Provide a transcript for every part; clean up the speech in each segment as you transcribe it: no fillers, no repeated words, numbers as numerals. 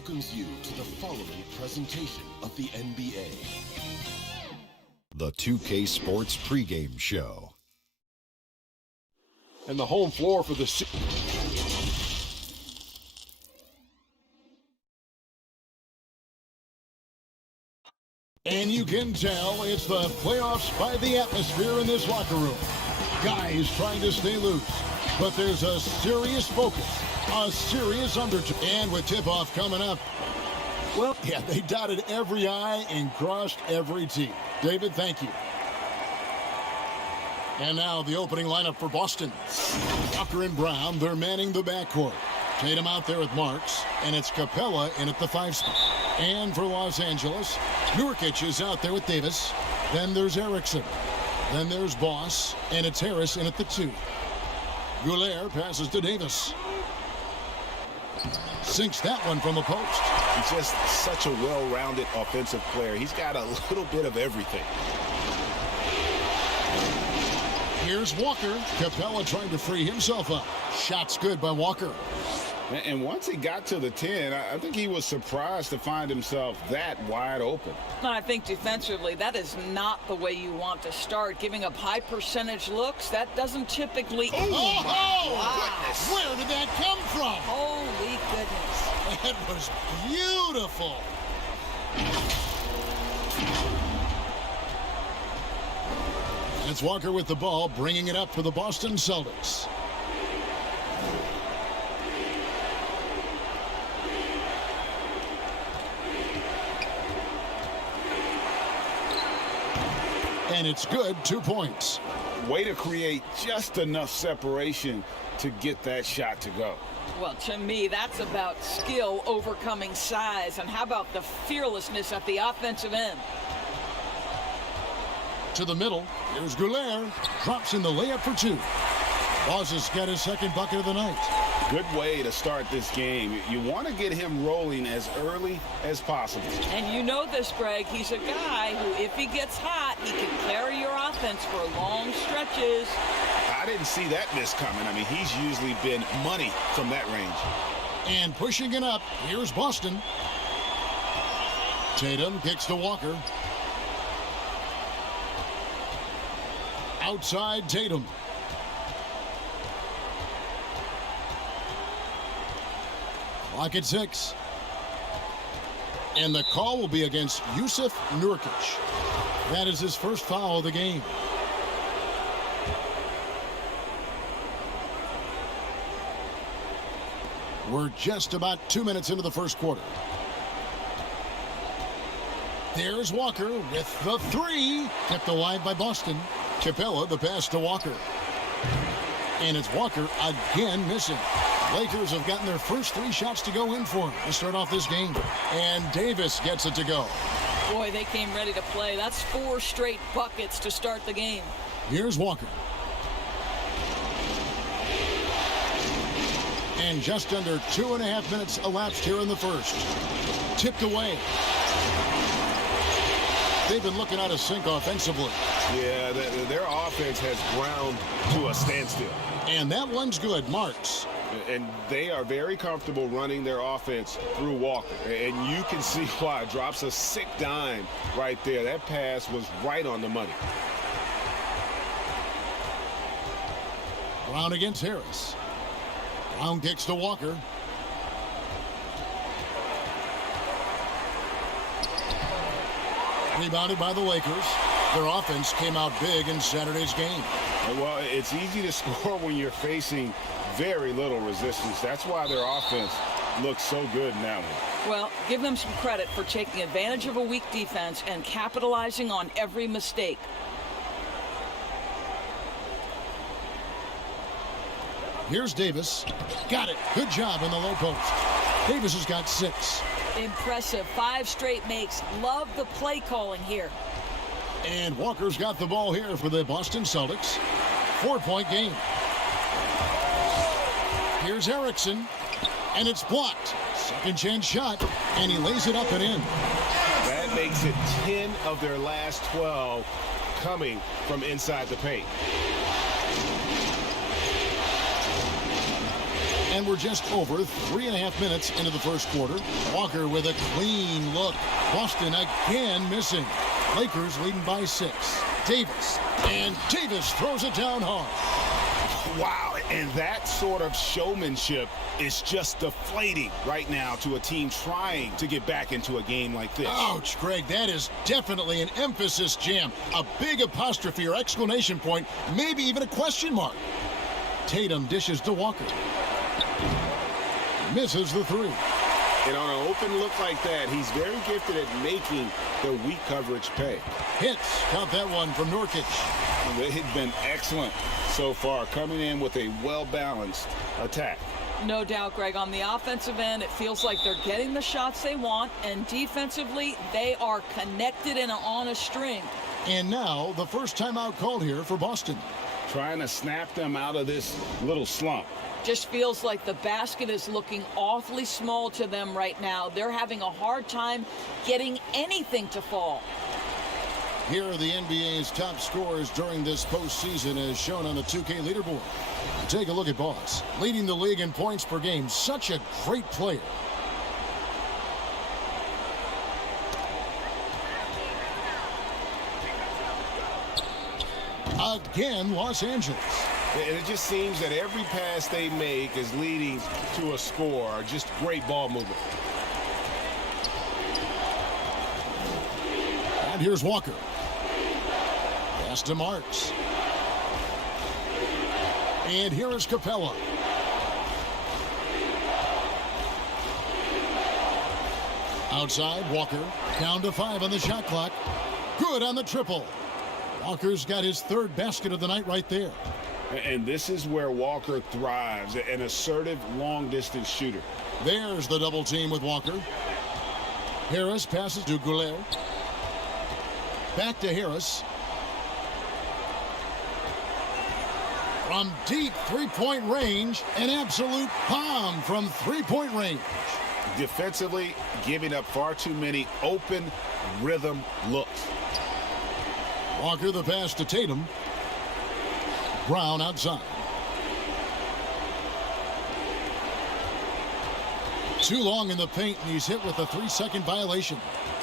welcomes you to the following presentation of the NBA. The 2K Sports pregame show. And the home floor for the... And you can tell it's the playoffs by the atmosphere in this locker room. Guys trying to stay loose, but there's a serious focus, a serious undertone. And with tip-off coming up, well, yeah, they dotted every I and crossed every T. David, thank you. And now the opening lineup for Boston. Walker and Brown, they're manning the backcourt. Tatum out there with Marks, and it's Capella in at the 5 spot. And for Los Angeles, Nurkic is out there with Davis. Then there's Erickson. Then there's Boss, and it's Harris in at the 2. Goulet passes to Davis. Sinks that one from the post. He's just such a well-rounded offensive player. He's got a little bit of everything. Here's Walker. Capella trying to free himself up. Shot's good by Walker. And once he got to the 10, I think he was surprised to find himself that wide open. I think defensively, that is not the way you want to start. Giving up high percentage looks, that doesn't typically... Oh, wow. Goodness. Where did that come from? Holy goodness. That was beautiful. It's Walker with the ball, bringing it up for the Boston Celtics. And it's good, 2 points. Way to create just enough separation to get that shot to go. Well, to me, that's about skill overcoming size. And how about the fearlessness at the offensive end? To the middle, here's Goulet. Drops in the layup for 2. Bosses got his second bucket of the night. Good way to start this game. You want to get him rolling as early as possible. And you know this, Greg. He's a guy who, if he gets hot, he can carry your offense for long stretches. I didn't see that miss coming. I mean, he's usually been money from that range. And pushing it up, here's Boston. Tatum kicks to Walker. Outside Tatum. Clock at 6. And the call will be against Jusuf Nurkic. That is his first foul of the game. We're just about 2 minutes into the first quarter. There's Walker with the 3. Kept alive by Boston. Capella, the pass to Walker. And it's Walker again missing. Lakers have gotten their first 3 shots to go in for him to start off this game. And Davis gets it to go. Boy, they came ready to play. That's 4 straight buckets to start the game. Here's Walker. And just under 2.5 minutes elapsed here in the first. Tipped away. They've been looking out of sync offensively. Yeah, their offense has ground to a standstill. And that one's good, Marks. And they are very comfortable running their offense through Walker. And you can see why. Drops a sick dime right there. That pass was right on the money. Brown against Harris. Brown kicks to Walker. Rebounded by the Lakers. Their offense came out big in Saturday's game. Well, it's easy to score when you're facing very little resistance. That's why their offense looks so good in that one. Well, give them some credit for taking advantage of a weak defense and capitalizing on every mistake. Here's Davis. Got it. Good job in the low post. Davis has got 6. Impressive. 5 straight makes. Love the play calling here. And Walker's got the ball here for the Boston Celtics. 4-point game. Here's Erickson. And it's blocked. Second chance shot. And he lays it up and in. That makes it 10 of their last 12 coming from inside the paint. And we're just over 3.5 minutes into the first quarter. Walker with a clean look. Boston again missing. Lakers leading by 6. Davis. And Davis throws it down hard. Wow, and that sort of showmanship is just deflating right now to a team trying to get back into a game like this. Ouch, Greg, that is definitely an emphasis jam. A big apostrophe or exclamation point, maybe even a question mark. Tatum dishes to Walker. Misses the 3. And on an open look like that, he's very gifted at making the weak coverage pay. Hits. Count that one from Nurkic. They've been excellent so far, coming in with a well-balanced attack. No doubt, Greg. On the offensive end, it feels like they're getting the shots they want, and defensively, they are connected and on a string. And now, the first timeout called here for Boston. Trying to snap them out of this little slump. Just feels like the basket is looking awfully small to them right now. They're having a hard time getting anything to fall. Here are the NBA's top scorers during this postseason as shown on the 2K leaderboard. Take a look at Boss, leading the league in points per game. Such a great player. Again, Los Angeles. And it just seems that every pass they make is leading to a score. Just great ball movement. And here's Walker. Pass to Marks. And here is Capella. Outside, Walker. Down to 5 on the shot clock. Good on the triple. Walker's got his 3rd basket of the night right there. And this is where Walker thrives, an assertive long-distance shooter. There's the double team with Walker. Harris passes to Goulet. Back to Harris. From deep three-point range, an absolute bomb from three-point range. Defensively, giving up far too many open rhythm looks. Walker the pass to Tatum. Brown outside. Too long in the paint, and he's hit with a 3-second violation.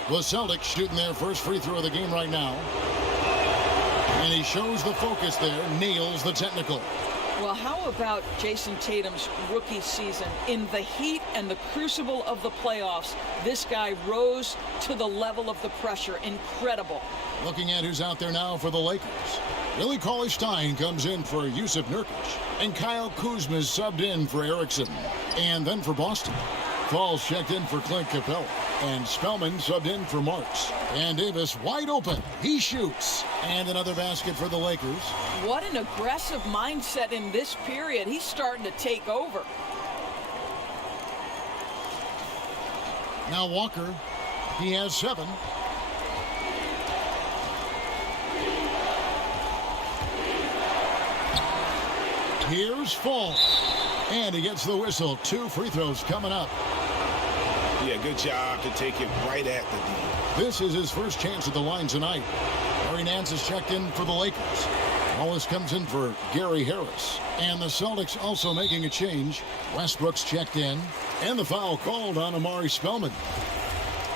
The Celtics shooting their first free throw of the game right now. And he shows the focus there, nails the technical. Well, how about Jason Tatum's rookie season? In the heat and the crucible of the playoffs, this guy rose to the level of the pressure. Incredible. Looking at who's out there now for the Lakers. Billy Cauley-Stein comes in for Yusuf Nurkic. And Kyle Kuzma is subbed in for Erickson. And then for Boston, Falls checked in for Clint Capella. And Spellman subbed in for Marks. And Davis wide open. He shoots. And another basket for the Lakers. What an aggressive mindset in this period. He's starting to take over. Now Walker, he has 7. Here's Fall. And he gets the whistle. 2 free throws coming up. Yeah, good job to take it right at the D. This is his first chance at the line tonight. Larry Nance is checked in for the Lakers. Wallace comes in for Gary Harris. And the Celtics also making a change. Westbrook's checked in. And the foul called on Amari Spellman.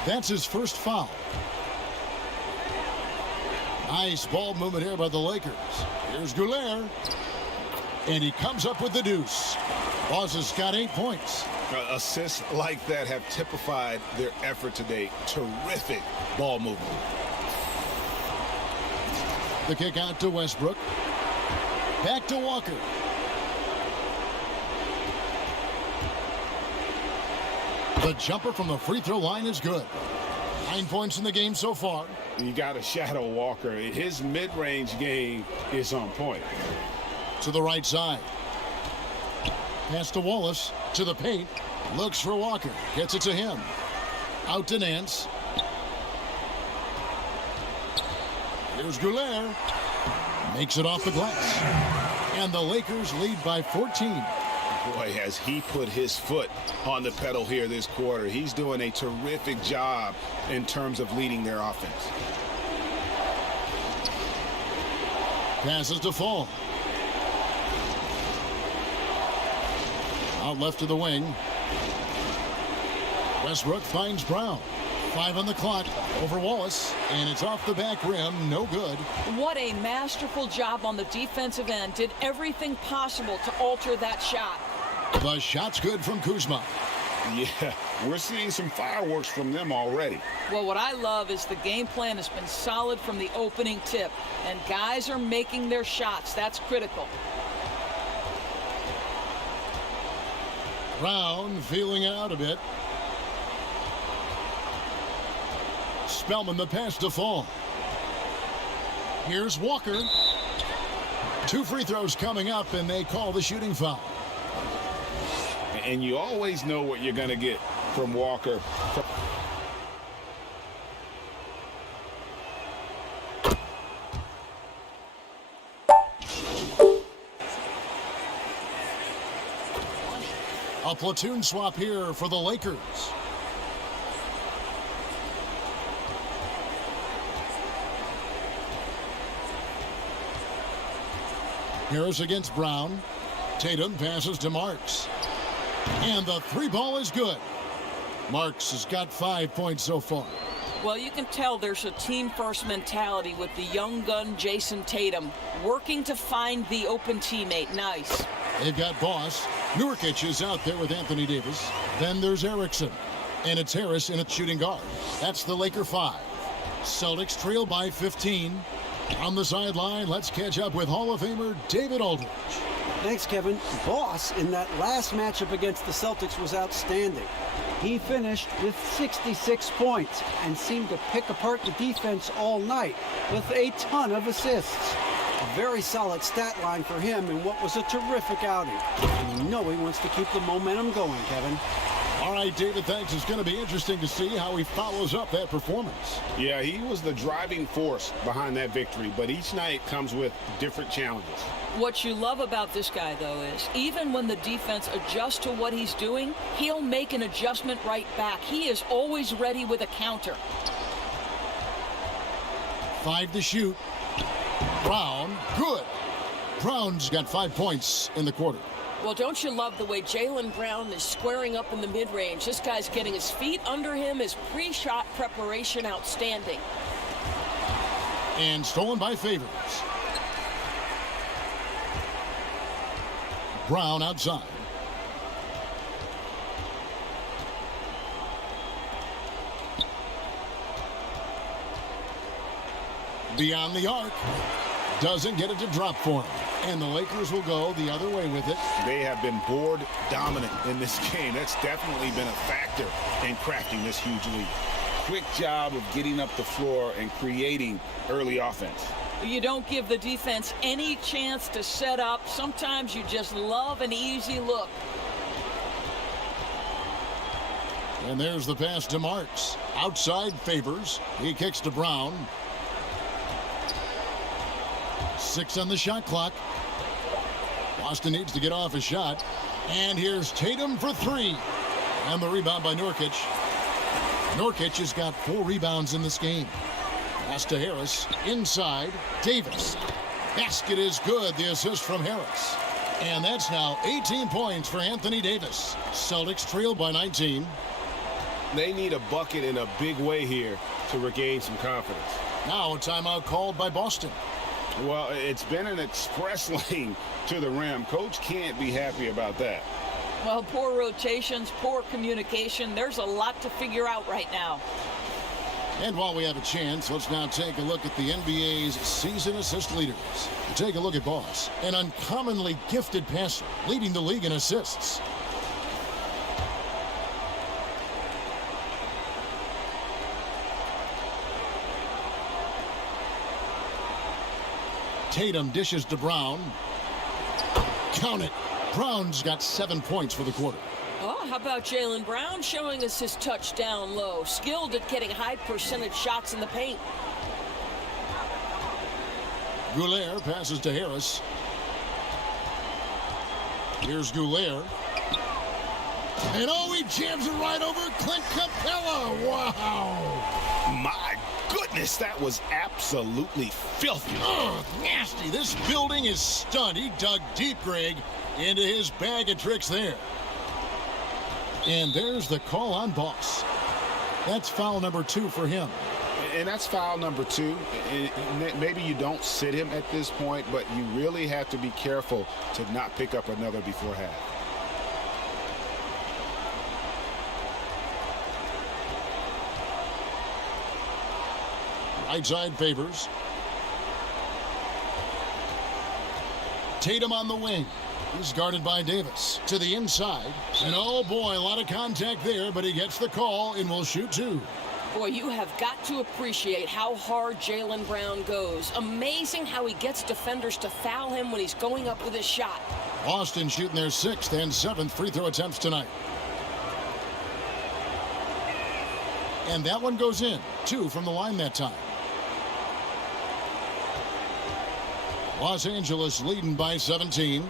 That's his first foul. Nice ball movement here by the Lakers. Here's Goulet. And he comes up with the deuce. Boss has got 8 points. Assists like that have typified their effort today. Terrific ball movement. The kick out to Westbrook. Back to Walker. The jumper from the free throw line is good. 9 points in the game so far. You got to shadow Walker. His mid-range game is on point. To the right side. Pass to Wallace. To the paint. Looks for Walker. Gets it to him. Out to Nance. Here's Goulet. Makes it off the glass. And the Lakers lead by 14. Boy, has he put his foot on the pedal here this quarter. He's doing a terrific job in terms of leading their offense. Passes to Fall. Out left to the wing. Westbrook finds Brown. 5 on the clock over Wallace, and it's off the back rim. No good. What a masterful job on the defensive end. Did everything possible to alter that shot. The shot's good from Kuzma. Yeah, we're seeing some fireworks from them already. Well, what I love is the game plan has been solid from the opening tip, and guys are making their shots. That's critical. Brown feeling out a bit. Spellman the pass to fall. Here's Walker. 2 free throws coming up, and they call the shooting foul. And you always know what you're going to get from Walker. A platoon swap here for the Lakers. Harris against Brown. Tatum passes to Marks. And the 3-ball is good. Marks has got 5 points so far. Well, you can tell there's a team-first mentality with the young gun Jason Tatum working to find the open teammate. Nice. They've got Boss. Nurkic is out there with Anthony Davis. Then there's Erickson. And it's Harris in at shooting guard. That's the Laker 5. Celtics trail by 15. On the sideline, let's catch up with Hall of Famer David Aldridge. Thanks, Kevin. Boss in that last matchup against the Celtics was outstanding. He finished with 66 points and seemed to pick apart the defense all night with a ton of assists. A very solid stat line for him in what was a terrific outing. And you know he wants to keep the momentum going, Kevin. All right, David, thanks. It's going to be interesting to see how he follows up that performance. Yeah, he was the driving force behind that victory, but each night comes with different challenges. What you love about this guy, though, is even when the defense adjusts to what he's doing, he'll make an adjustment right back. He is always ready with a counter. 5 to shoot. Brown, good. Brown's got 5 points in the quarter. Well, don't you love the way Jaylen Brown is squaring up in the mid-range? This guy's getting his feet under him. His pre-shot preparation outstanding. And stolen by Favors. Brown outside. Beyond the arc. Doesn't get it to drop for him. And the Lakers will go the other way with it. They have been board dominant in this game. That's definitely been a factor in crafting this huge lead. Quick job of getting up the floor and creating early offense. You don't give the defense any chance to set up. Sometimes you just love an easy look. And there's the pass to Marks. Outside Favors. He kicks to Brown. 6 on the shot clock. Boston needs to get off a shot. And here's Tatum for 3. And the rebound by Nurkic. Nurkic has got 4 rebounds in this game. Pass to Harris. Inside. Davis. Basket is good. The assist from Harris. And that's now 18 points for Anthony Davis. Celtics trail by 19. They need a bucket in a big way here to regain some confidence. Now a timeout called by Boston. Well, it's been an express lane to the rim. Coach can't be happy about that. Well, poor rotations, poor communication. There's a lot to figure out right now. And while we have a chance, let's now take a look at the NBA's season assist leaders. Take a look at Boss, an uncommonly gifted passer, leading the league in assists. Tatum dishes to Brown. Count it. Brown's got 7 points for the quarter. Oh, how about Jaylen Brown showing us his touch down low? Skilled at getting high percentage shots in the paint. Goulet passes to Harris. Here's Goulet. And oh, he jams it right over Clint Capella. Wow. My goodness, that was absolutely filthy. Ugh, nasty. This building is stunned. He dug deep, Greg, into his bag of tricks there. And there's the call on Boss. That's foul number 2 for him. And that's foul number 2. Maybe you don't sit him at this point, but you really have to be careful to not pick up another before half. Right side favors. Tatum on the wing. He's guarded by Davis. To the inside. And oh boy, a lot of contact there, but he gets the call and will shoot 2. Boy, you have got to appreciate how hard Jaylen Brown goes. Amazing how he gets defenders to foul him when he's going up with his shot. Boston shooting their 6th and 7th free throw attempts tonight. And that one goes in. 2 from the line that time. Los Angeles leading by 17.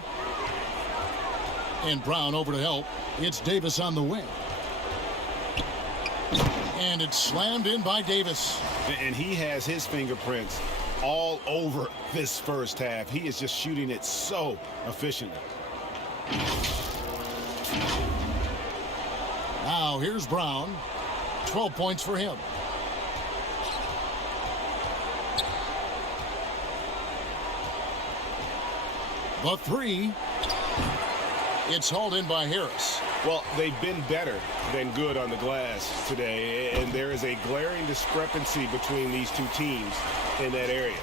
And Brown over to help. It's Davis on the wing. And it's slammed in by Davis. And he has his fingerprints all over this first half. He is just shooting it so efficiently. Now here's Brown. 12 points for him. The 3. It's hauled in by Harris. Well, they've been better than good on the glass today, and there is a glaring discrepancy between these two teams in that area.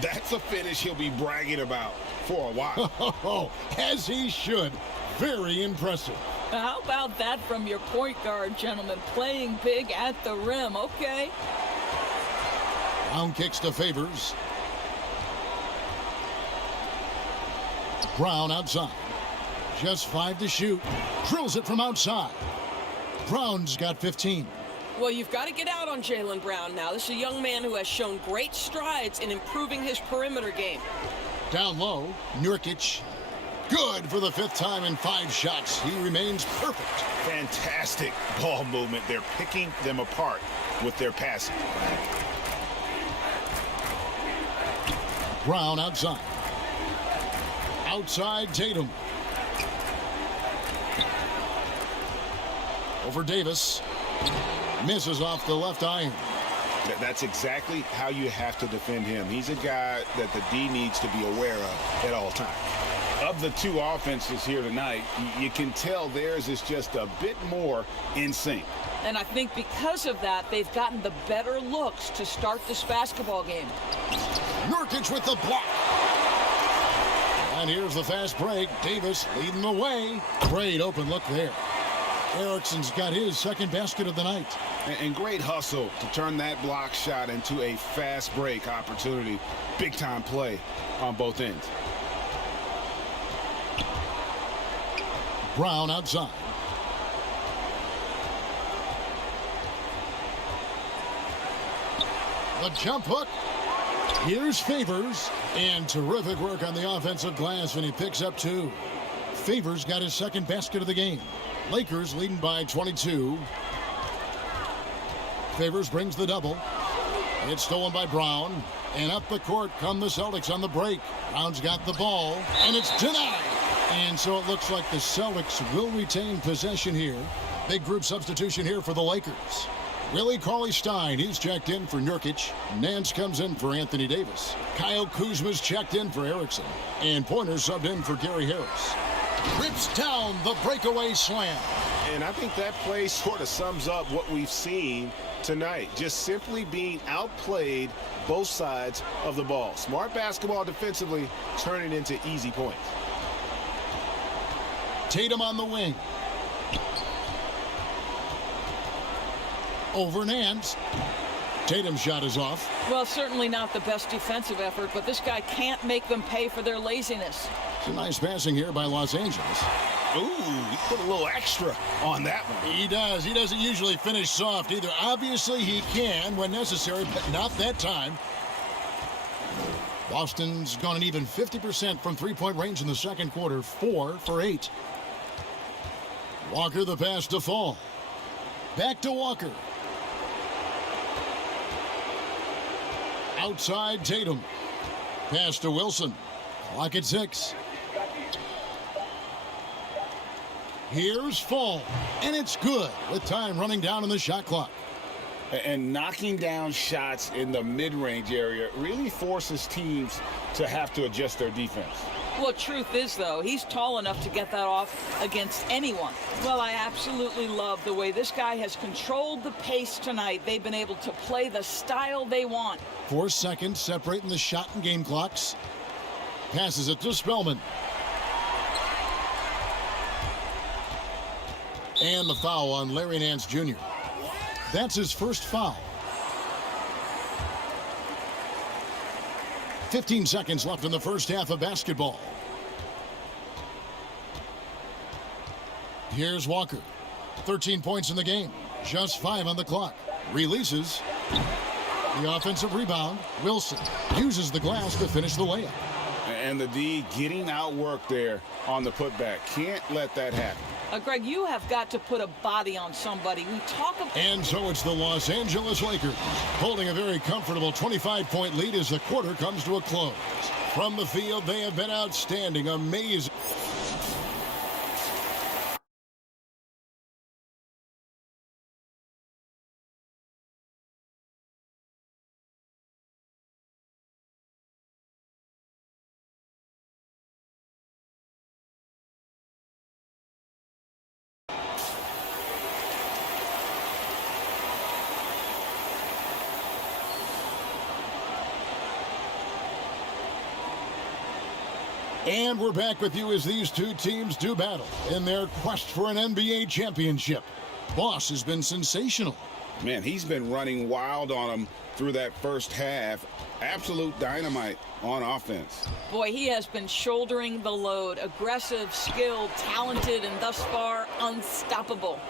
That's a finish he'll be bragging about for a while. As he should. Very impressive. How about that from your point guard, gentlemen? Playing big at the rim, okay? Brown kicks to Favors. Brown outside. Just 5 to shoot. Drills it from outside. Brown's got 15. Well, you've got to get out on Jaylen Brown now. This is a young man who has shown great strides in improving his perimeter game. Down low, Nurkic. Good for the 5th time in 5 shots. He remains perfect. Fantastic ball movement. They're picking them apart with their passing. Brown outside. Outside Tatum. Over Davis. Misses off the left iron. That's exactly how you have to defend him. He's a guy that the D needs to be aware of at all times. Of the 2 offenses here tonight, you can tell theirs is just a bit more in sync. And I think because of that, they've gotten the better looks to start this basketball game. Nurkic with the block. And here's the fast break. Davis leading the way. Great open look there. Erickson's got his 2nd basket of the night. And great hustle to turn that block shot into a fast break opportunity. Big time play on both ends. Brown outside. The jump hook. Here's Favors. And terrific work on the offensive glass, and he picks up 2. Favors got his 2nd basket of the game. Lakers leading by 22. Favors brings the double. It's stolen by Brown. And up the court come the Celtics on the break. Brown's got the ball, and it's denied. And so it looks like the Celtics will retain possession here. Big group substitution here for the Lakers. Willie Cauley-Stein, he's checked in for Nurkic. Nance comes in for Anthony Davis. Kyle Kuzma's checked in for Erickson. And Pointer subbed in for Gary Harris. Rips down the breakaway slam. And I think that play sort of sums up what we've seen tonight. Just simply being outplayed both sides of the ball. Smart basketball defensively, turning into easy points. Tatum on the wing. Over Nance. Tatum's shot is off. Well, certainly not the best defensive effort, but this guy can't make them pay for their laziness. Some nice passing here by Los Angeles. Ooh, he put a little extra on that one. He does. He doesn't usually finish soft either. Obviously, he can when necessary, but not that time. Boston's gone an even 50% from three-point range in the 2nd quarter, 4 for 8. Walker the pass to Fall. Back to Walker. Outside Tatum. Pass to Wilson. Clock at 6. Here's Fall, and it's good with time running down on the shot clock. And knocking down shots in the mid-range area really forces teams to have to adjust their defense. Well, truth is, though, he's tall enough to get that off against anyone. Well, I absolutely love the way this guy has controlled the pace tonight. They've been able to play the style they want. 4 seconds separating the shot and game clocks. Passes it to Spellman. And the foul on Larry Nance Jr. That's his first foul. 15 seconds left in the first half of basketball. Here's Walker. 13 points in the game. Just 5 on the clock. Releases. The offensive rebound. Wilson uses the glass to finish the layup. And the D getting outworked there on the putback. Can't let that happen. Greg, you have got to put a body on somebody. We talk about... And so it's the Los Angeles Lakers holding a very comfortable 25-point lead as the quarter comes to a close. From the field, they have been outstanding, amazing. And we're back with you as these two teams do battle in their quest for an NBA championship. Boss has been sensational. Man, he's been running wild on them through that first half. Absolute dynamite on offense. Boy, he has been shouldering the load. Aggressive, skilled, talented, and thus far, unstoppable.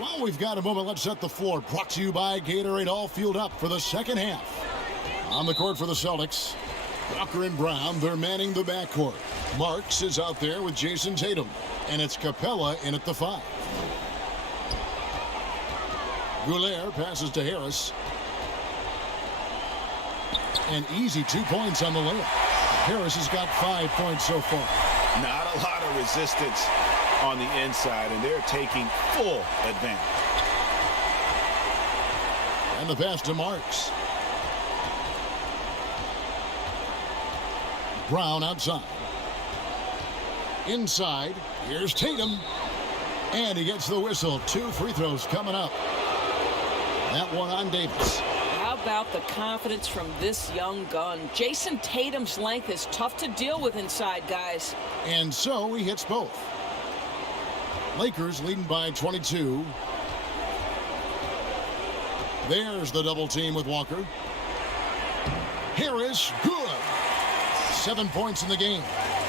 Well, we've got a moment. Let's set the floor. Brought to you by Gatorade, all fueled up for the second half. On the court for the Celtics, Walker and Brown, they're manning the backcourt. Marks is out there with Jason Tatum, and it's Capella in at the 5. Goulet passes to Harris. An easy 2 points on the layup. Harris has got 5 points so far. Not a lot of resistance on the inside, and they're taking full advantage. And the pass to Marks. Brown outside. Inside, here's Tatum. And he gets the whistle. 2 free throws coming up. That one on Davis. How about the confidence from this young gun? Jason Tatum's length is tough to deal with inside, guys. And so he hits both. Lakers leading by 22. There's the double team with Walker. Harris, good. 7 points in the game.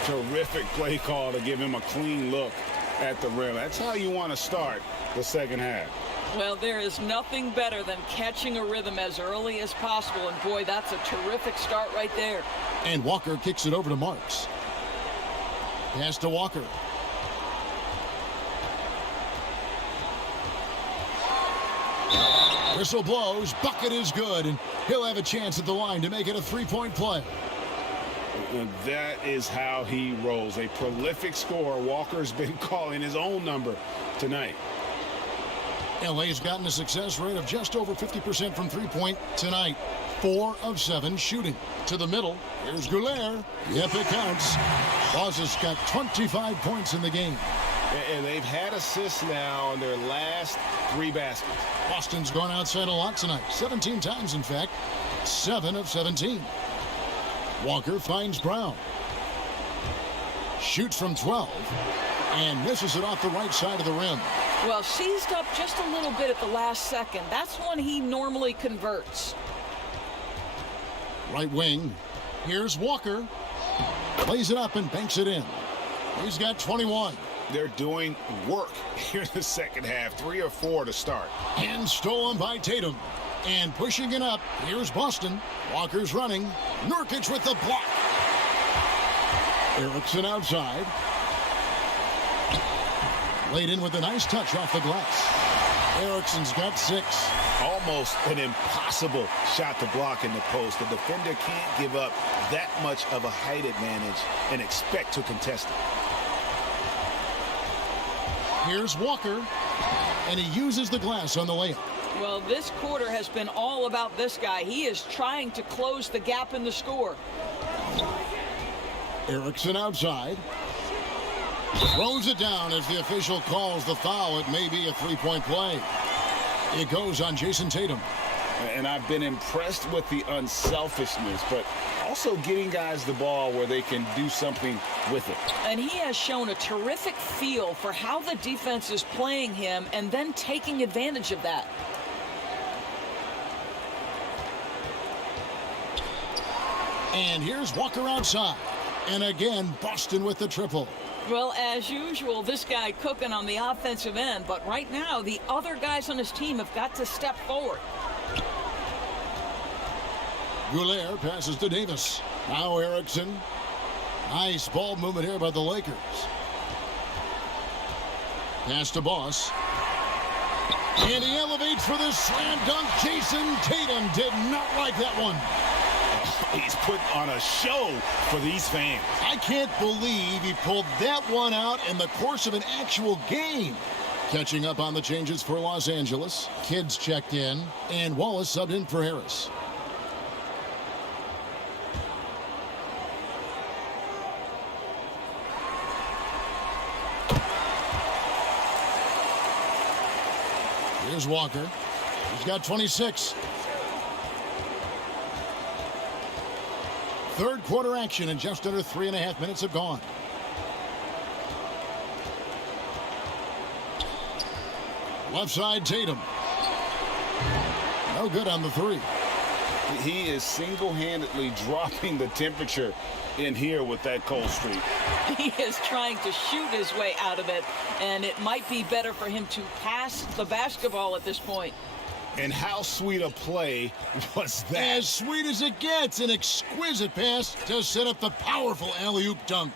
Terrific play call to give him a clean look at the rim. That's how you want to start the second half. Well, there is nothing better than catching a rhythm as early as possible. And boy, that's a terrific start right there. And Walker kicks it over to Marks. Pass to Walker. Whistle blows. Bucket is good. And he'll have a chance at the line to make it a 3-point play. And that is how he rolls. A prolific scorer. Walker's been calling his own number tonight. LA's gotten a success rate of just over 50% from three-point tonight. 4 of 7 shooting. To the middle. Here's Goulet. Yep, it counts. Boss has got 25 points in the game. And they've had assists now on their last 3 baskets. Boston's gone outside a lot tonight. 17 times, in fact. 7 of 17. Walker finds Brown. Shoots from 12. And misses it off the right side of the rim. Well, seized up just a little bit at the last second. That's when he normally converts. Right wing. Here's Walker. Plays it up and banks it in. He's got 21. They're doing work here in the second half. 3 or 4 to start. And stolen by Tatum. And pushing it up. Here's Boston. Walker's running. Nurkic with the block. Erickson outside. Laid in with a nice touch off the glass. Erickson's got 6. Almost an impossible shot to block in the post. The defender can't give up that much of a height advantage and expect to contest it. Here's Walker, and he uses the glass on the layup. Well, this quarter has been all about this guy. He is trying to close the gap in the score. Erickson outside. Throws it down as the official calls the foul. It may be a three-point play. It goes on Jason Tatum. And I've been impressed with the unselfishness, but also getting guys the ball where they can do something with it. And he has shown a terrific feel for how the defense is playing him and then taking advantage of that. And here's Walker outside. And again, Boston with the triple. Well, as usual, this guy cooking on the offensive end, but right now the other guys on his team have got to step forward. Goulet passes to Davis. Now Erickson. Nice ball movement here by the Lakers. Pass to Boss. And he elevates for the slam dunk. Jason Tatum did not like that one. He's put on a show for these fans. I can't believe he pulled that one out in the course of an actual game. Catching up on the changes for Los Angeles. Kids checked in, and Wallace subbed in for Harris. Here's Walker. He's got 26. Third quarter action, and just under 3.5 minutes have gone. Left side, Tatum. No good on the three. He is single-handedly dropping the temperature in here with that cold streak. He is trying to shoot his way out of it, and it might be better for him to pass the basketball at this point. And how sweet a play was that? As sweet as it gets, an exquisite pass to set up the powerful alley-oop dunk.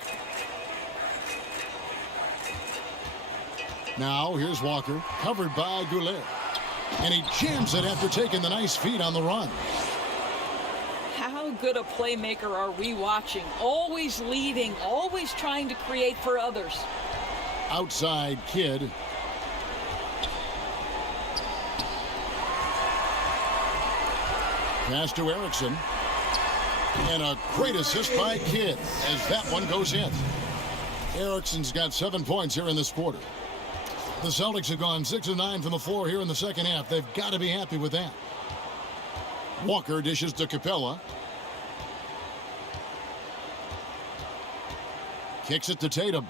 Now, here's Walker, covered by Goulet. And he jams it after taking the nice feed on the run. How good a playmaker are we watching? Always leading, always trying to create for others. Outside Kid. Pass to Erickson. And a great assist by Kidd as that one goes in. Erickson's got 7 points here in this quarter. The Celtics have gone 6 of 9 from the floor here in the second half. They've got to be happy with that. Walker dishes to Capella. Kicks it to Tatum.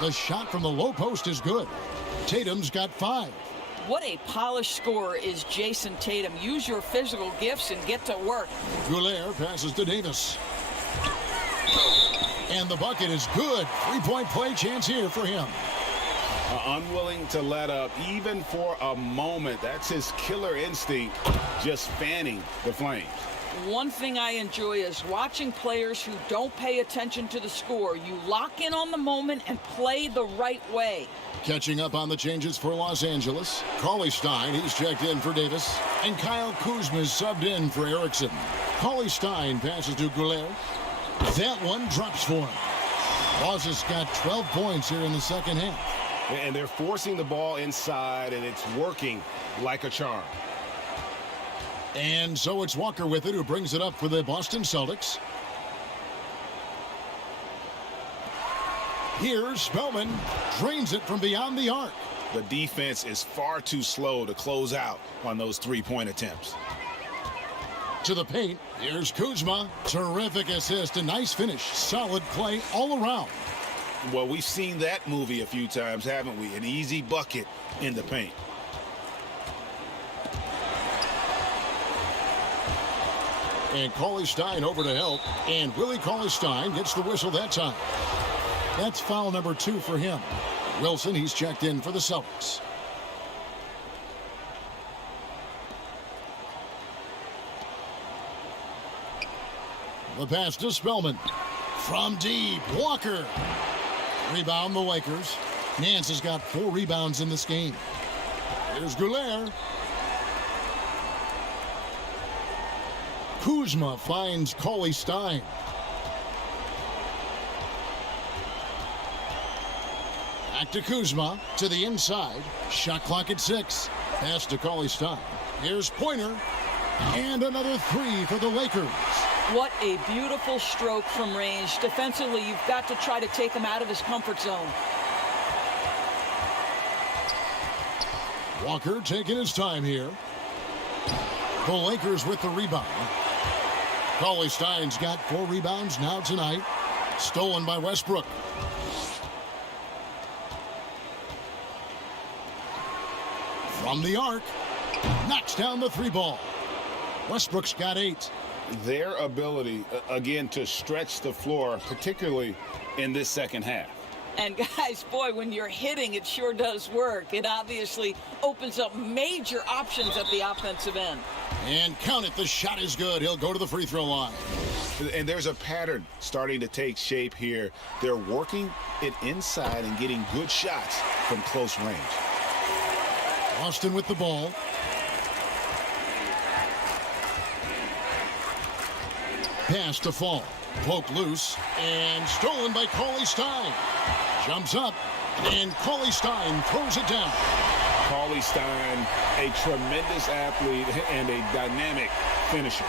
The shot from the low post is good. Tatum's got 5. What a polished scorer is Jason Tatum. Use your physical gifts and get to work. Goulet passes to Davis. And the bucket is good. 3-point play chance here for him. Unwilling to let up even for a moment. That's his killer instinct, just fanning the flames. One thing I enjoy is watching players who don't pay attention to the score. You lock in on the moment and play the right way. Catching up on the changes for Los Angeles. Cauley Stein, he's checked in for Davis. And Kyle Kuzma is subbed in for Erickson. Cauley Stein passes to Goulet. That one drops for him. Boss has got 12 points here in the second half. And they're forcing the ball inside, and it's working like a charm. And so it's Walker with it, who brings it up for the Boston Celtics. Here's Spellman, drains it from beyond the arc. The defense is far too slow to close out on those three-point attempts. To the paint, here's Kuzma. Terrific assist, a nice finish. Solid play all around. Well, we've seen that movie a few times, haven't we? An easy bucket in the paint. And Cauley Stein over to help. And Willie Cauley Stein gets the whistle that time. That's foul number 2 for him. Wilson, he's checked in for the Celtics. The pass to Spellman. From deep, Walker. Rebound the Lakers. Nance has got 4 rebounds in this game. Here's Goulet. Kuzma finds Cauley Stein. Back to Kuzma, to the inside. Shot clock at 6. Pass to Cauley-Stein. Here's Pointer. And another 3 for the Lakers. What a beautiful stroke from range. Defensively, you've got to try to take him out of his comfort zone. Walker taking his time here. The Lakers with the rebound. Cauley-Stein's got 4 rebounds now tonight. Stolen by Westbrook. From the arc. Knocks down the 3-ball. Westbrook's got 8. Their ability, again, to stretch the floor, particularly in this second half. And guys, boy, when you're hitting, it sure does work. It obviously opens up major options at the offensive end. And count it, the shot is good. He'll go to the free throw line. And there's a pattern starting to take shape here. They're working it inside and getting good shots from close range. Austin with the ball. Pass to Fall. Poked loose and stolen by Cauley-Stein. Jumps up and Cauley-Stein throws it down. Cauley-Stein, a tremendous athlete and a dynamic finisher.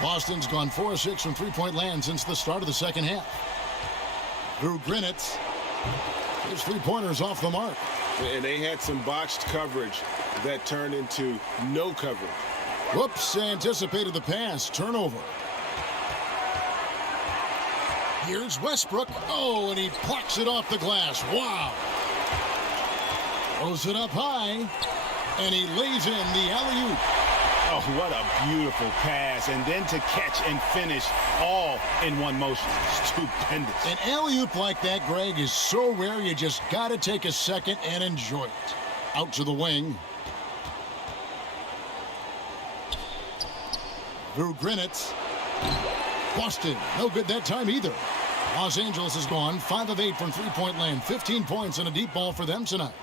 Boston's gone 4 of 6 from three-point land since the start of the second half. Drew Grinitz. His three-pointers off the mark. And they had some botched coverage that turned into no coverage. Whoops, anticipated the pass. Turnover. Here's Westbrook. Oh, and he plucks it off the glass. Wow. Throws it up high, and he lays in the alley-oop. Oh, what a beautiful pass. And then to catch and finish all in one motion. Stupendous. An alley-oop like that, Greg, is so rare you just got to take a second and enjoy it. Out to the wing. Drew Grinitz. Boston, no good that time either. Los Angeles is gone 5 of 8 from three-point land. 15 points and a deep ball for them tonight.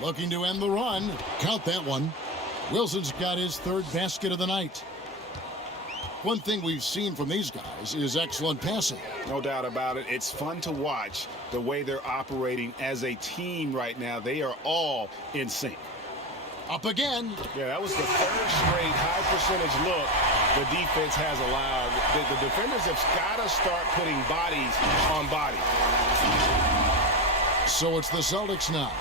Looking to end the run. Count that one. Wilson's got his 3rd basket of the night. One thing we've seen from these guys is excellent passing. No doubt about it. It's fun to watch the way they're operating as a team right now. They are all in sync. Up again. Yeah, that was the 3rd straight high percentage look the defense has allowed. The defenders have got to start putting bodies on bodies. So it's the Celtics now.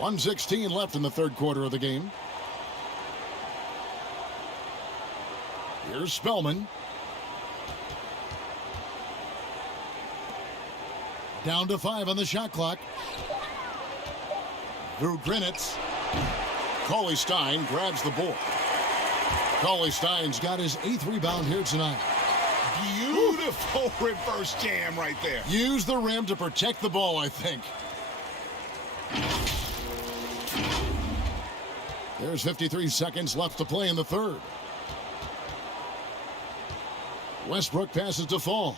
1:16 left in the 3rd quarter of the game. Here's Spellman. Down to 5 on the shot clock. Drew Grinitz. Cauley-Stein grabs the board. Cauley-Stein's got his 8th rebound here tonight. Beautiful reverse jam right there. Use the rim to protect the ball, I think. There's 53 seconds left to play in the 3rd. Westbrook passes to Fall.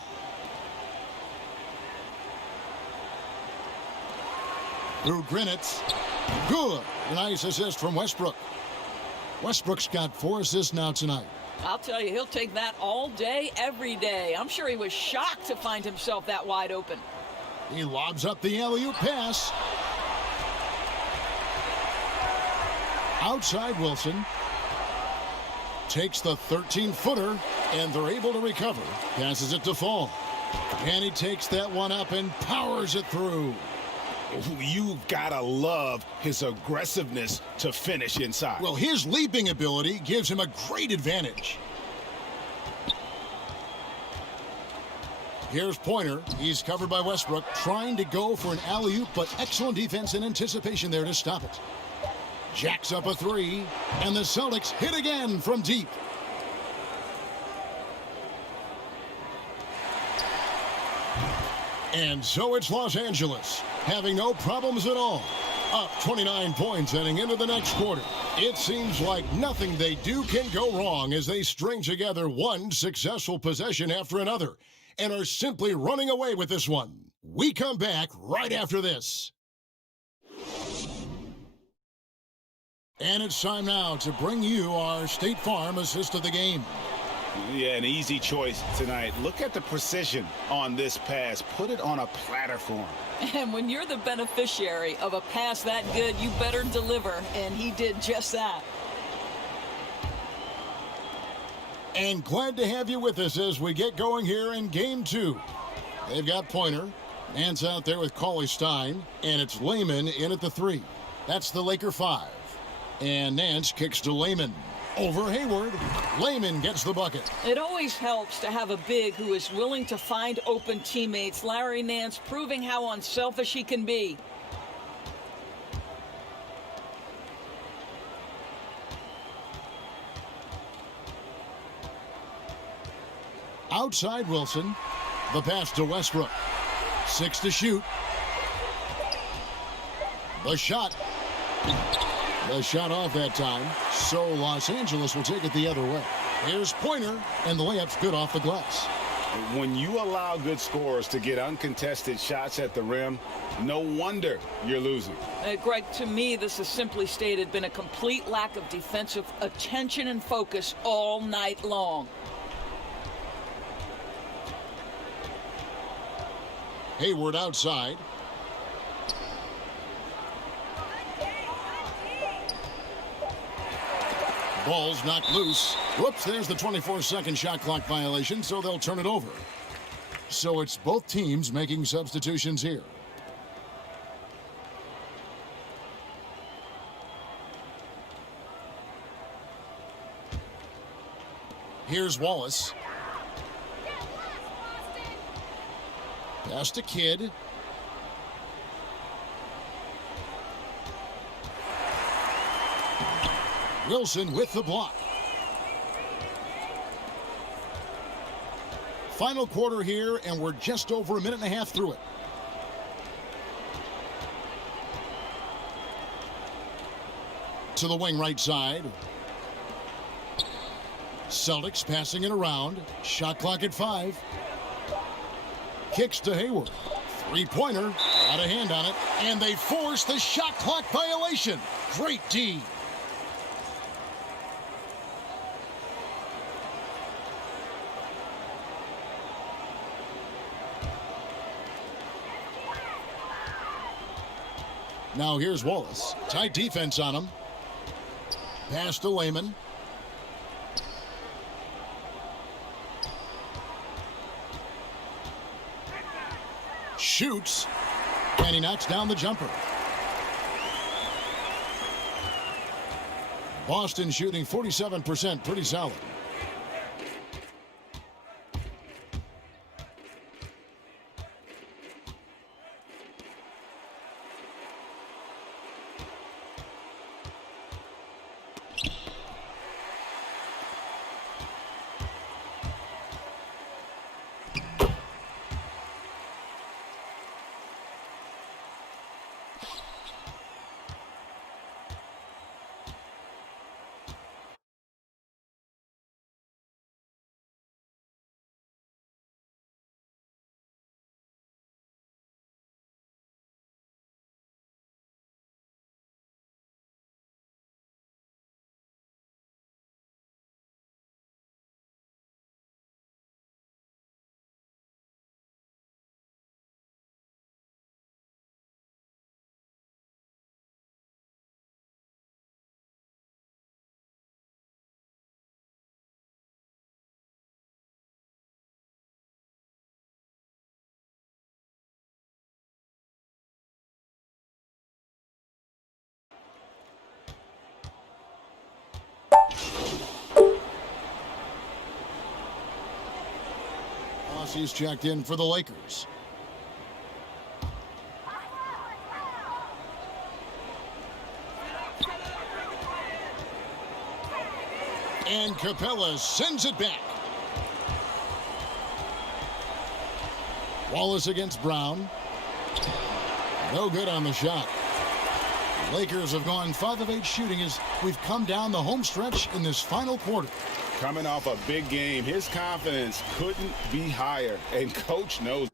Drew Grinitz. Good. Nice assist from Westbrook. Westbrook's got 4 assists now tonight. I'll tell you, he'll take that all day, every day. I'm sure he was shocked to find himself that wide open. He lobs up the alley-oop pass. Outside Wilson. Takes the 13-footer, and they're able to recover. Passes it to Fall. And he takes that one up and powers it through. You've got to love his aggressiveness to finish inside. Well, his leaping ability gives him a great advantage. Here's Pointer. He's covered by Westbrook, trying to go for an alley-oop, but excellent defense and anticipation there to stop it. Jacks up a 3, and the Celtics hit again from deep. And so it's Los Angeles, having no problems at all. Up 29 points heading into the next quarter. It seems like nothing they do can go wrong as they string together one successful possession after another and are simply running away with this one. We come back right after this. And it's time now to bring you our State Farm assist of the game. Yeah, an easy choice tonight. Look at the precision on this pass. Put it on a platter for him. And when you're the beneficiary of a pass that good, you better deliver, and he did just that. And glad to have you with us as we get going here in Game 2. They've got Pointer. Nance out there with Cauley Stein, and it's Lehman in at the 3. That's the Laker 5. And Nance kicks to Lehman. Over Hayward. Lehman gets the bucket. It always helps to have a big who is willing to find open teammates. Larry Nance proving how unselfish he can be. Outside Wilson. The pass to Westbrook. 6 to shoot. The shot. The shot off that time, so Los Angeles will take it the other way. Here's Pointer, and the layup's good off the glass. When you allow good scorers to get uncontested shots at the rim, no wonder you're losing. Greg, to me, this is simply stated been a complete lack of defensive attention and focus all night long. Hayward outside. Ball's knocked loose. Whoops, there's the 24-second shot clock violation, so they'll turn it over. So it's both teams making substitutions here. Here's Wallace. Pass to Kidd. Wilson with the block. Final quarter here, and we're just over a minute and a half through it. To the wing right side. Celtics passing it around. Shot clock at 5. Kicks to Hayward. Three-pointer. Got a hand on it. And they force the shot clock violation. Great D. Now here's Wallace. Tight defense on him. Pass to Lehman. Shoots. And he knocks down the jumper. Boston shooting 47%. Pretty solid. He's checked in for the Lakers. And Capella sends it back. Wallace against Brown. No good on the shot. Lakers have gone 5 of 8 shooting as we've come down the home stretch in this final quarter. Coming off a big game, his confidence couldn't be higher, and Coach knows.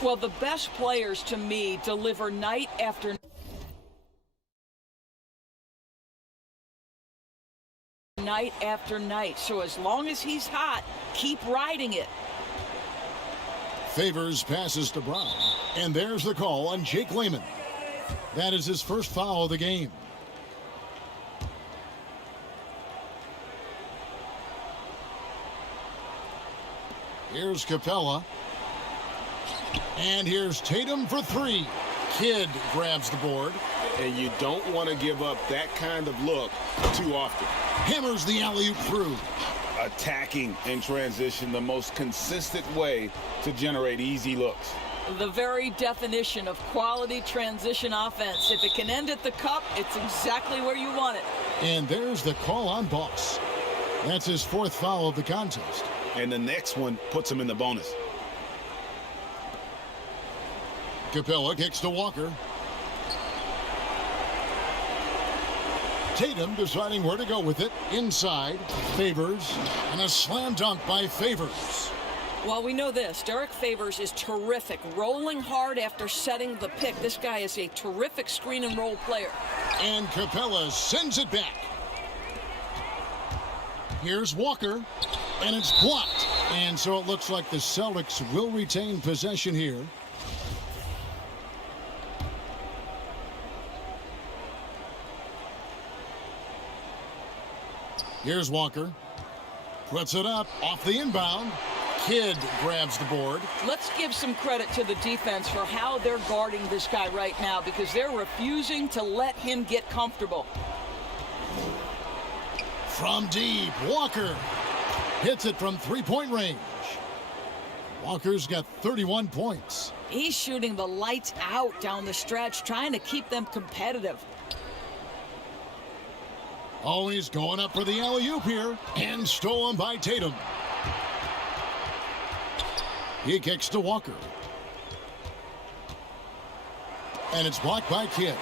Well, the best players to me deliver night after night. night after night. So as long as he's hot, keep riding it. Favors passes to Brown. And there's the call on Jake Layman. That is his first foul of the game. Here's Capella. And here's Tatum for three. Kidd grabs the board. And you don't want to give up that kind of look too often. Hammers the alley-oop through. Attacking in transition, the most consistent way to generate easy looks. The very definition of quality transition offense. If it can end at the cup, it's exactly where you want it. And there's the call on Boss. That's his fourth foul of the contest. And the next one puts him in the bonus. Capella kicks to Walker. Tatum deciding where to go with it. Inside, Favors, and a slam dunk by Favors. Well, we know this. Derek Favors is terrific, rolling hard after setting the pick. This guy is a terrific screen and roll player. And Capella sends it back. Here's Walker, and it's blocked. And so it looks like the Celtics will retain possession here. Here's Walker. Puts it up off the inbound. Kidd grabs the board. Let's give some credit to the defense for how they're guarding this guy right now, because they're refusing to let him get comfortable. From deep, Walker hits it from three-point range. Walker's got 31 points. He's shooting the lights out down the stretch, trying to keep them competitive. Always going up for the alley-oop here, and stolen by Tatum. He kicks to Walker. And it's blocked by Kidd.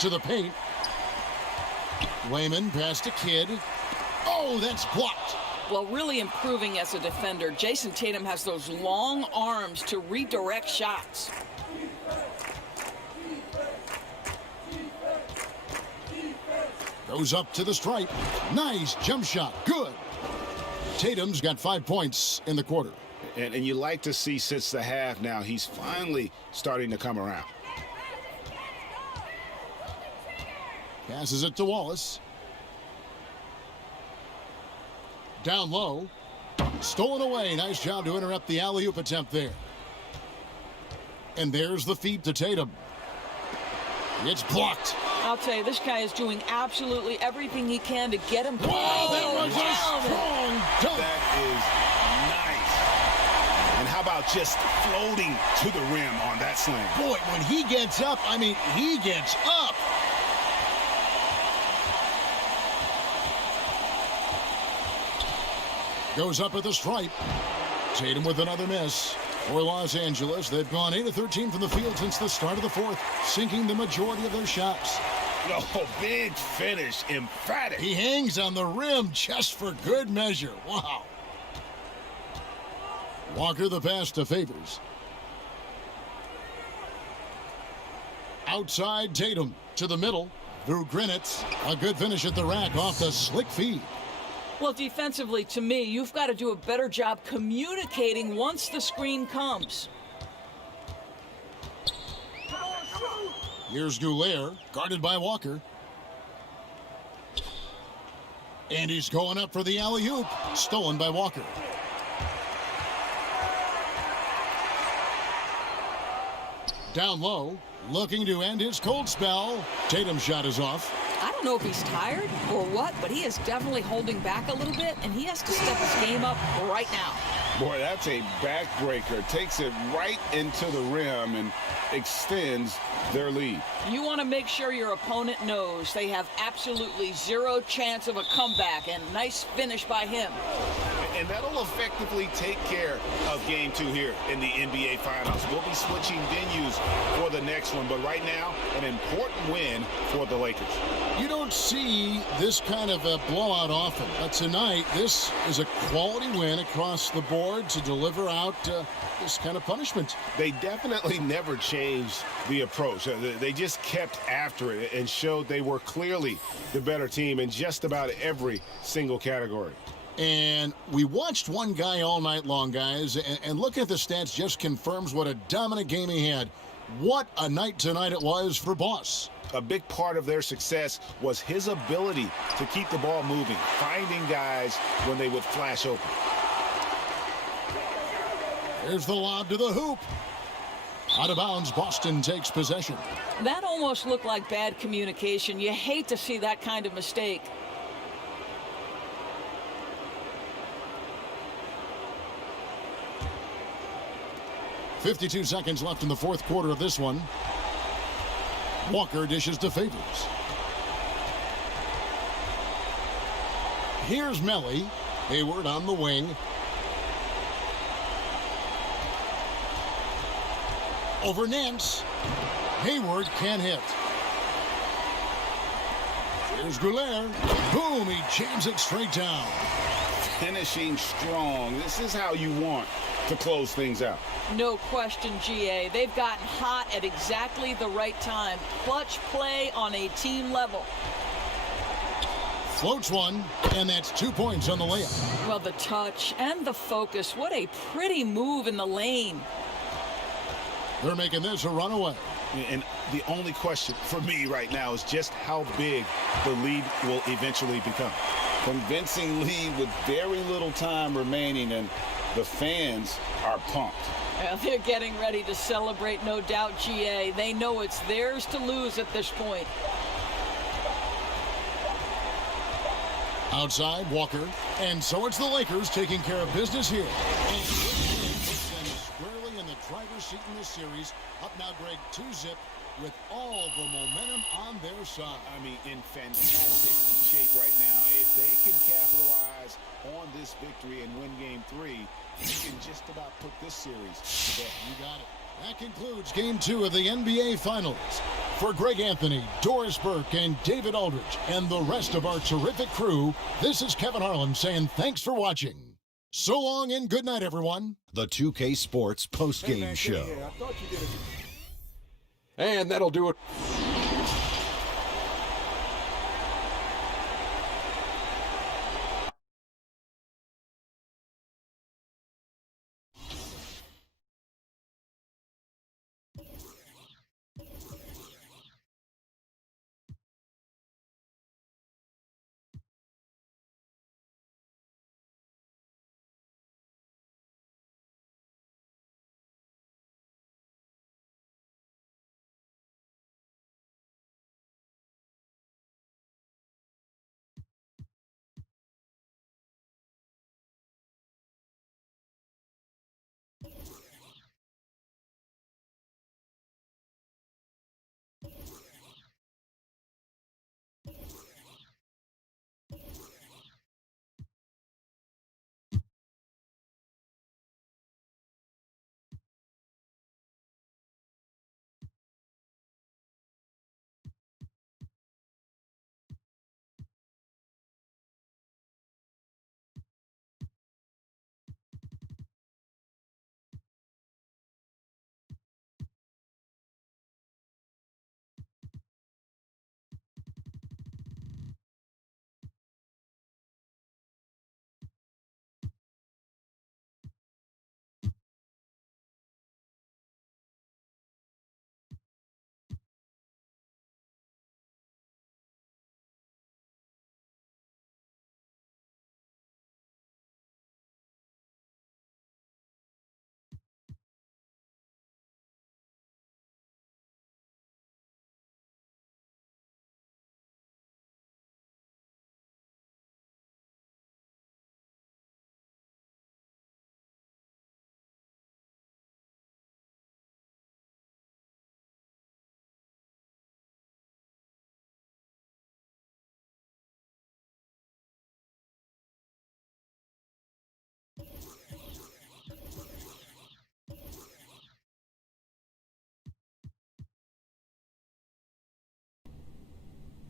To the paint. Layman pass to Kidd. Oh, that's blocked. Well, really improving as a defender. Jason Tatum has those long arms to redirect shots. Goes up to the stripe. Nice jump shot. Good. Tatum's got 5 points in the quarter. And you like to see since the half now, he's finally starting to come around. Passes it to Wallace. Down low. Stolen away. Nice job to interrupt the alley-oop attempt there. And there's the feed to Tatum. It's blocked. I'll tell you, this guy is doing absolutely everything he can to get him. Wow, that was a strong dunk. That is nice. And how about just floating to the rim on that slam? Boy, when he gets up, I mean, he gets up. Goes up at the stripe. Tatum with another miss. For Los Angeles, they've gone 8 of 13 from the field since the start of the fourth, sinking the majority of their shots. Oh, big finish, emphatic. He hangs on the rim just for good measure. Wow. Walker the pass to Favors. Outside Tatum to the middle through Grinitz. A good finish at the rack off the slick feed. Well, defensively, to me, you've got to do a better job communicating once the screen comes. Here's Goulet, guarded by Walker. And he's going up for the alley-oop, stolen by Walker. Down low, looking to end his cold spell. Tatum's shot is off. I don't know if he's tired or what, but he is definitely holding back a little bit, and he has to step his game up right now. Boy, that's a backbreaker. Takes it right into the rim and extends their lead. You want to make sure your opponent knows they have absolutely zero chance of a comeback, and nice finish by him. And that'll effectively take care of game 2 here in the NBA Finals. We'll be switching venues for the next one, but right now, an important win for the Lakers. You don't see this kind of a blowout often, but tonight, this is a quality win across the board to deliver out this kind of punishment. They definitely never changed the approach. approach. They just kept after it and showed they were clearly the better team in just about every single category. And we watched one guy all night long, guys, and looking at the stats just confirms what a dominant game he had. What a night tonight it was for Boss. A big part of their success was his ability to keep the ball moving, finding guys when they would flash open. Here's the lob to the hoop. Out of bounds, Boston takes possession. That almost looked like bad communication. You hate to see that kind of mistake. .52 seconds left in the fourth quarter of this one. Walker dishes to Favors. Here's Melly. Hayward on the wing. Over Nance. Hayward can't hit. Here's Goulet. Boom, he jams it straight down. Finishing strong. This is how you want to close things out. No question, GA. They've gotten hot at exactly the right time. Clutch play on a team level. Floats one, and that's 2 points on the layup. Well, the touch and the focus. What a pretty move in the lane. They're making this a runaway. And the only question for me right now is just how big the lead will eventually become. Convincing lead with very little time remaining, and the fans are pumped. Well, they're getting ready to celebrate, no doubt, GA. They know it's theirs to lose at this point. Outside, Walker. And so it's the Lakers taking care of business here. And puts them squarely in the driver's seat in this series. Up now, Greg, 2-zip with all the momentum on their side. I mean, in fantastic shape right now. If they can capitalize on this victory and win Game 3, they can just about put this series to bed. You got it. That concludes Game 2 of the NBA Finals. For Greg Anthony, Doris Burke, and David Aldridge, and the rest of our terrific crew, this is Kevin Harlan saying thanks for watching. So long and good night, everyone. The 2K Sports postgame show. And that'll do it.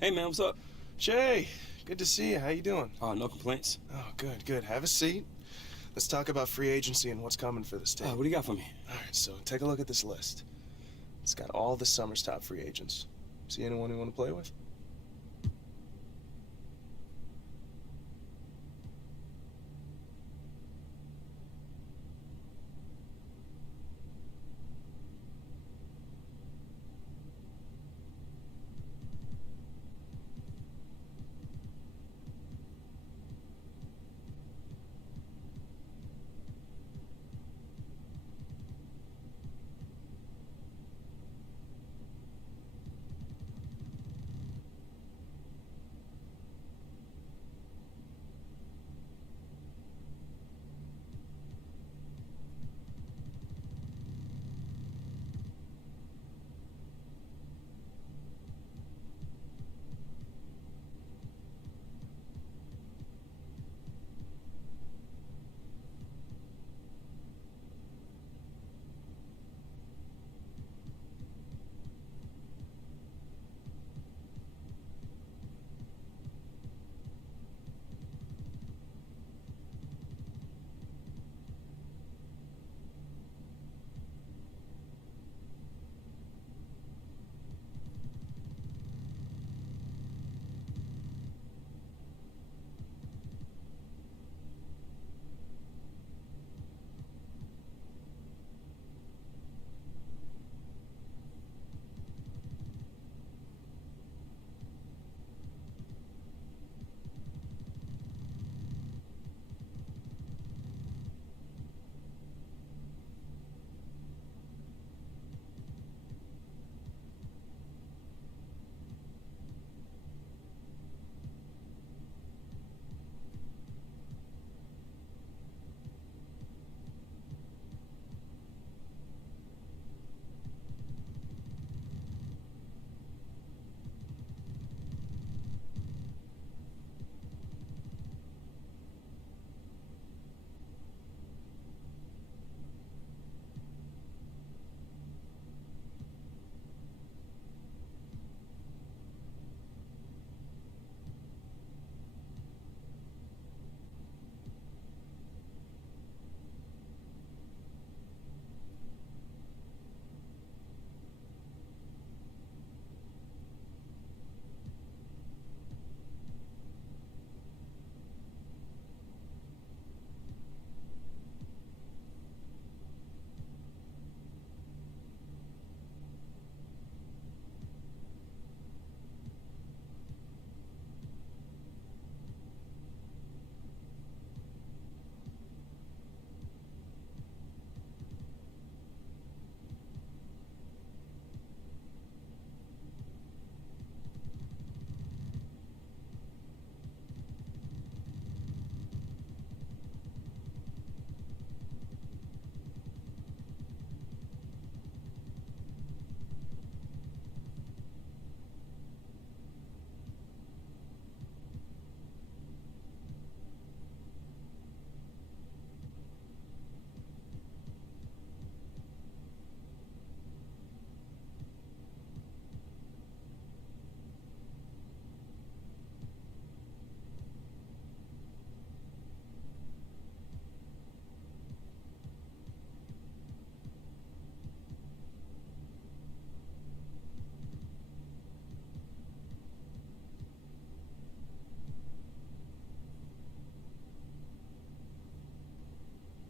Hey man, what's up? Jay, good to see you. How you doing? No complaints. Oh, good, good. Have a seat. Let's talk about free agency and what's coming for this team. What do you got for me? All right, so take a look at this list. It's got all the summer's top free agents. See anyone you want to play with?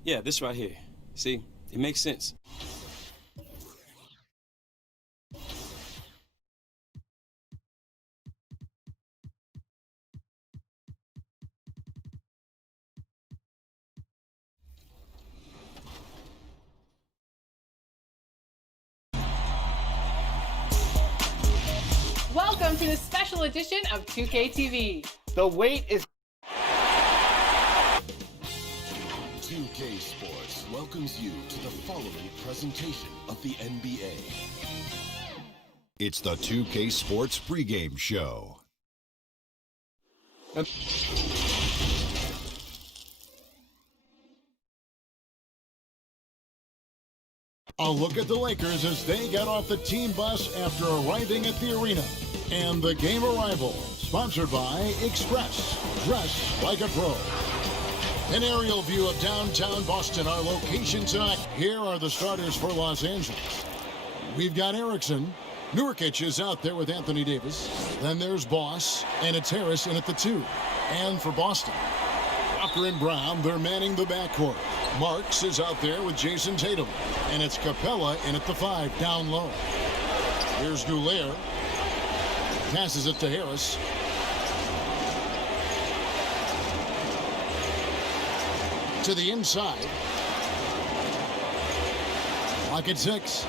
Yeah, this right here. See, it makes sense. Welcome to this special edition of 2K TV. The wait is 2K Sports welcomes you to the following presentation of the NBA. It's the 2K Sports pregame show. A look at the Lakers as they get off the team bus after arriving at the arena. And the game arrival, sponsored by Express. Dress like a pro. An aerial view of downtown Boston, our location tonight. Here are the starters for Los Angeles. We've got Erickson. Nurkic is out there with Anthony Davis. Then there's Boss, and it's Harris in at the 2. And for Boston, Walker and Brown, they're manning the backcourt. Marks is out there with Jason Tatum. And it's Capella in at the 5, down low. Here's Goulet. Passes it to Harris. To the inside. Clock at 6.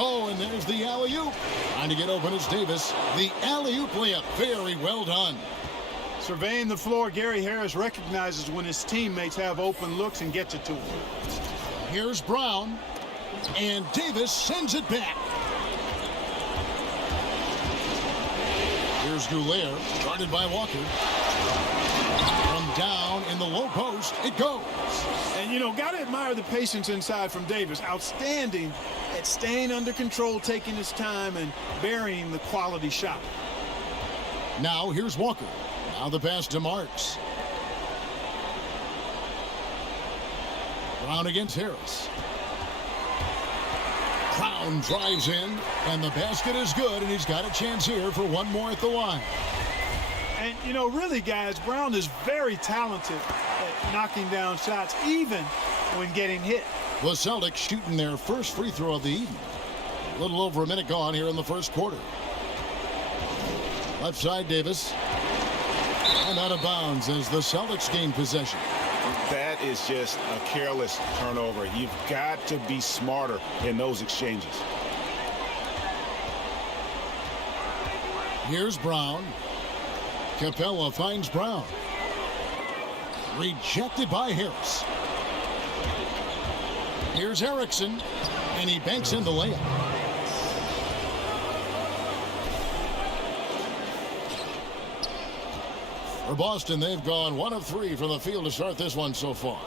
Oh, and there's the alley-oop. Trying to get open is Davis. The alley-oop layup. Very well done. Surveying the floor, Gary Harris recognizes when his teammates have open looks and gets it to him. Here's Brown. And Davis sends it back. Here's Goulet, guarded by Walker. From down in the low post, it goes. And, you know, got to admire the patience inside from Davis. Outstanding at staying under control, taking his time, and burying the quality shot. Now here's Walker. Now the pass to Marks. Brown against Harris. Brown drives in, and the basket is good, and he's got a chance here for one more at the line. And, you know, really, guys, Brown is very talented at knocking down shots, even when getting hit. The Celtics shooting their first free throw of the evening. A little over a minute gone here in the first quarter. Left side, Davis. And out of bounds as the Celtics gain possession. That is just a careless turnover. You've got to be smarter in those exchanges. Here's Brown. Capella finds Brown. Rejected by Harris. Here's Erickson, and he banks in the layup. For Boston, they've gone 1 of 3 from the field to start this one so far.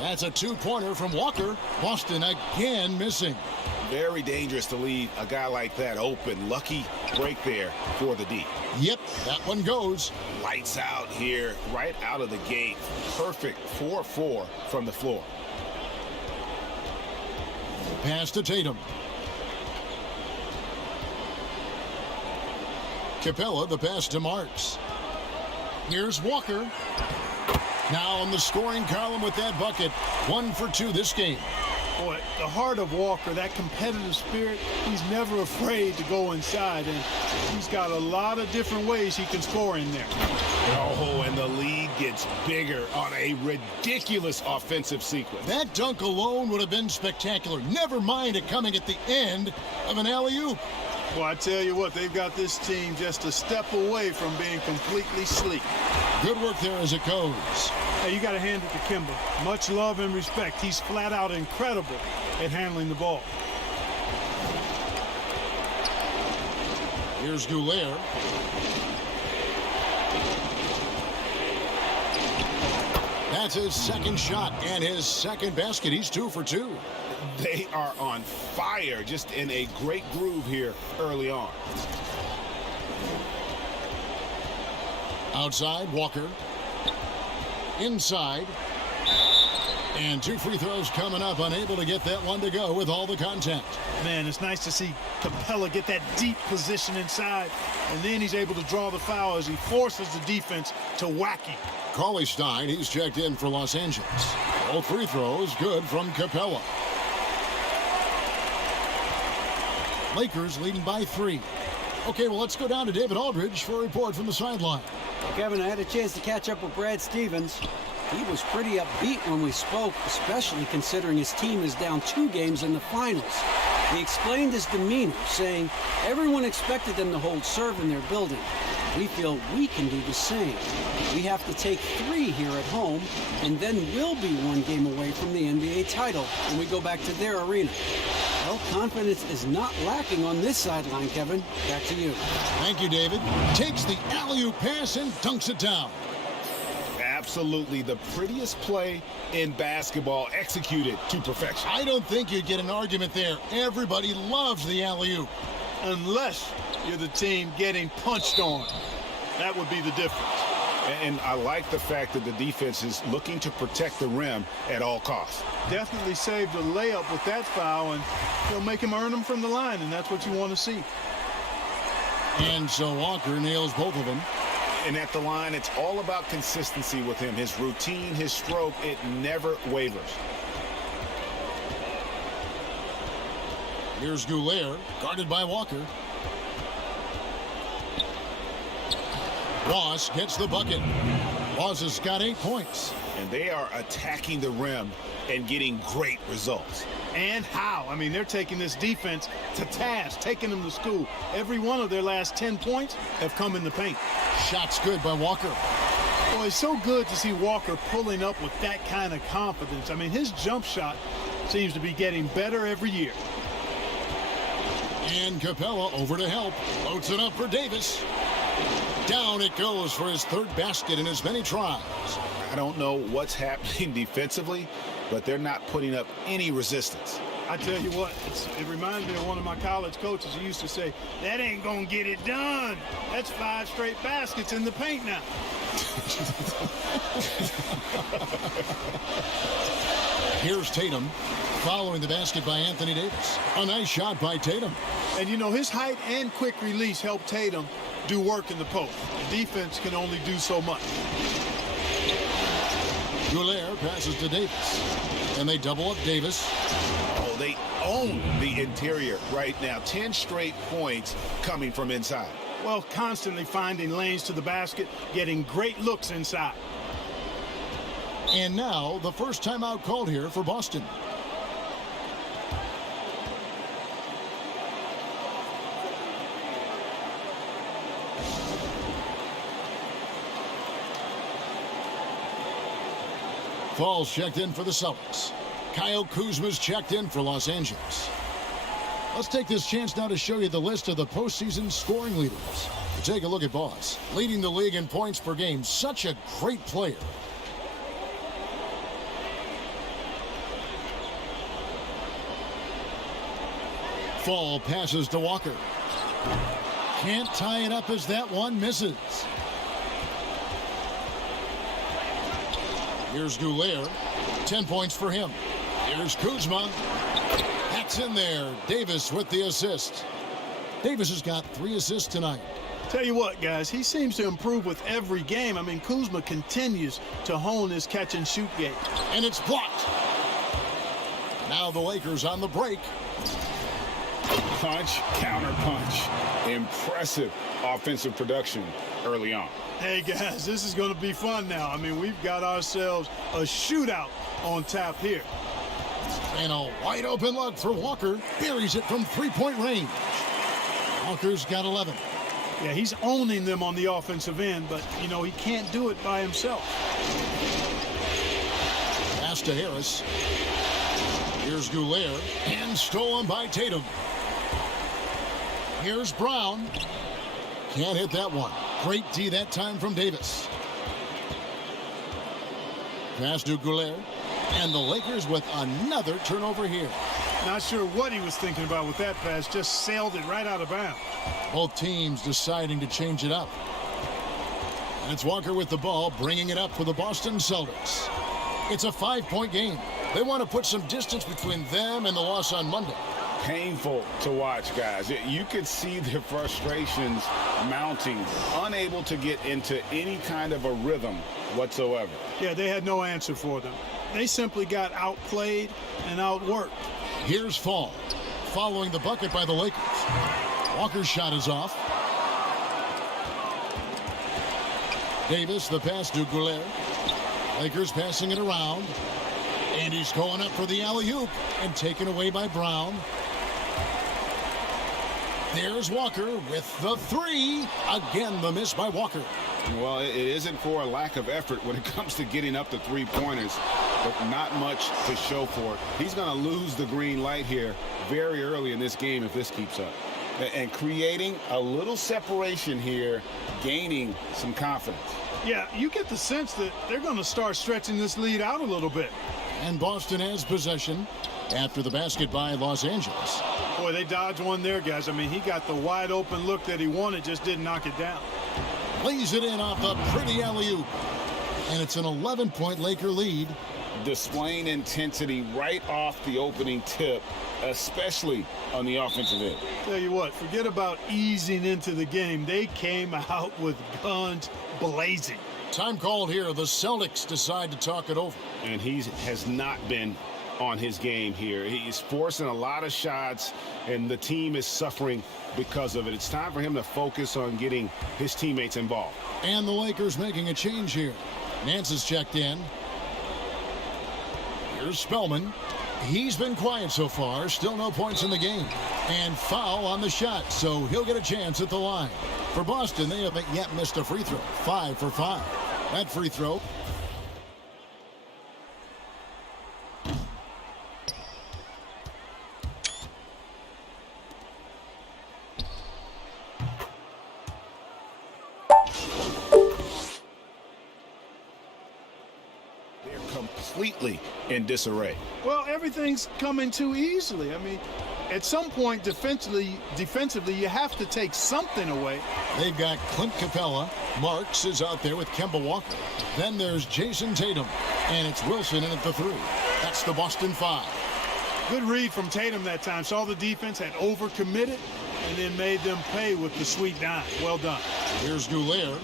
That's a 2-pointer from Walker. Boston again missing. Very dangerous to leave a guy like that open. Lucky break there for the D. Yep, that one goes. Lights out here, right out of the gate. Perfect 4-4 from the floor. Pass to Tatum. Capella, the pass to Marks. Here's Walker. Now on the scoring column with that bucket. 1 for 2 this game. Boy, the heart of Walker, that competitive spirit, he's never afraid to go inside, and he's got a lot of different ways he can score in there. Oh, and the lead gets bigger on a ridiculous offensive sequence. That dunk alone would have been spectacular. Never mind it coming at the end of an alley-oop. Well, I tell you what, they've got this team just a step away from being completely sleek. Good work there as it goes. Hey, you got to hand it to Kemba. Much love and respect. He's flat out incredible at handling the ball. Here's Goulet. That's his second shot and his second basket. He's 2 for 2. They are on fire, just in a great groove here early on. Outside, Walker. Inside. And 2 free throws coming up, unable to get that one to go with all the contact. Man, it's nice to see Capella get that deep position inside, and then he's able to draw the foul as he forces the defense to whack him. Cauley Stein, he's checked in for Los Angeles. All free throws good from Capella. Lakers leading by 3. Okay, well, let's go down to David Aldridge for a report from the sideline. Kevin, I had a chance to catch up with Brad Stevens. He was pretty upbeat when we spoke, especially considering his team is down 2 games in the finals. He explained his demeanor, saying everyone expected them to hold serve in their building. We feel we can do the same. We have to take 3 here at home, and then we'll be 1 game away from the NBA title when we go back to their arena. Well, confidence is not lacking on this sideline, Kevin. Back to you. Thank you, David. Takes the alley-oop pass and dunks it down. Absolutely the prettiest play in basketball, executed to perfection. I don't think you'd get an argument there. Everybody loves the alley-oop. Unless you're the team getting punched on. That would be the difference. And I like the fact that the defense is looking to protect the rim at all costs. Definitely saved a layup with that foul, and he'll make him earn them from the line, and that's what you want to see. And so Walker nails both of them. And at the line, it's all about consistency with him. His routine, his stroke, it never wavers. Here's Goulet, guarded by Walker. Ross gets the bucket. Ross has got 8 points. And they are attacking the rim and getting great results. And how? I mean, they're taking this defense to task, taking them to school. Every one of their last 10 points have come in the paint. Shot's good by Walker. Boy, it's so good to see Walker pulling up with that kind of confidence. I mean, his jump shot seems to be getting better every year. And Capella over to help. Loads it up for Davis. Down it goes for his 3rd basket in as many tries. I don't know what's happening defensively, but they're not putting up any resistance. I tell you what, it reminds me of one of my college coaches who used to say, that ain't gonna get it done. That's 5 straight baskets in the paint now. Here's Tatum, following the basket by Anthony Davis. A nice shot by Tatum. And you know, his height and quick release help Tatum do work in the post. The defense can only do so much. Goulet passes to Davis. And they double up Davis. Oh, they own the interior right now. 10 straight points coming from inside. Well, constantly finding lanes to the basket, getting great looks inside. And now, the first timeout called here for Boston. Falls checked in for the Celtics. Kyle Kuzma's checked in for Los Angeles. Let's take this chance now to show you the list of the postseason scoring leaders. Take a look at Boss, leading the league in points per game. Such a great player. Fall passes to Walker. Can't tie it up as that one misses. Here's Goulet. 10 points for him. Here's Kuzma. Hacks in there. Davis with the assist. Davis has got 3 assists tonight. Tell you what, guys, he seems to improve with every game. I mean, Kuzma continues to hone his catch-and-shoot game. And it's blocked. Now the Lakers on the break. Punch, counter punch. Impressive offensive production early on. Hey, guys, this is going to be fun now. I mean, we've got ourselves a shootout on tap here. And a wide open look for Walker. Buries it from 3-point range. Walker's got 11. Yeah, he's owning them on the offensive end, but, you know, he can't do it by himself. Pass to Harris. Here's Goulet, and stolen by Tatum. Here's Brown. Can't hit that one. Great D that time from Davis. Pass to Goulet, and the Lakers with another turnover here. Not sure what he was thinking about with that pass. Just sailed it right out of bounds. Both teams deciding to change it up. And it's Walker with the ball, bringing it up for the Boston Celtics. It's a 5-point game. They want to put some distance between them and the loss on Monday. Painful to watch, guys. You could see their frustrations mounting, unable to get into any kind of a rhythm whatsoever. Yeah, they had no answer for them. They simply got outplayed and outworked. Here's Fall, following the bucket by the Lakers. Walker's shot is off. Davis, the pass to Goulet. Lakers passing it around. And he's going up for the alley-oop and taken away by Brown. There's Walker with the 3. Again, the miss by Walker. Well, it isn't for a lack of effort when it comes to getting up the 3-pointers, but not much to show for it. He's going to lose the green light here very early in this game if this keeps up. And creating a little separation here, gaining some confidence. Yeah, you get the sense that they're going to start stretching this lead out a little bit. And Boston has possession after the basket by Los Angeles. Boy, they dodged one there, guys. I mean, he got the wide open look that he wanted, just didn't knock it down. Lays it in off the pretty alley-oop. And it's an 11-point Laker lead. Displaying intensity right off the opening tip, especially on the offensive end. Tell you what, forget about easing into the game. They came out with guns blazing. Time called here. The Celtics decide to talk it over. And he has not been on his game here. He's forcing a lot of shots, and the team is suffering because of it. It's time for him to focus on getting his teammates involved. And the Lakers making a change here. Nance is checked in. Here's Spellman. He's been quiet so far. Still no points in the game. And foul on the shot, so he'll get a chance at the line. For Boston, they haven't yet missed a free throw. 5 for 5. That free throw. Completely in disarray. Well, everything's coming too easily. I mean, at some point defensively, you have to take something away. They've got Clint Capella. Marks is out there with Kemba Walker. Then there's Jason Tatum. And it's Wilson in at the 3. That's the Boston 5. Good read from Tatum that time. Saw the defense had overcommitted and then made them pay with the sweet dime. Well done. Here's Goulier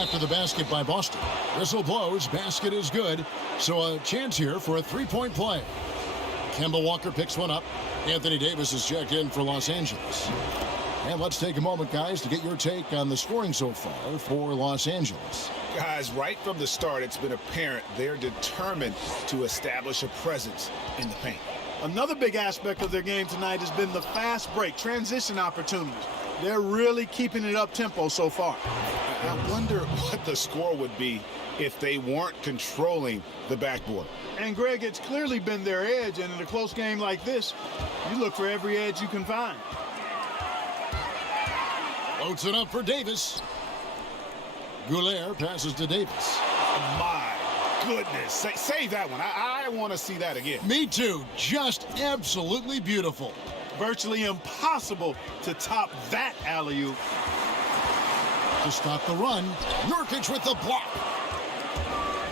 after the basket by Boston. Whistle blows. Basket is good. So a chance here for a three-point play. Kemba Walker picks one up. Anthony Davis is checked in for Los Angeles. And let's take a moment, guys, to get your take on the scoring so far for Los Angeles. Guys, right from the start, it's been apparent they're determined to establish a presence in the paint. Another big aspect of their game tonight has been the fast break, transition opportunities. They're really keeping it up-tempo so far. I wonder what the score would be if they weren't controlling the backboard. And, Greg, it's clearly been their edge, and in a close game like this, you look for every edge you can find. Floats it up for Davis. Goulier passes to Davis. My goodness. Save that one. I want to see that again. Me too. Just absolutely beautiful. Virtually impossible to top that alley-oop. To stop the run, Nurkic with the block.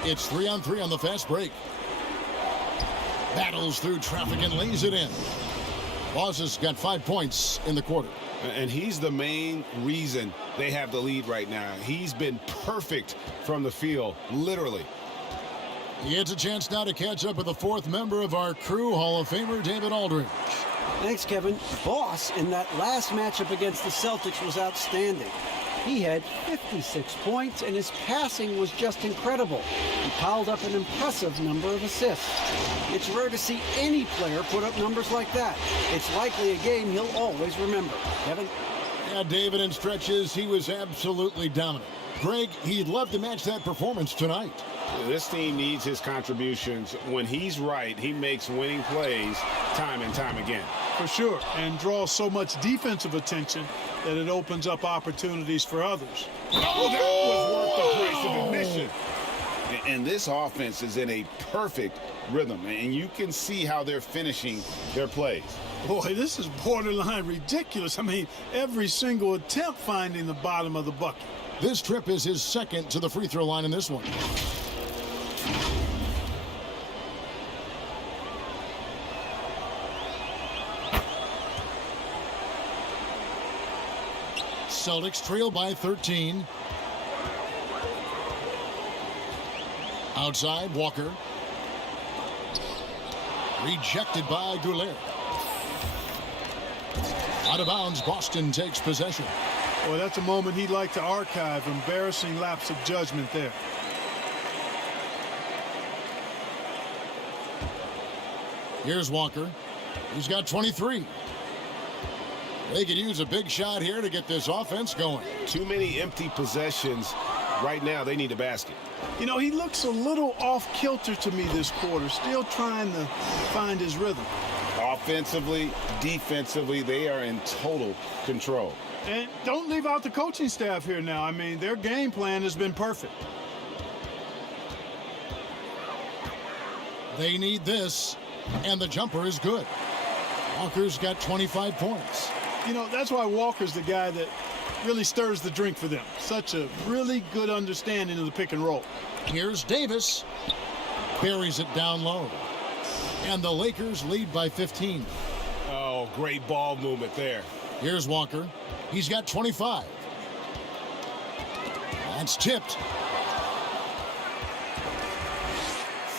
It's 3-on-3 on the fast break. Battles through traffic and lays it in. Boss has got 5 points in the quarter. And he's the main reason they have the lead right now. He's been perfect from the field, literally. He gets a chance now to catch up with the fourth member of our crew, Hall of Famer David Aldridge. Thanks, Kevin. Boss in that last matchup against the Celtics was outstanding. He had 56 points, and his passing was just incredible. He piled up an impressive number of assists. It's rare to see any player put up numbers like that. It's likely a game he'll always remember. Kevin? Yeah, David, in stretches, he was absolutely dominant. Greg, he'd love to match that performance tonight. This team needs his contributions. When he's right, he makes winning plays time and time again. For sure, and draws so much defensive attention that it opens up opportunities for others. Oh, that was worth the price of admission. And this offense is in a perfect rhythm, and you can see how they're finishing their plays. Boy, this is borderline ridiculous. I mean, every single attempt finding the bottom of the bucket. This trip is his second to the free throw line in this one. Celtics trail by 13. Outside, Walker. Rejected by Goulier. Out of bounds, Boston takes possession. Well, that's a moment he'd like to archive. Embarrassing lapse of judgment there. Here's Walker. He's got 23. They could use a big shot here to get this offense going. Too many empty possessions. Right now, they need a basket. You know, he looks a little off-kilter to me this quarter, still trying to find his rhythm. Offensively, defensively, they are in total control. And don't leave out the coaching staff here now. I mean, their game plan has been perfect. They need this, and the jumper is good. Walker's got 25 points. You know, that's why Walker's the guy that really stirs the drink for them. Such a really good understanding of the pick and roll. Here's Davis. Buries it down low. And the Lakers lead by 15. Oh, great ball movement there. Here's Walker. He's got 25. That's tipped.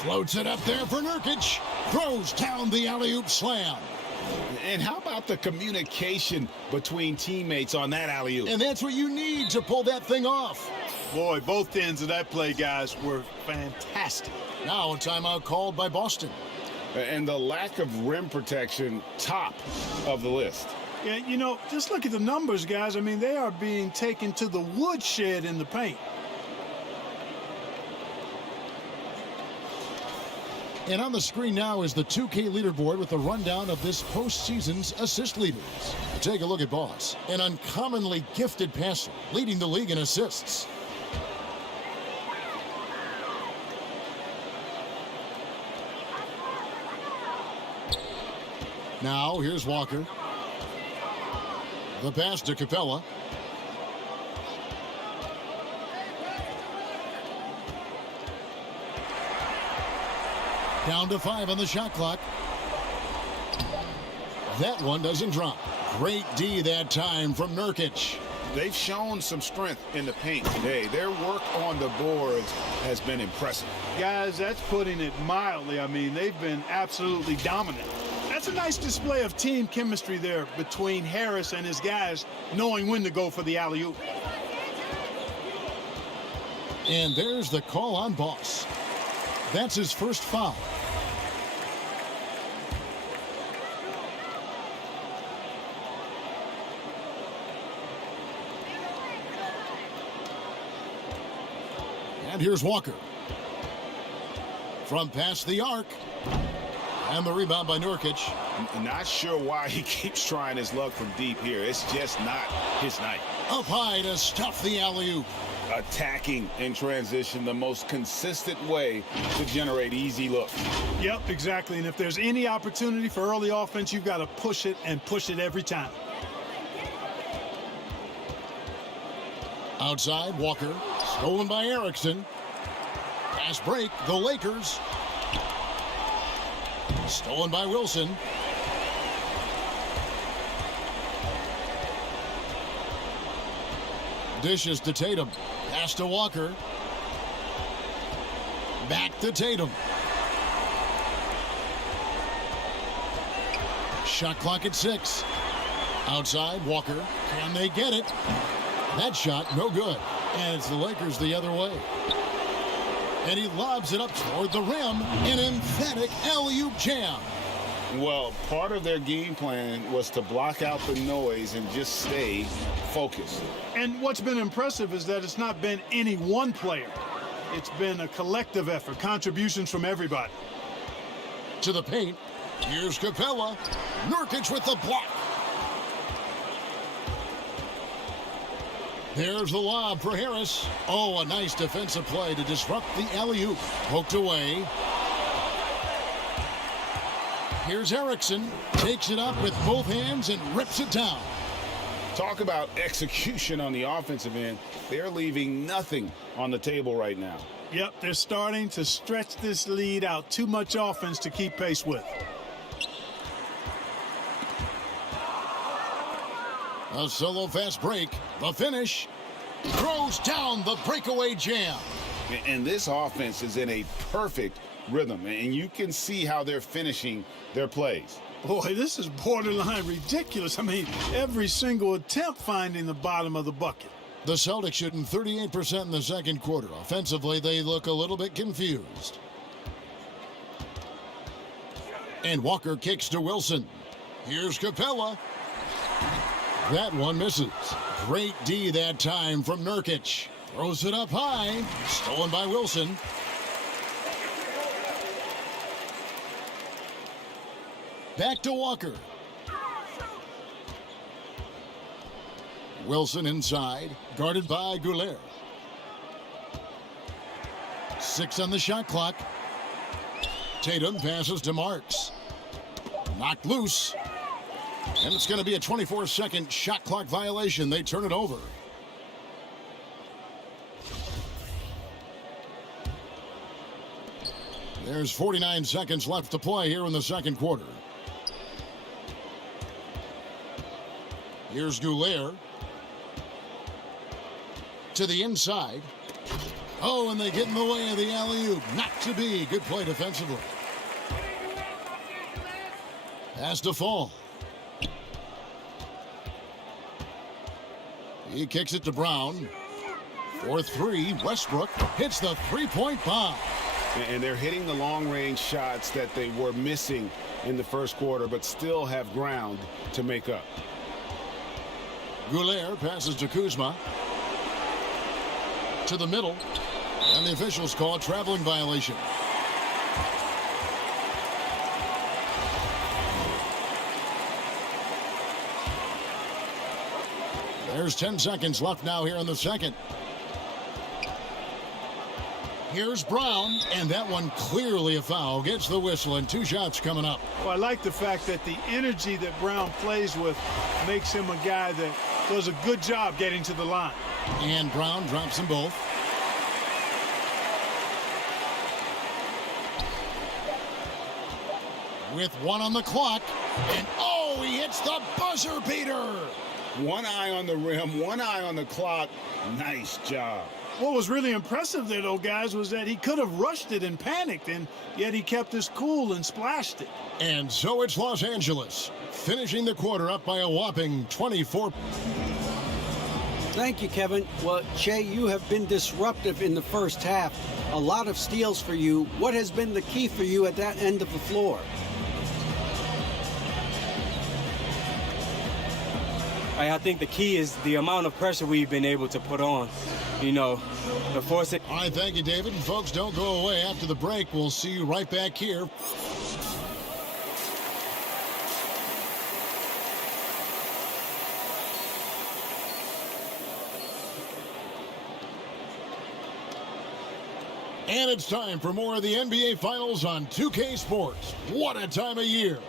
Floats it up there for Nurkic. Throws down the alley-oop slam. And how about the communication between teammates on that alley-oop? And that's what you need to pull that thing off. Boy, both ends of that play, guys, were fantastic. Now a timeout called by Boston. And the lack of rim protection, top of the list. Yeah, you know, just look at the numbers, guys. I mean, they are being taken to the woodshed in the paint. And on the screen now is the 2K leaderboard with a rundown of this postseason's assist leaders. Take a look at Boss, an uncommonly gifted passer, leading the league in assists. Now, here's Walker. The pass to Capella. Down to 5 on the shot clock. That one doesn't drop. Great D that time from Nurkic. They've shown some strength in the paint today. Their work on the boards has been impressive. Guys, that's putting it mildly. I mean, they've been absolutely dominant. That's a nice display of team chemistry there between Harris and his guys, knowing when to go for the alley-oop. And there's the call on Boss. That's his first foul. And here's Walker. From past the arc. And the rebound by Nurkic. Not sure why he keeps trying his luck from deep here. It's just not his night. Up high to stuff the alley-oop. Attacking in transition, the most consistent way to generate easy looks. Yep, exactly. And if there's any opportunity for early offense, you've got to push it and push it every time. Outside, Walker. Stolen by Erickson. Pass break, the Lakers. Stolen by Wilson. Dishes to Tatum. Pass to Walker. Back to Tatum. Shot clock at 6. Outside, Walker. Can they get it? That shot, no good. And it's the Lakers the other way. And he lobs it up toward the rim. An emphatic alley-oop jam. Well, part of their game plan was to block out the noise and just stay focused. And what's been impressive is that it's not been any one player. It's been a collective effort, contributions from everybody. To the paint. Here's Capella. Nurkic with the block. There's the lob for Harris. Oh, a nice defensive play to disrupt the alley-oop. Poked away. Here's Erickson. Takes it up with both hands and rips it down. Talk about execution on the offensive end. They're leaving nothing on the table right now. Yep, they're starting to stretch this lead out. Too much offense to keep pace with. A solo fast break. The finish. Throws down the breakaway jam. And this offense is in a perfect rhythm, and you can see how they're finishing their plays. Boy, this is borderline ridiculous. I mean, every single attempt finding the bottom of the bucket. The Celtics shooting 38% in the second quarter. Offensively, they look a little bit confused. And Walker kicks to Wilson. Here's Capella. That one misses. Great D that time from Nurkic. Throws it up high. Stolen by Wilson. Back to Walker. Wilson inside, guarded by Goulet. 6 on the shot clock. Tatum passes to Marks. Knocked loose. And it's going to be a 24-second shot clock violation. They turn it over. There's 49 seconds left to play here in the second quarter. Here's Goulet. To the inside. Oh, and they get in the way of the alley-oop. Not to be. Good play defensively. Has to fall. He kicks it to Brown. For three, Westbrook hits the three-point bomb. And they're hitting the long-range shots that they were missing in the first quarter, but still have ground to make up. Goulet passes to Kuzma. To the middle. And the officials call a traveling violation. There's 10 seconds left now here in the second. Here's Brown, and that one clearly a foul. Gets the whistle, and 2 shots coming up. Well, I like the fact that the energy that Brown plays with makes him a guy that does a good job getting to the line. And Brown drops them both. With 1 on the clock, and oh, he hits the buzzer beater. 1 eye on the rim, 1 eye on the clock. Nice job. What was really impressive there, though, guys, was that he could have rushed it and panicked, and yet he kept his cool and splashed it. And so it's Los Angeles, finishing the quarter up by a whopping 24. Thank you, Kevin. Well, Che, you have been disruptive in the first half. A lot of steals for you. What has been the key for you at that end of the floor? I think the key is the amount of pressure we've been able to put on. You know, the force it. All right, thank you, David. And folks, don't go away. After the break, we'll see you right back here. And it's time for more of the NBA Finals on 2K Sports. What a time of year.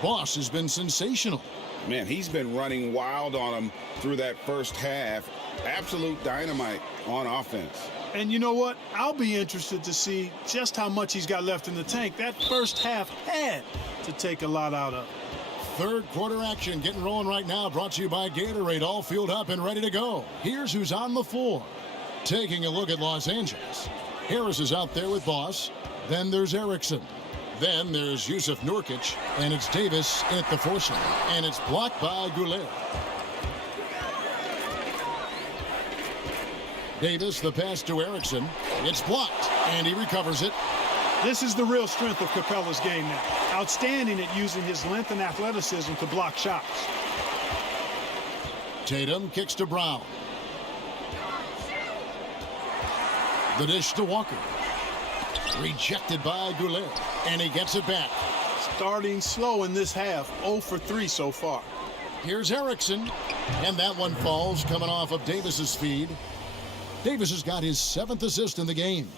Boss has been sensational. Man, he's been running wild on him through that first half. Absolute dynamite on offense. And you know what? I'll be interested to see just how much he's got left in the tank. That first half had to take a lot out of. Third quarter action getting rolling right now. Brought to you by Gatorade. All fueled up and ready to go. Here's who's on the floor. Taking a look at Los Angeles. Harris is out there with Boss. Then there's Erickson. Then there's Yusuf Nurkic, and it's Davis in at the force line, and it's blocked by Goulet. Davis, the pass to Erickson. It's blocked, and he recovers it. This is the real strength of Capella's game now. Outstanding at using his length and athleticism to block shots. Tatum kicks to Brown. The dish to Walker. Rejected by Goulet, and he gets it back. Starting slow in this half, 0 for 3 so far. Here's Erickson, and that one falls coming off of Davis's feed. Davis has got his 7th assist in the game.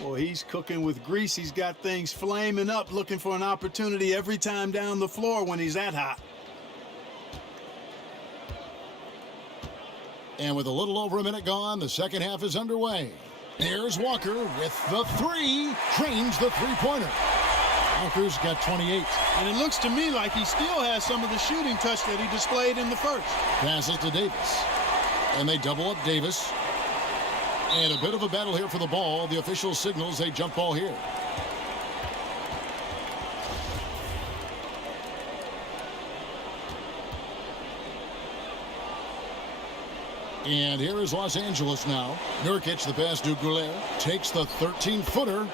Well, he's cooking with grease. He's got things flaming up, looking for an opportunity every time down the floor when he's that hot. And with a little over a minute gone, the second half is underway. There's Walker with the 3, drains the three-pointer. Walker's got 28. And it looks to me like he still has some of the shooting touch that he displayed in the first. Passes to Davis. And they double up Davis. And a bit of a battle here for the ball. The official signals a jump ball here. And here is Los Angeles now. Nurkic, the pass to Goulet, takes the 13-footer.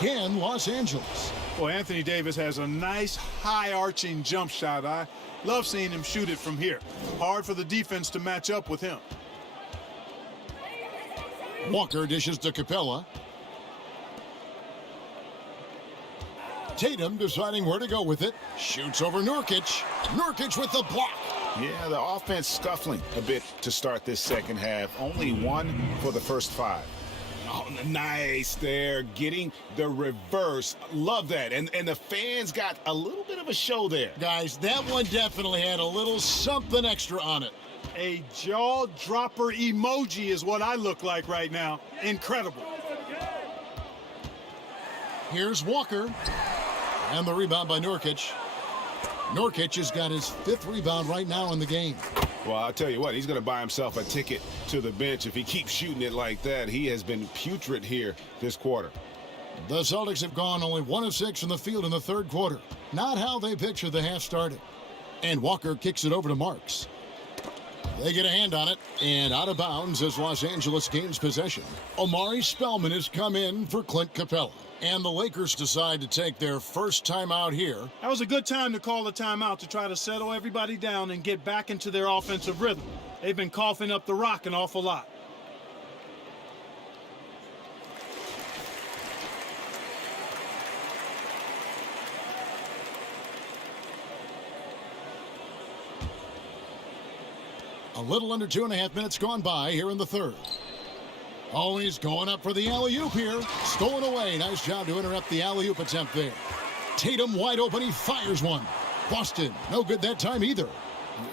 Again, Los Angeles. Well, Anthony Davis has a nice, high-arching jump shot. I love seeing him shoot it from here. Hard for the defense to match up with him. Walker dishes to Capella. Tatum deciding where to go with it. Shoots over Nurkic. Nurkic with the block. Yeah, the offense scuffling a bit to start this second half. Only 1 for the first 5. Oh, nice there, getting the reverse. Love that. And the fans got a little bit of a show there. Guys, that one definitely had a little something extra on it. A jaw-dropper emoji is what I look like right now. Incredible. Here's Walker. And the rebound by Nurkic. Nurkic has got his 5th rebound right now in the game. Well, I'll tell you what, he's going to buy himself a ticket to the bench if he keeps shooting it like that. He has been putrid here this quarter. The Celtics have gone only 1 of 6 from the field in the 3rd quarter. Not how they pictured the half started. And Walker kicks it over to Marks. They get a hand on it, and out of bounds as Los Angeles gains possession. Omari Spellman has come in for Clint Capella. And the Lakers decide to take their first timeout here. That was a good time to call a timeout to try to settle everybody down and get back into their offensive rhythm. They've been coughing up the rock an awful lot. A little under 2.5 minutes gone by here in the 3rd. Oh, he's going up for the alley-oop here. Stolen away. Nice job to interrupt the alley-oop attempt there. Tatum wide open. He fires one. Boston, no good that time either.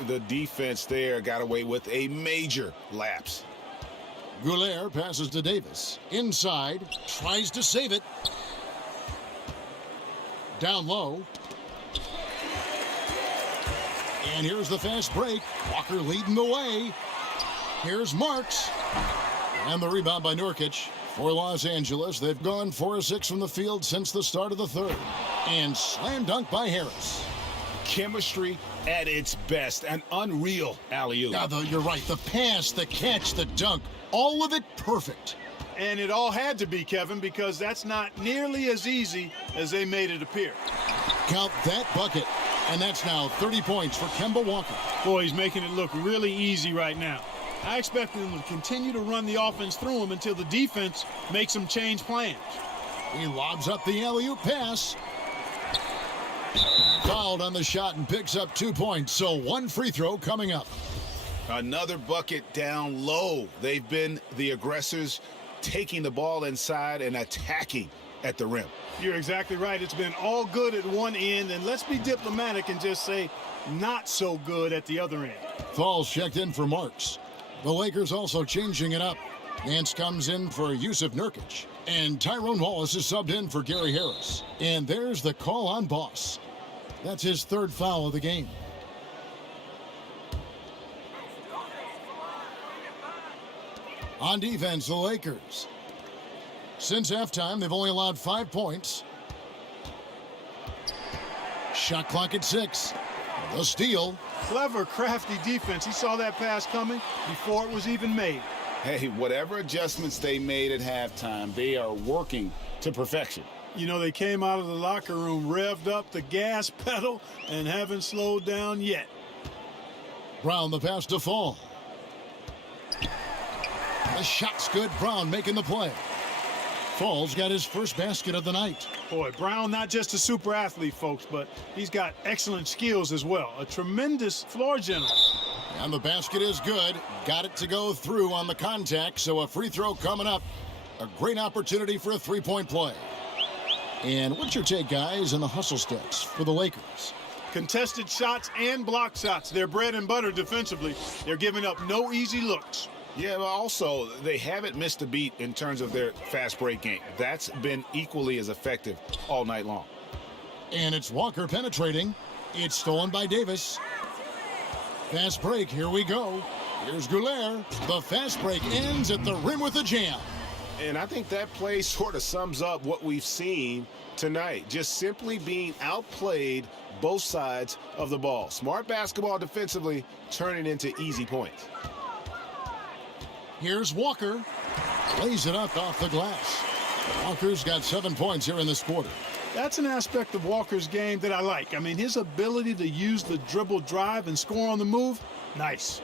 The defense there got away with a major lapse. Goulet passes to Davis. Inside. Tries to save it. Down low. And here's the fast break. Walker leading the way. Here's Marks. And the rebound by Nurkic for Los Angeles. They've gone 4 of 6 from the field since the start of the 3rd. And slam dunk by Harris. Chemistry at its best. An unreal alley-oop. Yeah, you're right. The pass, the catch, the dunk, all of it perfect. And it all had to be, Kevin, because that's not nearly as easy as they made it appear. Count that bucket. And that's now 30 points for Kemba Walker. Boy, he's making it look really easy right now. I expect them to continue to run the offense through him until the defense makes them change plans. He lobs up the alley-oop pass. Fouled on the shot and picks up 2 points, so 1 free throw coming up. Another bucket down low. They've been the aggressors, taking the ball inside and attacking at the rim. You're exactly right. It's been all good at one end, and let's be diplomatic and just say not so good at the other end. Falls checked in for Marks. The Lakers also changing it up. Nance comes in for Yusuf Nurkic. And Tyrone Wallace is subbed in for Gary Harris. And there's the call on Boss. That's his 3rd foul of the game. On defense, the Lakers. Since halftime, they've only allowed 5 points. Shot clock at 6. The steal. Clever, crafty defense. He saw that pass coming before it was even made. Hey, whatever adjustments they made at halftime, they are working to perfection. You know, they came out of the locker room, revved up the gas pedal, and haven't slowed down yet. Brown the pass to Fall. The shot's good. Brown making the play. Fall's got his first basket of the night. Boy, Brown not just a super athlete, folks, but he's got excellent skills as well. A tremendous floor general. And the basket is good. Got it to go through on the contact, so a free throw coming up. A great opportunity for a three-point play. And what's your take, guys, on the hustle steps for the Lakers? Contested shots and block shots. They're bread and butter defensively. They're giving up no easy looks. Yeah, but also, they haven't missed a beat in terms of their fast break game. That's been equally as effective all night long. And it's Walker penetrating. It's stolen by Davis. Fast break, here we go. Here's Goulet. The fast break ends at the rim with a jam. And I think that play sort of sums up what we've seen tonight. Just simply being outplayed both sides of the ball. Smart basketball defensively, turning into easy points. Here's Walker. Lays it up off the glass. Walker's got 7 points here in this quarter. That's an aspect of Walker's game that I like. I mean, his ability to use the dribble drive and score on the move, nice.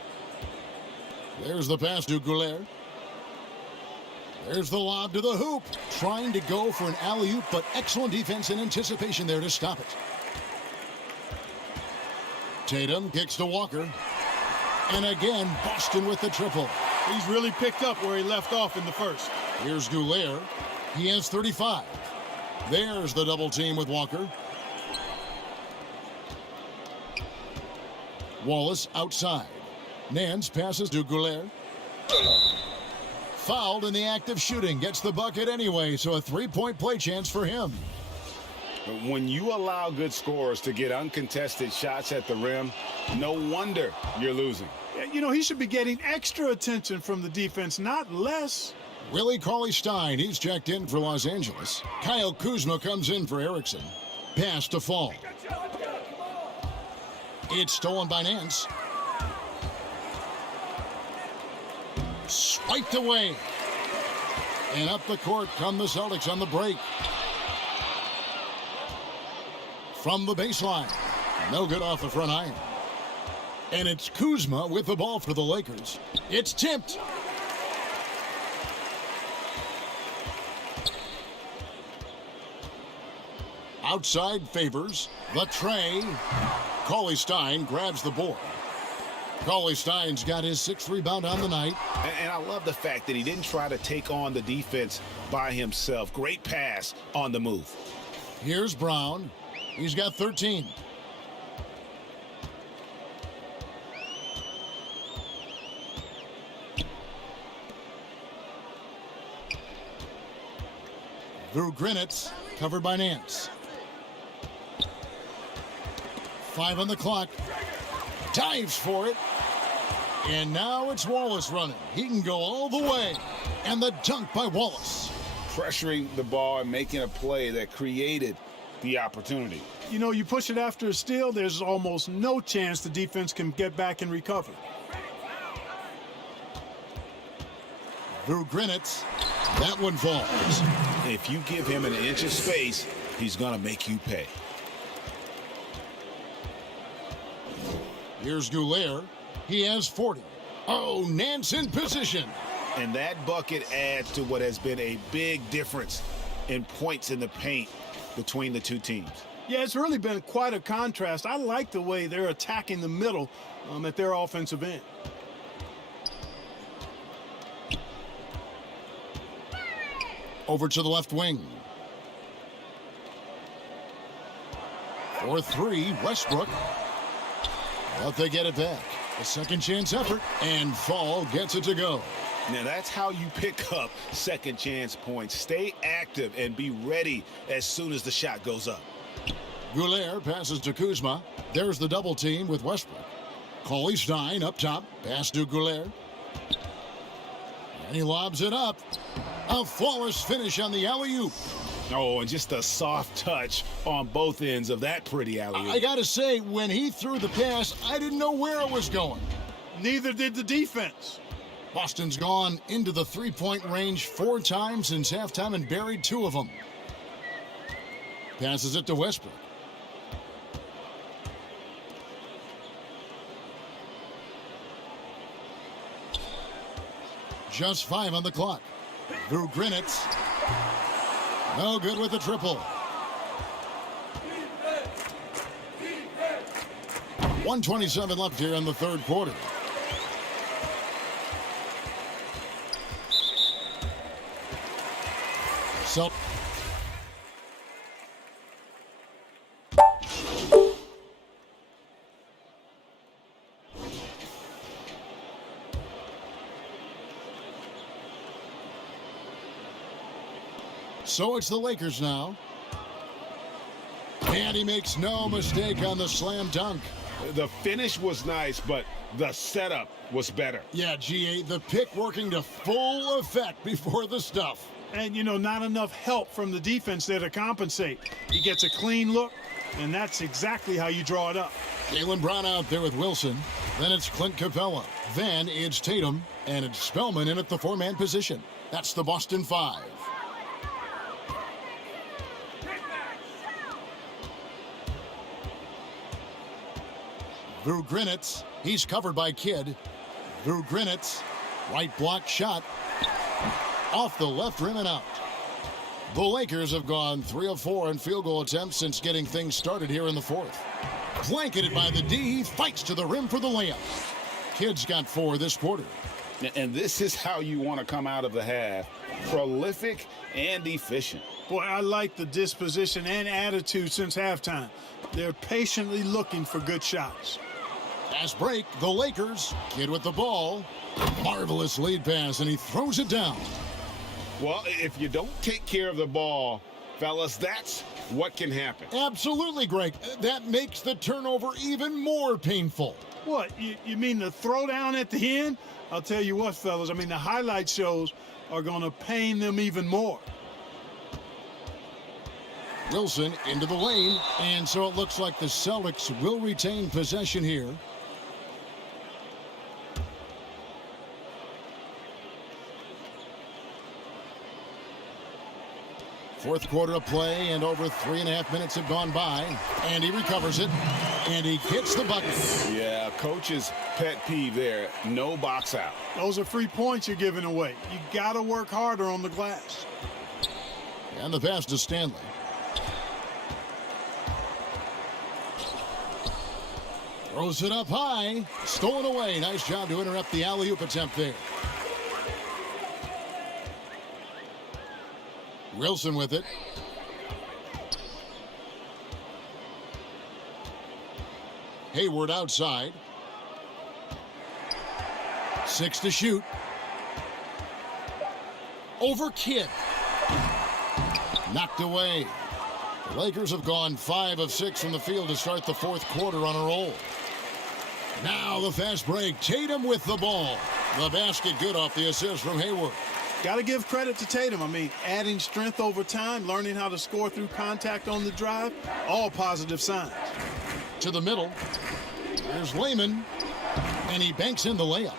There's the pass to Goulet. There's the lob to the hoop. Trying to go for an alley-oop, but excellent defense and anticipation there to stop it. Tatum kicks to Walker. And again, Boston with the triple. He's really picked up where he left off in the first. Here's Goulet. He has 35. There's the double team with Walker. Wallace outside. Nance passes to Goulet. Fouled in the act of shooting. Gets the bucket anyway, so a three-point play chance for him. When you allow good scorers to get uncontested shots at the rim, no wonder you're losing. You know, he should be getting extra attention from the defense, not less. Willie Cauley-Stein, he's checked in for Los Angeles. Kyle Kuzma comes in for Erickson. Pass to Fall. It's stolen by Nance. Swiped away. And up the court come the Celtics on the break. From the baseline. No good off the front iron. And it's Kuzma with the ball for the Lakers. It's tipped. Outside Favors. The tray. Cauley-Stein grabs the board. Cauley-Stein's got his 6th rebound on the night. And I love the fact that he didn't try to take on the defense by himself. Great pass on the move. Here's Brown. He's got 13. Drew Grinitz, covered by Nance. 5 on the clock. Dives for it. And now it's Wallace running. He can go all the way. And the dunk by Wallace. Pressuring the ball and making a play that created the opportunity. You know, you push it after a steal, there's almost no chance the defense can get back and recover. Drew Grinitz. That one falls. If you give him an inch of space, he's going to make you pay. Here's Goulet. He has 40. Oh, Nance in position. And that bucket adds to what has been a big difference in points in the paint between the two teams. Yeah, it's really been quite a contrast. I like the way they're attacking the middle at their offensive end. Over to the left wing. For 3, Westbrook. But they get it back. A second chance effort, and Fall gets it to go. Now that's how you pick up second chance points. Stay active and be ready as soon as the shot goes up. Goulet passes to Kuzma. There's the double team with Westbrook. Cauley-Stein up top. Pass to Goulet. And he lobs it up. A flawless finish on the alley-oop. Oh, and just a soft touch on both ends of that pretty alley-oop. I gotta say, when he threw the pass, I didn't know where it was going. Neither did the defense. Boston's gone into the three-point range 4 times since halftime and buried 2 of them. Passes it to Westbrook. Just 5 on the clock. Drew Grinitz. No good with the triple. 1:27 left here in the third quarter. So it's the Lakers now. And he makes no mistake on the slam dunk. The finish was nice, but the setup was better. Yeah, GA, the pick working to full effect before the stuff. And, you know, not enough help from the defense there to compensate. He gets a clean look, and that's exactly how you draw it up. Jaylen Brown out there with Wilson. Then it's Clint Capella. Then it's Tatum. And it's Spellman in at the 4-man position. That's the Boston 5. Drew Grinitz, he's covered by Kidd. Drew Grinitz, right block shot. Off the left rim and out. The Lakers have gone 3 of 4 in field goal attempts since getting things started here in the fourth. Blanketed by the D, he fights to the rim for the layup. Kidd's got 4 this quarter. And this is how you want to come out of the half prolific and efficient. Boy, I like the disposition and attitude since halftime. They're patiently looking for good shots. Fast break, the Lakers. Kid with the ball. Marvelous lead pass, and he throws it down. Well, if you don't take care of the ball, fellas, that's what can happen. Absolutely, Greg. That makes the turnover even more painful. What, you mean the throwdown at the end? I'll tell you what, fellas, I mean, the highlight shows are going to pain them even more. Wilson into the lane, and so it looks like the Celtics will retain possession here. Fourth quarter of play, and over 3.5 minutes have gone by, and he recovers it, and he hits the bucket. Yeah, coach's pet peeve there, no box out. Those are free points you're giving away. You got to work harder on the glass. And the pass to Stanley. Throws it up high, stolen away. Nice job to interrupt the alley-oop attempt there. Wilson with it. Hayward outside. 6 to shoot. Over Kidd. Knocked away. The Lakers have gone 5 of 6 from the field to start the fourth quarter on a roll. Now the fast break. Tatum with the ball. The basket good off the assist from Hayward. Got to give credit to Tatum. I mean, adding strength over time, learning how to score through contact on the drive, all positive signs. To the middle. There's Layman, and he banks in the layup.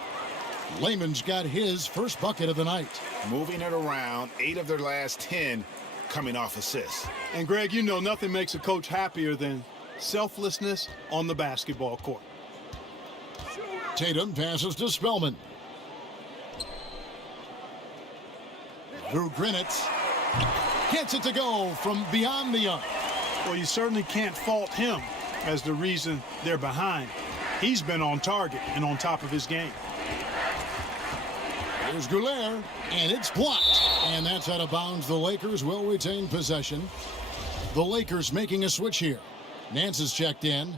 Layman's got his first bucket of the night. Moving it around, 8 of their last 10 coming off assists. And, Greg, you know nothing makes a coach happier than selflessness on the basketball court. Tatum passes to Spellman. Drew Grinitz gets it to go from beyond the arc. Well, you certainly can't fault him as the reason they're behind. He's been on target and on top of his game. Here's Goulet, and it's blocked. And that's out of bounds. The Lakers will retain possession. The Lakers making a switch here. Nance is checked in.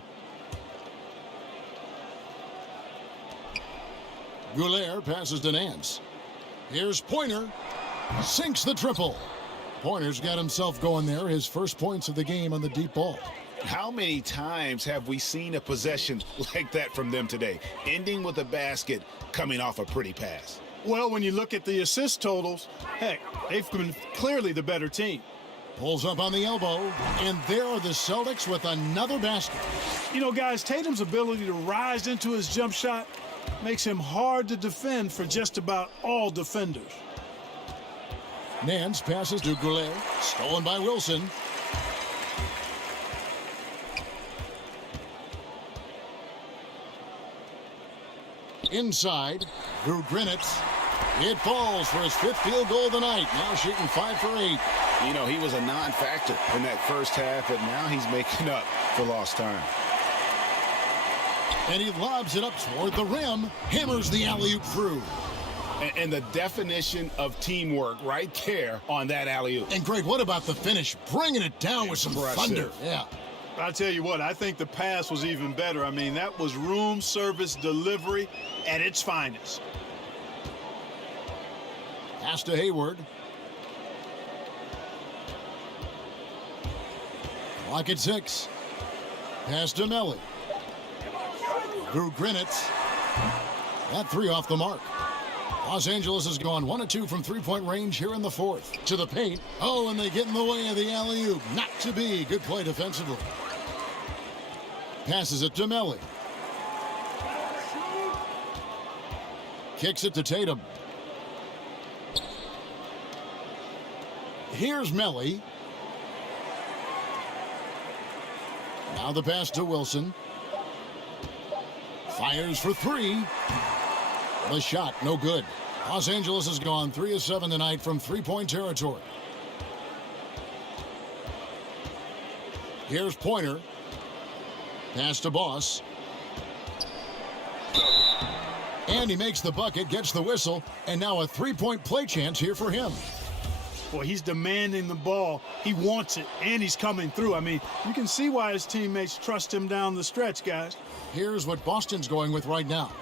Goulet passes to Nance. Here's Pointer. Sinks the triple. Pointer's got himself going there. His first points of the game on the deep ball. How many times have we seen a possession like that from them today? Ending with a basket, coming off a pretty pass. Well, when you look at the assist totals, heck, they've been clearly the better team. Pulls up on the elbow, and there are the Celtics with another basket. You know, guys, Tatum's ability to rise into his jump shot makes him hard to defend for just about all defenders. Nance passes to Goulet, stolen by Wilson. Inside, Drew Grinitz. It falls for his 5th field goal of the night. Now shooting 5 for 8. You know, he was a non-factor in that first half, but now he's making up for lost time. And he lobs it up toward the rim, hammers the alley-oop through. And the definition of teamwork right there on that alley-oop. And, Greg, what about the finish? Bringing it down with some thunder. Yeah. I'll tell you what, I think the pass was even better. I mean, that was room service delivery at its finest. Pass to Hayward. Clock at 6. Pass to Melly. Drew Grinitz. That 3 off the mark. Los Angeles has gone 1 of 2 from three-point range here in the fourth. To the paint. Oh, and they get in the way of the alley-oop. Not to be. Good play defensively. Passes it to Melly. Kicks it to Tatum. Here's Melly. Now the pass to Wilson. Fires for 3. The shot, no good. Los Angeles has gone 3 of 7 tonight from three-point territory. Here's Pointer. Pass to Boss. And he makes the bucket, gets the whistle, and now a three-point play chance here for him. Boy, he's demanding the ball. He wants it, and he's coming through. I mean, you can see why his teammates trust him down the stretch, guys. Here's what Boston's going with right now.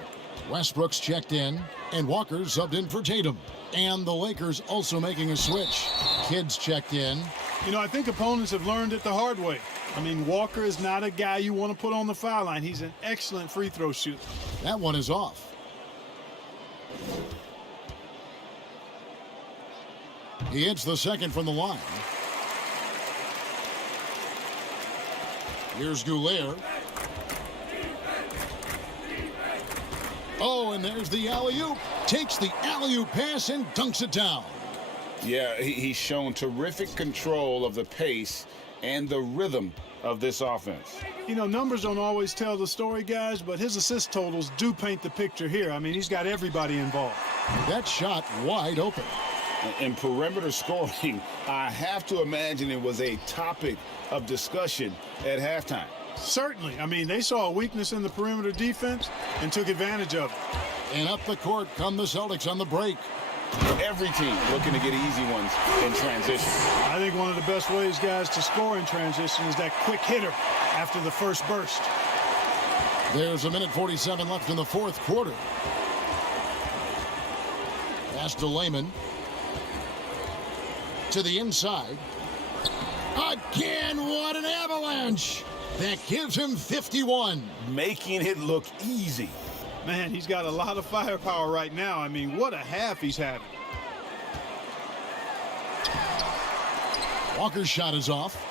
Westbrook's checked in, and Walker's subbed in for Tatum. And the Lakers also making a switch. Kidd's checked in. You know, I think opponents have learned it the hard way. I mean, Walker is not a guy you want to put on the foul line. He's an excellent free throw shooter. That one is off. He hits the second from the line. Here's Goulet. Oh, and there's the alley-oop. Takes the alley-oop pass and dunks it down. Yeah, he's shown terrific control of the pace and the rhythm of this offense. You know, numbers don't always tell the story, guys, but his assist totals do paint the picture here. I mean, he's got everybody involved. That shot wide open. In perimeter scoring, I have to imagine it was a topic of discussion at halftime. Certainly. I mean, they saw a weakness in the perimeter defense and took advantage of it. And up the court come the Celtics on the break. Every team looking to get easy ones in transition. I think one of the best ways, guys, to score in transition is that quick hitter after the first burst. There's a minute 47 left in the fourth quarter. Pass to Layman. To the inside. Again, what an avalanche! That gives him 51. Making it look easy. Man, he's got a lot of firepower right now. I mean, what a half he's having. Walker's shot is off.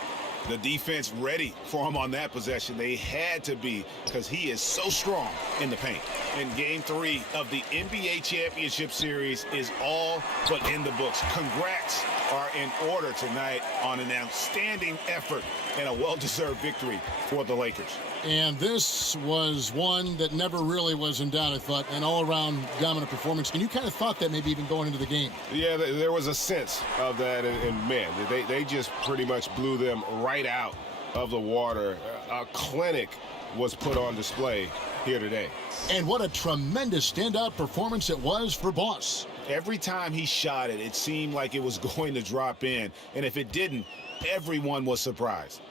The defense ready for him on that possession. They had to be, because he is so strong in the paint. And Game 3 of the NBA Championship Series is all but in the books. Congrats are in order tonight on an outstanding effort and a well-deserved victory for the Lakers. And this was one that never really was in doubt, I thought, an all-around dominant performance. And you kind of thought that maybe even going into the game. Yeah, there was a sense of that, and man, they just pretty much blew them right out of the water. A clinic was put on display here today. And what a tremendous standout performance it was for Boss. Every time he shot it, it seemed like it was going to drop in. And if it didn't, everyone was surprised.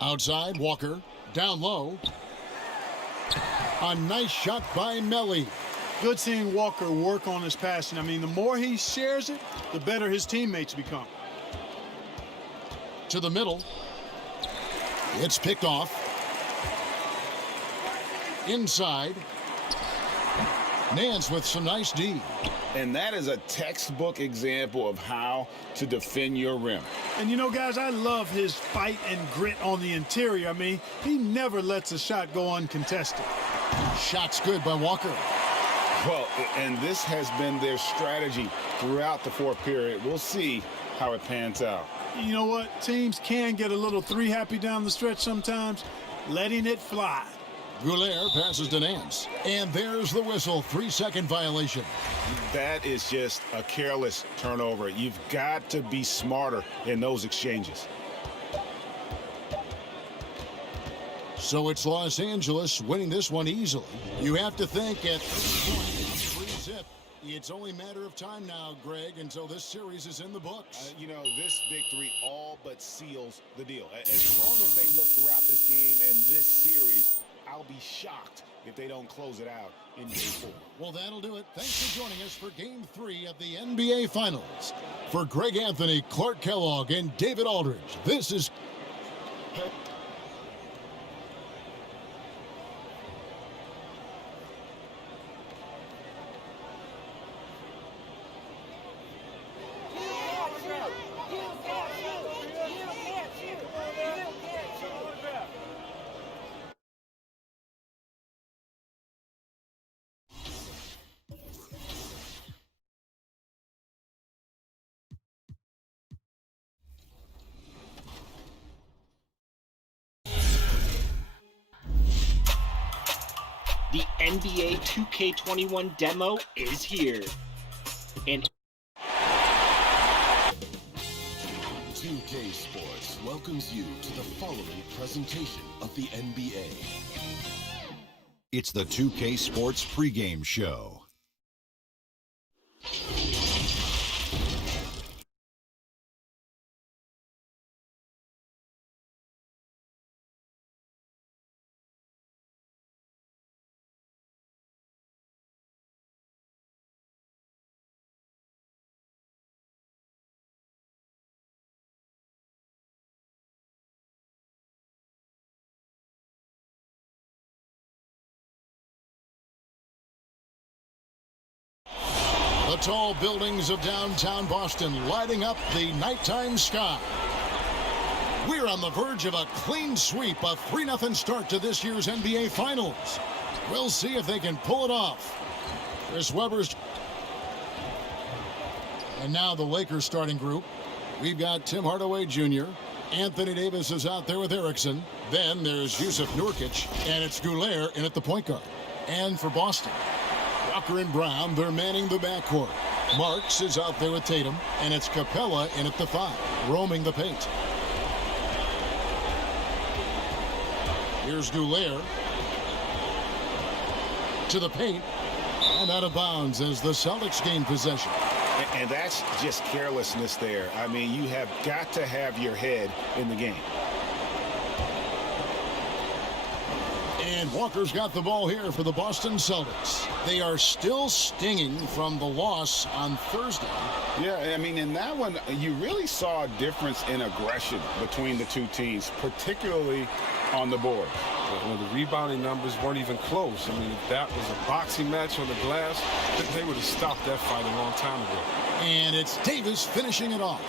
Outside, Walker, down low. A nice shot by Melly. Good seeing Walker work on his passing. I mean, the more he shares it, the better his teammates become. To the middle. It's picked off. Inside. Nance with some nice D. And that is a textbook example of how to defend your rim. And you know, guys, I love his fight and grit on the interior. I mean, he never lets a shot go uncontested. Shot's good by Walker. Well, and this has been their strategy throughout the fourth period. We'll see how it pans out. You know what? Teams can get a little three-happy down the stretch sometimes, letting it fly. Goulet passes to Nance. And there's the whistle, 3-second violation. That is just a careless turnover. You've got to be smarter in those exchanges. So it's Los Angeles winning this one easily. You have to think at this point, 3-zip. It's only a matter of time now, Greg, until this series is in the books. You know, this victory all but seals the deal. As long as they look throughout this game and this series, I'll be shocked if they don't close it out in Game 4. Well, that'll do it. Thanks for joining us for Game 3 of the NBA Finals. For Greg Anthony, Clark Kellogg, and David Aldridge, this is... The NBA 2K21 demo is here. And 2K Sports welcomes you to the following presentation of the NBA. It's the 2K Sports pregame show. The tall buildings of downtown Boston lighting up the nighttime sky. We're on the verge of a clean sweep, a 3-0 start to this year's NBA Finals. We'll see if they can pull it off. Chris Webber's. And now the Lakers starting group. We've got Tim Hardaway Jr. Anthony Davis is out there with Erickson. Then there's Yusuf Nurkic, and it's Gobert in at the point guard. And for Boston, Walker and Brown, they're manning the backcourt. Marks is out there with Tatum, and it's Capella in at the 5, roaming the paint. Here's Gobert to the paint, and out of bounds as the Celtics gain possession. And that's just carelessness there. I mean, you have got to have your head in the game. And Walker's got the ball here for the Boston Celtics. They are still stinging from the loss on Thursday. Yeah, I mean, in that one, you really saw a difference in aggression between the two teams, particularly on the board. Well, the rebounding numbers weren't even close. I mean, if that was a boxing match on the glass, they would have stopped that fight a long time ago. And it's Davis finishing it off.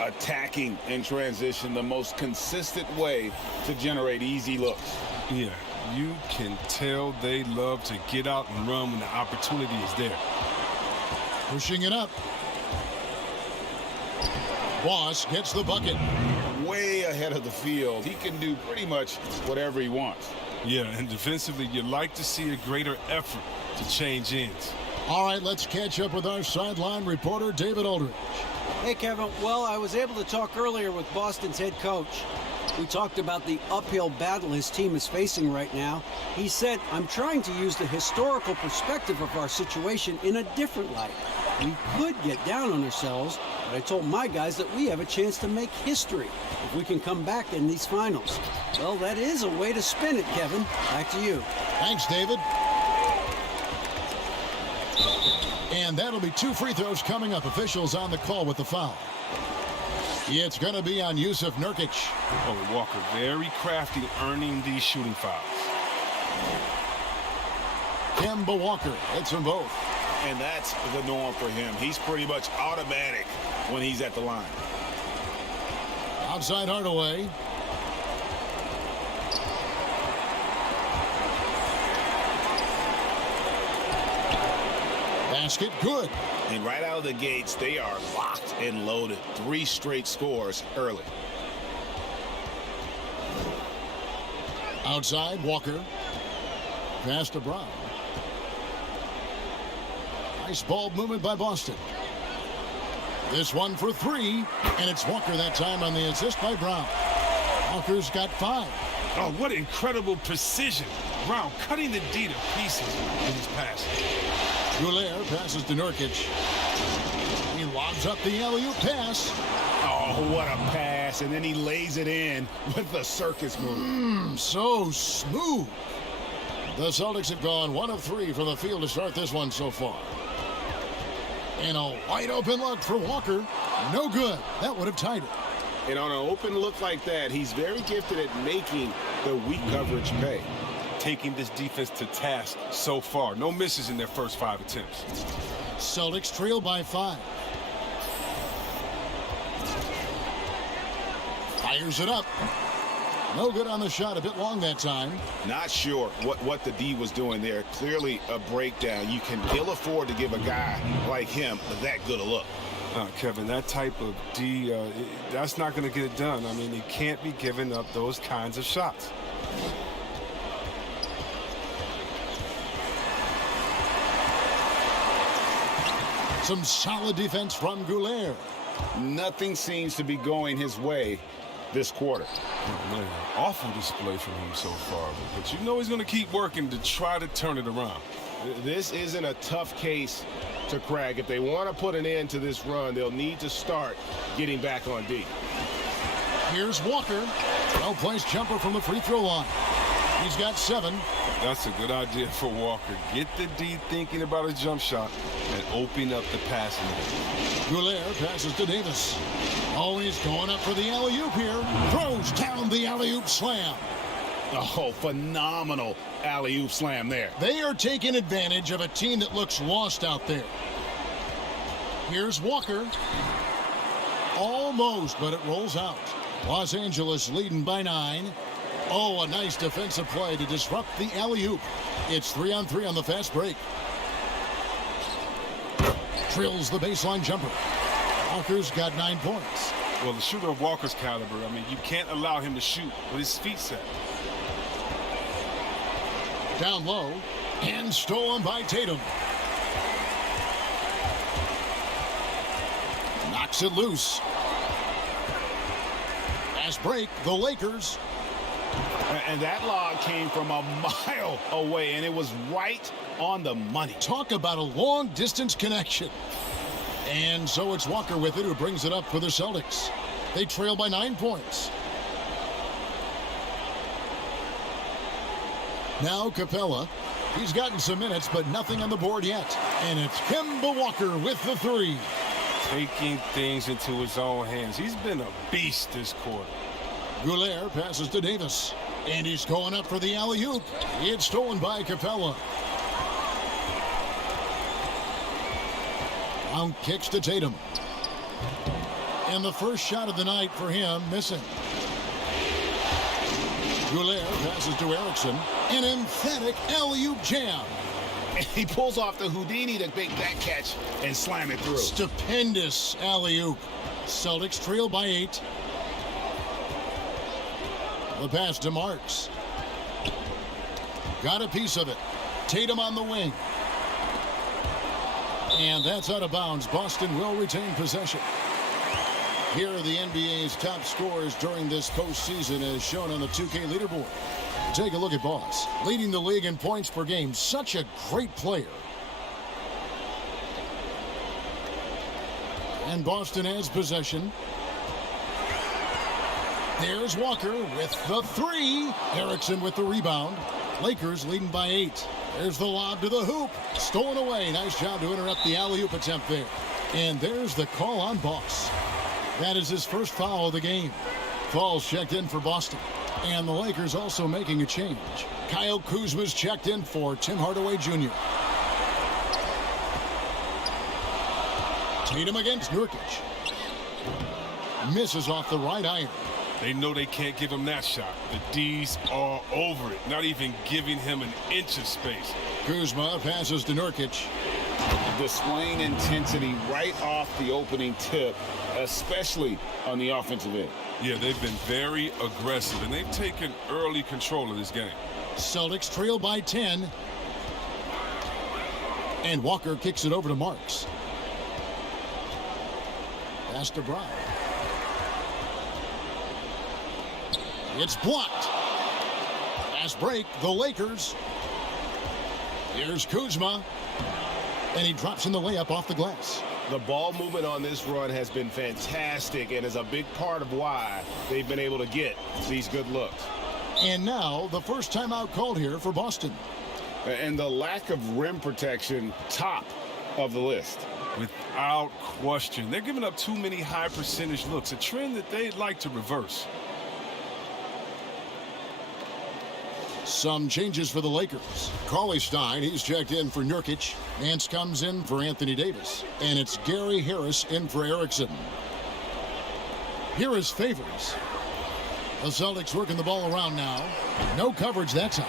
Attacking in transition, the most consistent way to generate easy looks. Yeah, you can tell they love to get out and run when the opportunity is there. Pushing it up. Boss gets the bucket. Way ahead of the field. He can do pretty much whatever he wants. Yeah, and defensively, you like to see a greater effort to change ends. All right, let's catch up with our sideline reporter, David Aldridge. Hey, Kevin. Well, I was able to talk earlier with Boston's head coach. We talked about the uphill battle his team is facing right now. He said, I'm trying to use the historical perspective of our situation in a different light. We could get down on ourselves, but I told my guys that we have a chance to make history if we can come back in these finals. Well, that is a way to spin it, Kevin. Back to you. Thanks, David. And that'll be 2 free throws coming up. Officials on the call with the foul. It's going to be on Yusuf Nurkic. Oh, Walker, very crafty earning these shooting fouls. Kemba Walker hits them both. And that's the norm for him. He's pretty much automatic when he's at the line. Outside Hardaway. Basket good. And right out of the gates, they are locked and loaded. 3 straight scores early. Outside, Walker. Pass to Brown. Nice ball movement by Boston. This one for 3, and it's Walker that time on the assist by Brown. Walker's got 5. Oh, what incredible precision. Brown cutting the D to pieces in his pass. Gobert passes to Nurkic. He lobs up the alley-oop pass. Oh, what a pass. And then he lays it in with the circus move. So smooth. The Celtics have gone 1 of 3 from the field to start this one so far. And a wide open look for Walker. No good. That would have tied it. And on an open look like that, he's very gifted at making the weak coverage pay. Taking this defense to task so far. No misses in their first 5 attempts. Celtics trail by 5. Fires it up. No good on the shot. A bit long that time. Not sure what the D was doing there. Clearly a breakdown. You can ill afford to give a guy like him that good a look. Kevin, that type of D, that's not going to get it done. I mean, he can't be giving up those kinds of shots. Some solid defense from Gobert. Nothing seems to be going his way this quarter. Oh, man, awful display from him so far. But you know he's going to keep working to try to turn it around. This isn't a tough case to crack. If they want to put an end to this run, they'll need to start getting back on D. Here's Walker. Well-placed jumper from the free throw line. He's got 7. That's a good idea for Walker. Get the D thinking about his jump shot and open up the passing lane. Goulet passes to Davis. Oh, he's going up for the alley-oop here. Throws down the alley-oop slam. Oh, phenomenal alley-oop slam there. They are taking advantage of a team that looks lost out there. Here's Walker. Almost, but it rolls out. Los Angeles leading by 9. Oh, a nice defensive play to disrupt the alley-oop. It's 3-on-3 on the fast break. Drills the baseline jumper. Walker's got 9 points. Well, the shooter of Walker's caliber, I mean, you can't allow him to shoot with his feet set. Down low, and stolen by Tatum. Knocks it loose. Fast break, the Lakers. And that lob came from a mile away, and it was right on the money. Talk about a long-distance connection. And so it's Walker with it who brings it up for the Celtics. They trail by 9 points. Now Capella. He's gotten some minutes, but nothing on the board yet. And it's Kemba Walker with the 3. Taking things into his own hands. He's been a beast this quarter. Goulet passes to Davis. And he's going up for the alley-oop. It's stolen by Capella. Round kicks to Tatum. And the first shot of the night for him, missing. Goulet passes to Erickson. An emphatic alley-oop jam. He pulls off the Houdini to make that catch and slam it through. Stupendous alley-oop. Celtics trail by 8. The pass to Marks. Got a piece of it. Tatum on the wing. And that's out of bounds. Boston will retain possession. Here are the NBA's top scorers during this postseason as shown on the 2K leaderboard. Take a look at Boss, leading the league in points per game. Such a great player. And Boston has possession. There's Walker with the 3. Erickson with the rebound. Lakers leading by 8. There's the lob to the hoop. Stolen away. Nice job to interrupt the alley-oop attempt there. And there's the call on Boss. That is his first foul of the game. Fouls checked in for Boston. And the Lakers also making a change. Kyle Kuzma's checked in for Tim Hardaway Jr. Tatum against Nurkic. Misses off the right iron. They know they can't give him that shot. The D's are over it, not even giving him an inch of space. Kuzma passes to Nurkic. Displaying intensity right off the opening tip, especially on the offensive end. Yeah, they've been very aggressive, and they've taken early control of this game. Celtics trail by 10. And Walker kicks it over to Marks. Pass to Brown. It's blocked. Fast break, the Lakers. Here's Kuzma. And he drops in the layup off the glass. The ball movement on this run has been fantastic and is a big part of why they've been able to get these good looks. And now the first timeout called here for Boston. And the lack of rim protection, top of the list. Without question. They're giving up too many high percentage looks, a trend that they'd like to reverse. Some changes for the Lakers. Cauley-Stein, he's checked in for Nurkic. Nance comes in for Anthony Davis. And it's Gary Harris in for Erickson. Here is Favors. The Celtics working the ball around now. No coverage that time.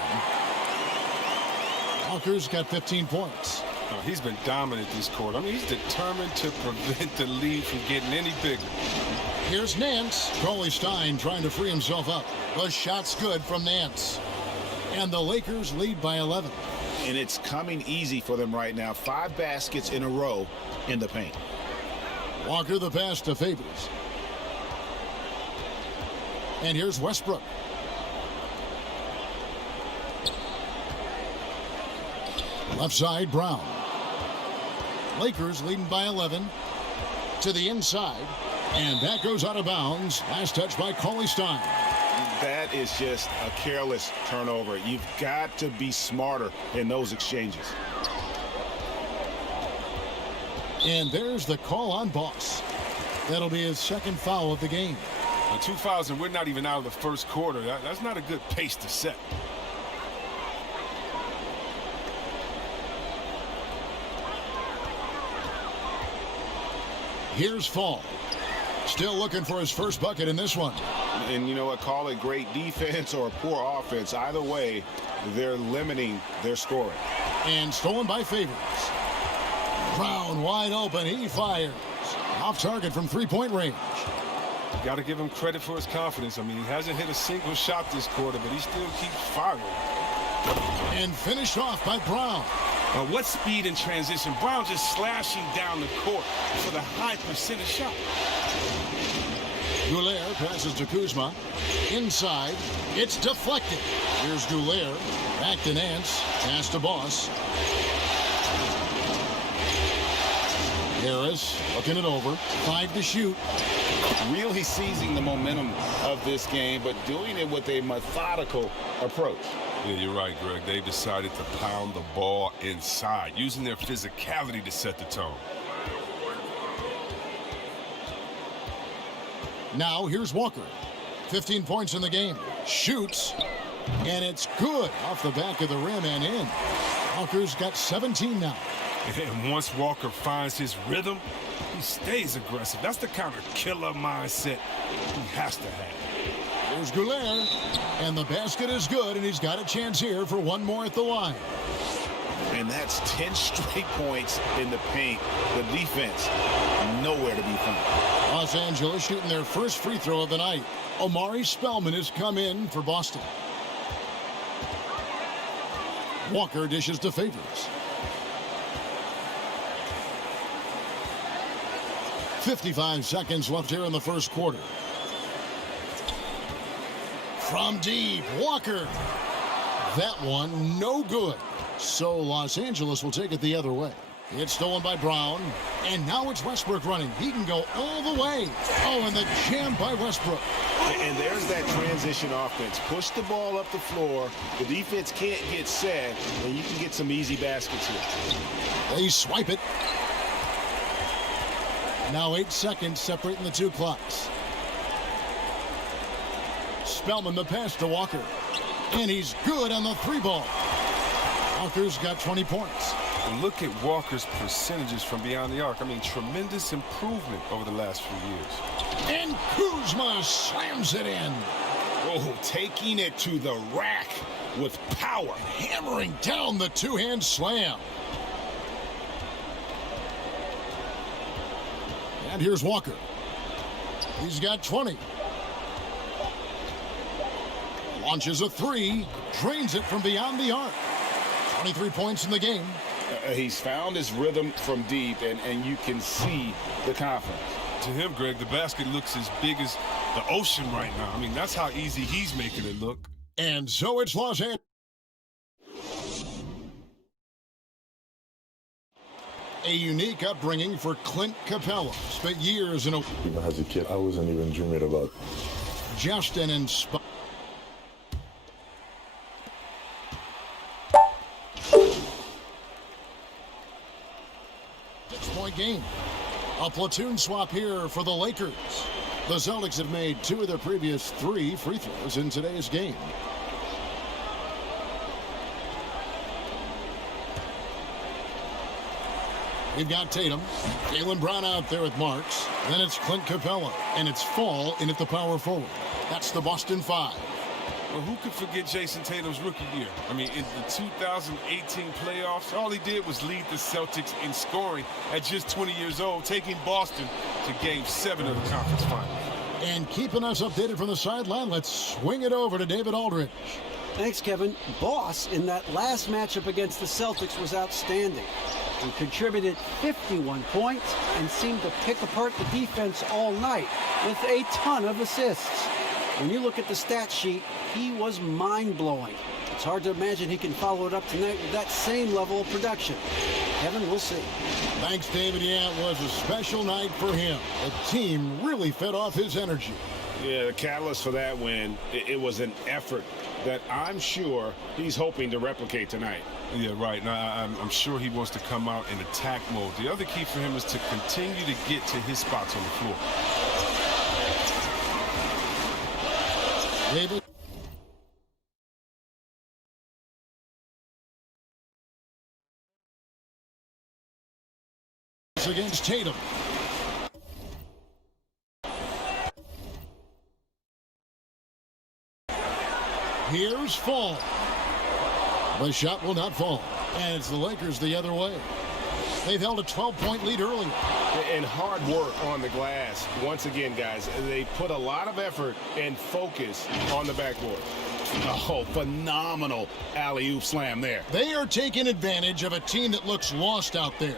Walker's got 15 points. Oh, he's been dominant this quarter. I mean, he's determined to prevent the lead from getting any bigger. Here's Nance. Cauley-Stein trying to free himself up. The shot's good from Nance. And the Lakers lead by 11. And it's coming easy for them right now. 5 baskets in a row in the paint. Walker the pass to Favors. And here's Westbrook. Left side, Brown. Lakers leading by 11. To the inside. And that goes out of bounds. Last touch by Cauley-Stein. That is just a careless turnover. You've got to be smarter in those exchanges. And there's the call on Boss. That'll be his second foul of the game. Now, 2 fouls, and we're not even out of the first quarter. That's not a good pace to set. Here's Fall. Still looking for his first bucket in this one. And you know what? Call it great defense or poor offense. Either way, they're limiting their scoring. And stolen by Favors. Brown wide open. He fires. Off target from three-point range. You got to give him credit for his confidence. I mean, he hasn't hit a single shot this quarter, but he still keeps firing. And finished off by Brown. What speed in transition. Brown just slashing down the court for the high percentage shot. Goulet passes to Kuzma. Inside. It's deflected. Here's Goulet. Back to Nance. Pass to Boss. Harris looking it over. 5 to shoot. Really seizing the momentum of this game, but doing it with a methodical approach. Yeah, you're right, Greg. They've decided to pound the ball inside, using their physicality to set the tone. Now here's Walker. 15 points in the game. Shoots. And it's good off the back of the rim and in. Walker's got 17 now. And once Walker finds his rhythm, he stays aggressive. That's the kind of killer mindset he has to have. Here's Goulet. And the basket is good, and he's got a chance here for one more at the line. And that's 10 straight points in the paint. The defense, nowhere to be found. Los Angeles shooting their first free throw of the night. Omari Spellman has come in for Boston. Walker dishes to Favors. 55 seconds left here in the first quarter. From deep, Walker. That one, no good. So Los Angeles will take it the other way. It's stolen by Brown, and now it's Westbrook running. He can go all the way. Oh, and the jam by Westbrook. And there's that transition offense. Push the ball up the floor. The defense can't get set, and you can get some easy baskets here. They swipe it. Now 8 seconds separating the two clocks. Spellman the pass to Walker. And he's good on the 3-ball. Walker's got 20 points. And look at Walker's percentages from beyond the arc. I mean, tremendous improvement over the last few years. And Kuzma slams it in. Oh, taking it to the rack with power. Hammering down the two-hand slam. And here's Walker. He's got 20. Launches a 3. Drains it from beyond the arc. 23 points in the game. He's found his rhythm from deep, and you can see the confidence. To him, Greg, the basket looks as big as the ocean right now. I mean, that's how easy he's making it look. And so it's Los Angeles. A unique upbringing for Clint Capella. Spent years in a... Even as a kid, I wasn't even dreaming about Justin and Spot. Six-point game. A platoon swap here for the Lakers. The Celtics have made 2 of their previous 3 free throws in today's game. We've got Tatum. Jaylen Brown out there with Marks. Then it's Clint Capella. And it's Fall in at the power forward. That's the Boston 5. Well, who could forget Jason Tatum's rookie year? I mean, in the 2018 playoffs, all he did was lead the Celtics in scoring at just 20 years old, taking Boston to Game 7 of the conference finals. And keeping us updated from the sideline, let's swing it over to David Aldridge. Thanks, Kevin. Boss in that last matchup against the Celtics was outstanding. He contributed 51 points and seemed to pick apart the defense all night with a ton of assists. When you look at the stat sheet, he was mind-blowing. It's hard to imagine he can follow it up tonight with that same level of production. Kevin, we'll see. Thanks, David. Yeah, it was a special night for him. The team really fed off his energy. Yeah, the catalyst for that win, it was an effort that I'm sure he's hoping to replicate tonight. Yeah, right. Now, I'm sure he wants to come out in attack mode. The other key for him is to continue to get to his spots on the floor. David. Against Tatum. Here's Fall. The shot will not fall. And it's the Lakers the other way. They've held a 12-point lead earlier. And hard work on the glass. Once again, guys, they put a lot of effort and focus on the backboard. Oh, phenomenal alley-oop slam there. They are taking advantage of a team that looks lost out there.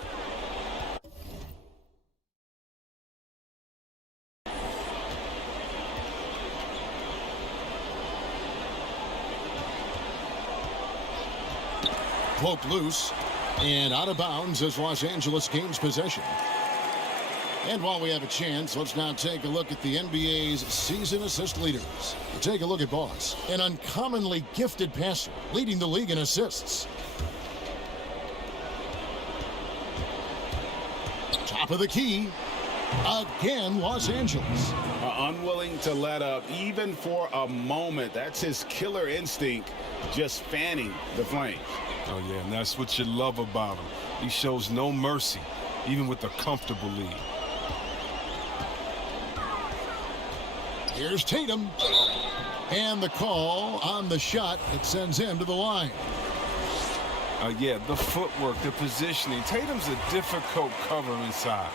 Poked loose and out of bounds as Los Angeles gains possession. And while we have a chance, let's now take a look at the NBA's season assist leaders. You take a look at Boss, an uncommonly gifted passer, leading the league in assists. Top of the key, again, Los Angeles. Unwilling to let up even for a moment. That's his killer instinct, just fanning the flames. Oh, yeah, and that's what you love about him. He shows no mercy, even with a comfortable lead. Here's Tatum. And the call on the shot that sends him to the line. Yeah, the footwork, the positioning. Tatum's a difficult cover inside.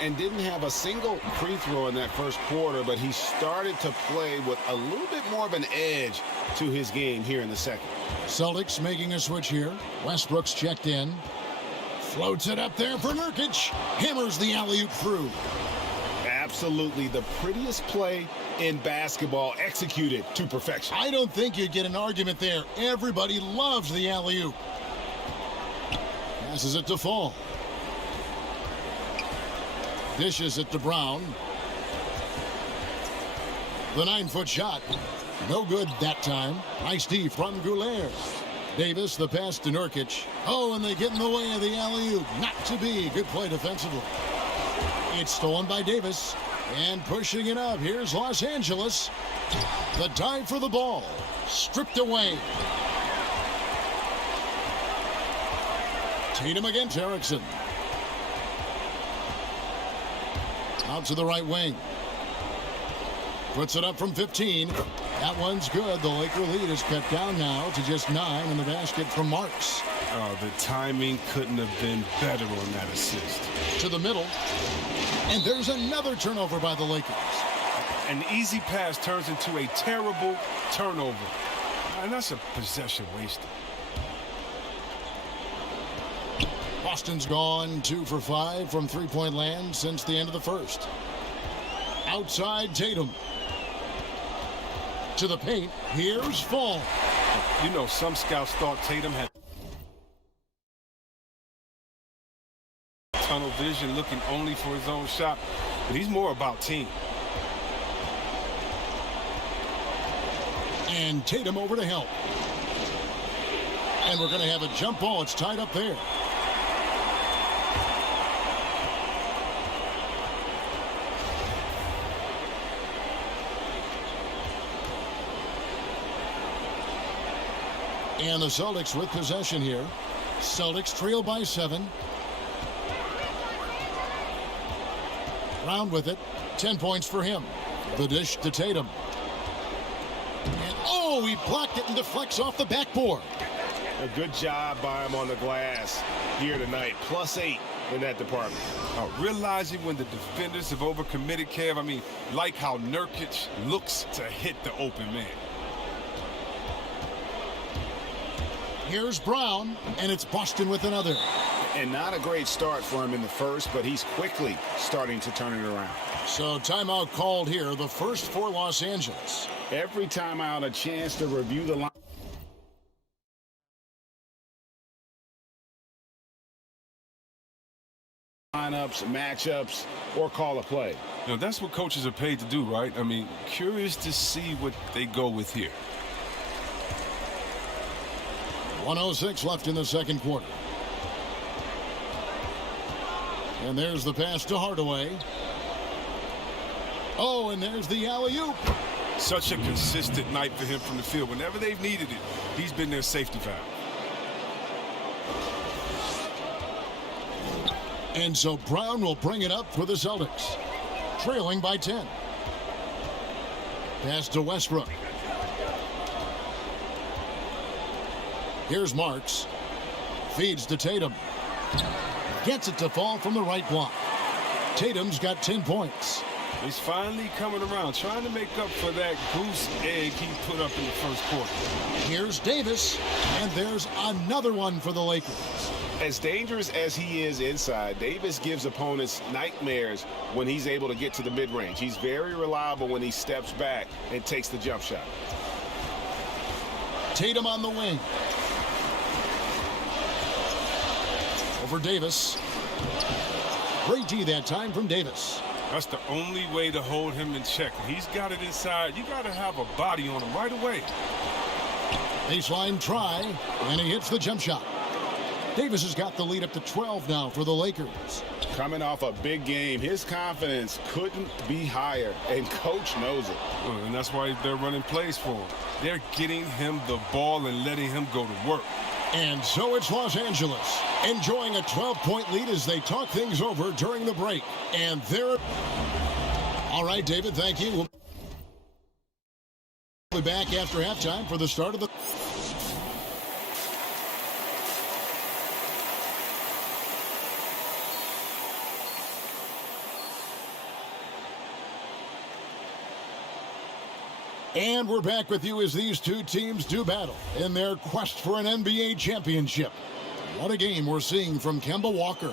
And didn't have a single free throw in that first quarter, but he started to play with a little bit more of an edge to his game here in the second. Celtics making a switch here. Westbrook's checked in. Floats it up there for Nurkic. Hammers the alley-oop through. Absolutely the prettiest play in basketball, executed to perfection. I don't think you'd get an argument there. Everybody loves the alley-oop. Passes it to Fall. Dishes it to Brown. The 9-foot shot. No good that time. Nice D from Goulet. Davis, the pass to Nurkic. Oh, and they get in the way of the alley-oop. Not to be. Good play defensively. It's stolen by Davis. And pushing it up. Here's Los Angeles. The dive for the ball. Stripped away. Tatum against Erickson. Out to the right wing. Puts it up from 15. That one's good. The Laker lead is cut down now to just 9 in the basket from Marks. Oh, the timing couldn't have been better on that assist. To the middle. And there's another turnover by the Lakers. An easy pass turns into a terrible turnover. And that's a possession wasted. Boston's gone 2 for 5 from three-point land since the end of the first. Outside Tatum. To the paint. Here's Fall. You know, some scouts thought Tatum had tunnel vision, looking only for his own shot, but he's more about team. And Tatum over to help. And we're going to have a jump ball. It's tied up there. And the Celtics with possession here. Celtics trail by 7. Round with it. 10 points for him. The dish to Tatum. And oh, he blocked it and deflects off the backboard. A good job by him on the glass here tonight. +8 in that department. Realizing when the defenders have overcommitted, Kev, I mean, like how Nurkic looks to hit the open man. Here's Brown, and it's Boston with another. And not a great start for him in the first, but he's quickly starting to turn it around. So timeout called here, the first for Los Angeles. Every time I had a chance to review the lineups, matchups, or call a play. You know, that's what coaches are paid to do, right? I mean, curious to see what they go with here. 1:06 left in the second quarter. And there's the pass to Hardaway. Oh, and there's the alley-oop. Such a consistent night for him from the field. Whenever they've needed it, he's been their safety valve. And so Brown will bring it up for the Celtics, trailing by 10. Pass to Westbrook. Here's Marks. Feeds to Tatum. Gets it to fall from the right block. Tatum's got 10 points. He's finally coming around, trying to make up for that goose egg he put up in the first quarter. Here's Davis, and there's another one for the Lakers. As dangerous as he is inside, Davis gives opponents nightmares when he's able to get to the mid-range. He's very reliable when he steps back and takes the jump shot. Tatum on the wing. Over Davis. Great D that time from Davis. That's the only way to hold him in check. He's got it inside. You got to have a body on him right away. Baseline try, and he hits the jump shot. Davis has got the lead up to 12 now for the Lakers. Coming off a big game, his confidence couldn't be higher, and coach knows it. And that's why they're running plays for him. They're getting him the ball and letting him go to work. And so it's Los Angeles, enjoying a 12-point lead as they talk things over during the break. And they're... All right, David, thank you. We'll be back after halftime for the start of the... And we're back with you as these two teams do battle in their quest for an NBA championship. What a game we're seeing from Kemba Walker.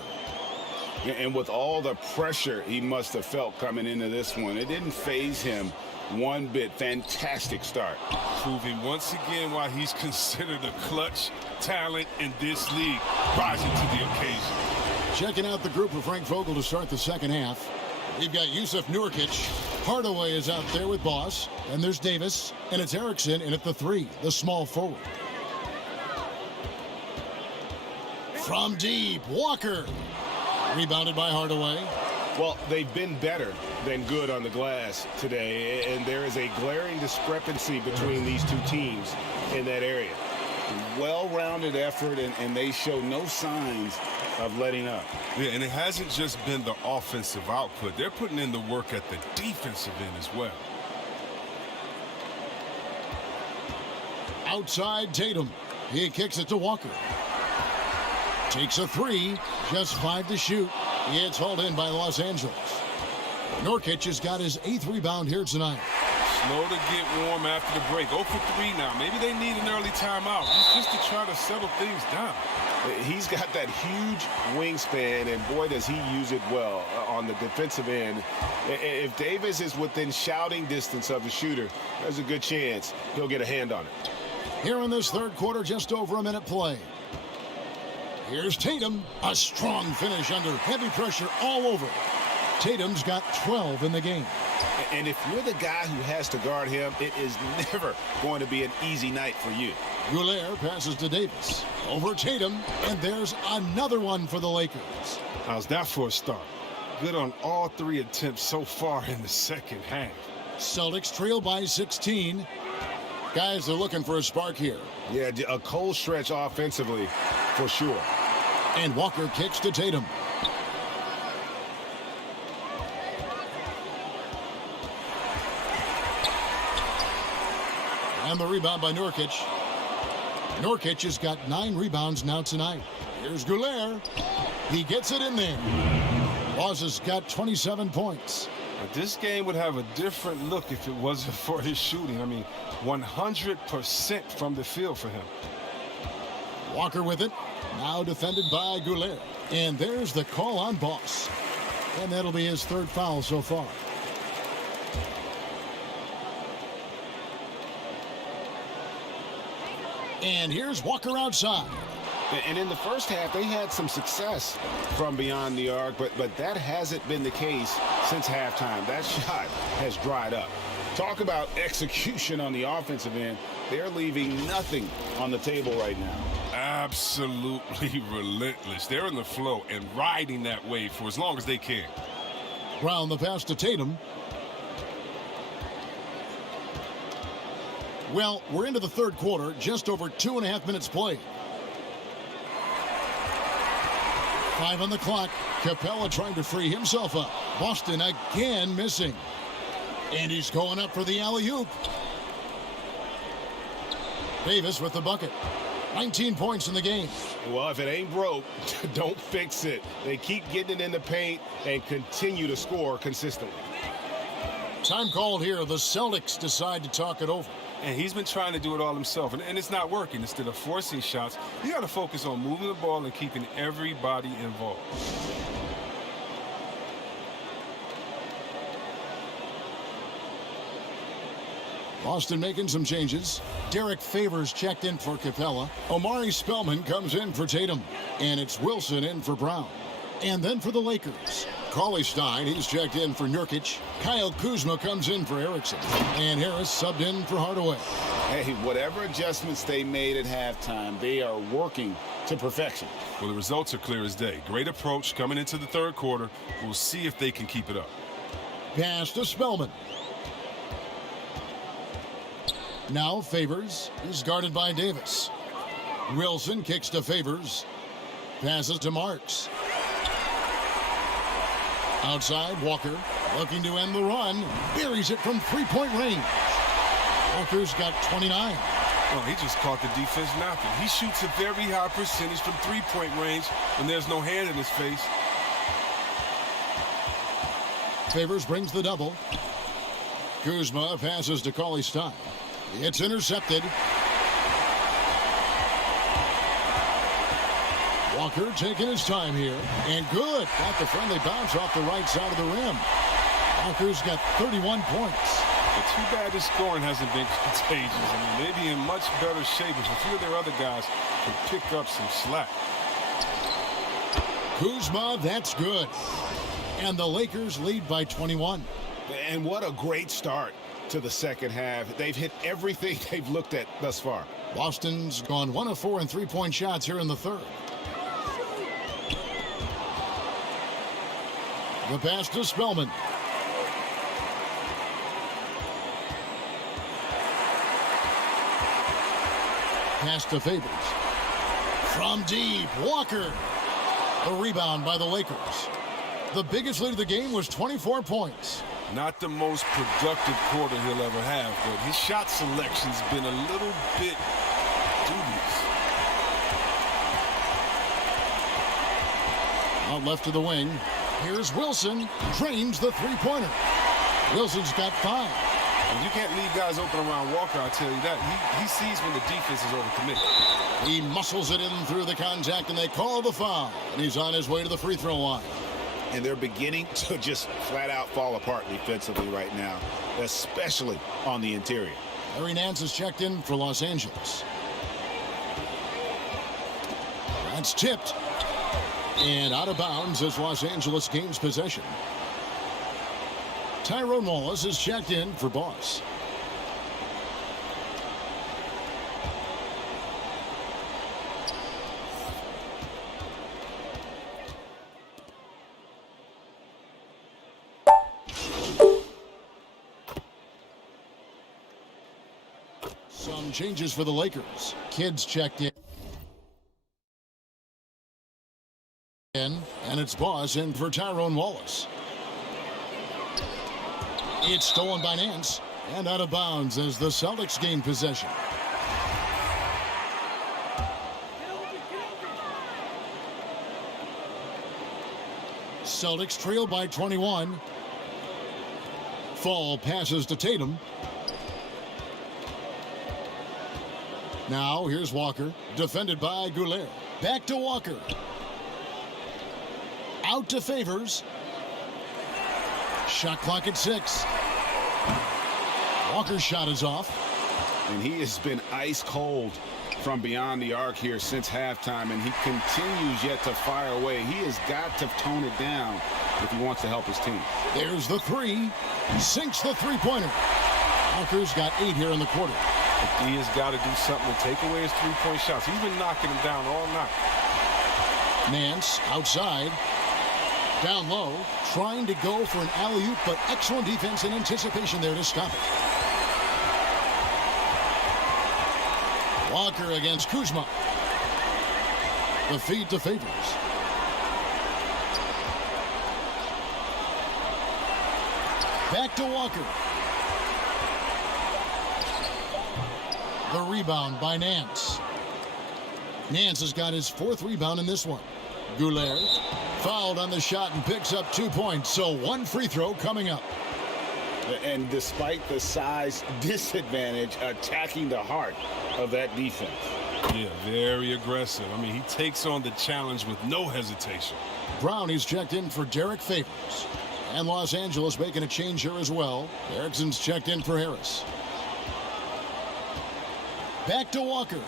And with all the pressure he must have felt coming into this one, it didn't faze him one bit. Fantastic start. Proving once again why he's considered a clutch talent in this league, rising to the occasion. Checking out the group for Frank Vogel to start the second half. We've got Yusuf Nurkic. Hardaway is out there with Boss. And there's Davis. And it's Erickson in at the 3, the small forward. From deep, Walker. Rebounded by Hardaway. Well, they've been better than good on the glass today, and there is a glaring discrepancy between these two teams in that area. Well-rounded effort, and they show no signs of letting up. Yeah, and it hasn't just been the offensive output. They're putting in the work at the defensive end as well. Outside Tatum. He kicks it to Walker. Takes a 3, just 5 to shoot. It's hauled in by Los Angeles. Nurkic has got his 8th rebound here tonight. Slow to get warm after the break. 0 for 3 now. Maybe they need an early timeout just to try to settle things down. He's got that huge wingspan, and boy, does he use it well on the defensive end. If Davis is within shouting distance of the shooter, there's a good chance he'll get a hand on it. Here in this third quarter, just over a minute play. Here's Tatum. A strong finish under heavy pressure all over. Tatum's got 12 in the game. And if you're the guy who has to guard him, it is never going to be an easy night for you. Goulier passes to Davis. Over Tatum, and there's another one for the Lakers. How's that for a start? Good on all 3 attempts so far in the second half. Celtics trail by 16. Guys, they're looking for a spark here. Yeah, a cold stretch offensively for sure. And Walker kicks to Tatum. And the rebound by Nurkic. Nurkic has got 9 rebounds now tonight. Here's Goulier. He gets it in there. Boss has got 27 points. But this game would have a different look if it wasn't for his shooting. I mean, 100% from the field for him. Walker with it. Now defended by Goulier. And there's the call on Boss. And that'll be his 3rd foul so far. And here's Walker outside. And in the first half, they had some success from beyond the arc, but that hasn't been the case since halftime. That shot has dried up. Talk about execution on the offensive end. They're leaving nothing on the table right now. Absolutely relentless. They're in the flow and riding that wave for as long as they can. Brown the pass to Tatum. Well, we're into the third quarter, just over 2.5 minutes played. 5 on the clock. Capella trying to free himself up. Boston again missing. And he's going up for the alley-oop. Davis with the bucket. 19 points in the game. Well, if it ain't broke, don't fix it. They keep getting it in the paint and continue to score consistently. Time called here. The Celtics decide to talk it over. And he's been trying to do it all himself, and it's not working. Instead of forcing shots, you got to focus on moving the ball and keeping everybody involved. Boston making some changes. Derek Favors checked in for Capella. Omari Spellman comes in for Tatum. And it's Wilson in for Brown. And then for the Lakers, Cauley Stein, he's checked in for Nurkic. Kyle Kuzma comes in for Erickson. And Harris subbed in for Hardaway. Hey, whatever adjustments they made at halftime, they are working to perfection. Well, the results are clear as day. Great approach coming into the third quarter. We'll see if they can keep it up. Pass to Spellman. Now Favors is guarded by Davis. Wilson kicks to Favors. Passes to Marks. Outside, Walker looking to end the run. Buries it from three-point range. Walker's got 29. Oh, he just caught the defense napping. He shoots a very high percentage from three-point range when there's no hand in his face. Favors brings the double. Kuzma passes to Cauley Stein. It's intercepted. Walker taking his time here. And good. Got the friendly bounce off the right side of the rim. Walker's got 31 points. But too bad the scoring hasn't been contagious. I mean, they'd be in much better shape if a few of their other guys could pick up some slack. Kuzma, that's good. And the Lakers lead by 21. And what a great start to the second half. They've hit everything they've looked at thus far. Boston's gone 1 of 4 in three-point shots here in the third. The pass to Spellman. Pass to Favors. From deep, Walker. The rebound by the Lakers. The biggest lead of the game was 24 points. Not the most productive quarter he'll ever have, but his shot selection's been a little bit dubious. Out left to the wing. Here's Wilson. Drains the three-pointer. Wilson's got 5. And you can't leave guys open around Walker, I'll tell you that. He sees when the defense is overcommitted. He muscles it in through the contact, and they call the foul. And he's on his way to the free throw line. And they're beginning to just flat-out fall apart defensively right now, especially on the interior. Larry Nance is checked in for Los Angeles. That's tipped. And out of bounds as Los Angeles gains possession. Tyrone Wallace is checked in for Boss. Some changes for the Lakers. Kids checked in. And it's Boss in for Tyrone Wallace. It's stolen by Nance and out of bounds as the Celtics gain possession. Celtics trail by 21. Fall passes to Tatum. Now here's Walker, defended by Goulet. Back to Walker. Out to Favors. Shot clock at 6. Walker's shot is off. And he has been ice cold from beyond the arc here since halftime, and he continues yet to fire away. He has got to tone it down if he wants to help his team. There's the three. Sinks the three-pointer. Walker's got 8 here in the quarter. But D has got to do something to take away his three-point shots. He's been knocking them down all night. Nance outside. Down low. Trying to go for an alley-oop, but excellent defense and anticipation there to stop it. Walker against Kuzma. The feed to Favors. Back to Walker. The rebound by Nance. Nance has got his 4th rebound in this one. Goulet fouled on the shot and picks up 2 points, so 1 free throw coming up. And despite the size disadvantage, attacking the heart of that defense. Yeah, very aggressive. I mean, he takes on the challenge with no hesitation. Brownie's checked in for Derek Favors. And Los Angeles making a change here as well. Erickson's checked in for Harris. Back to Walker.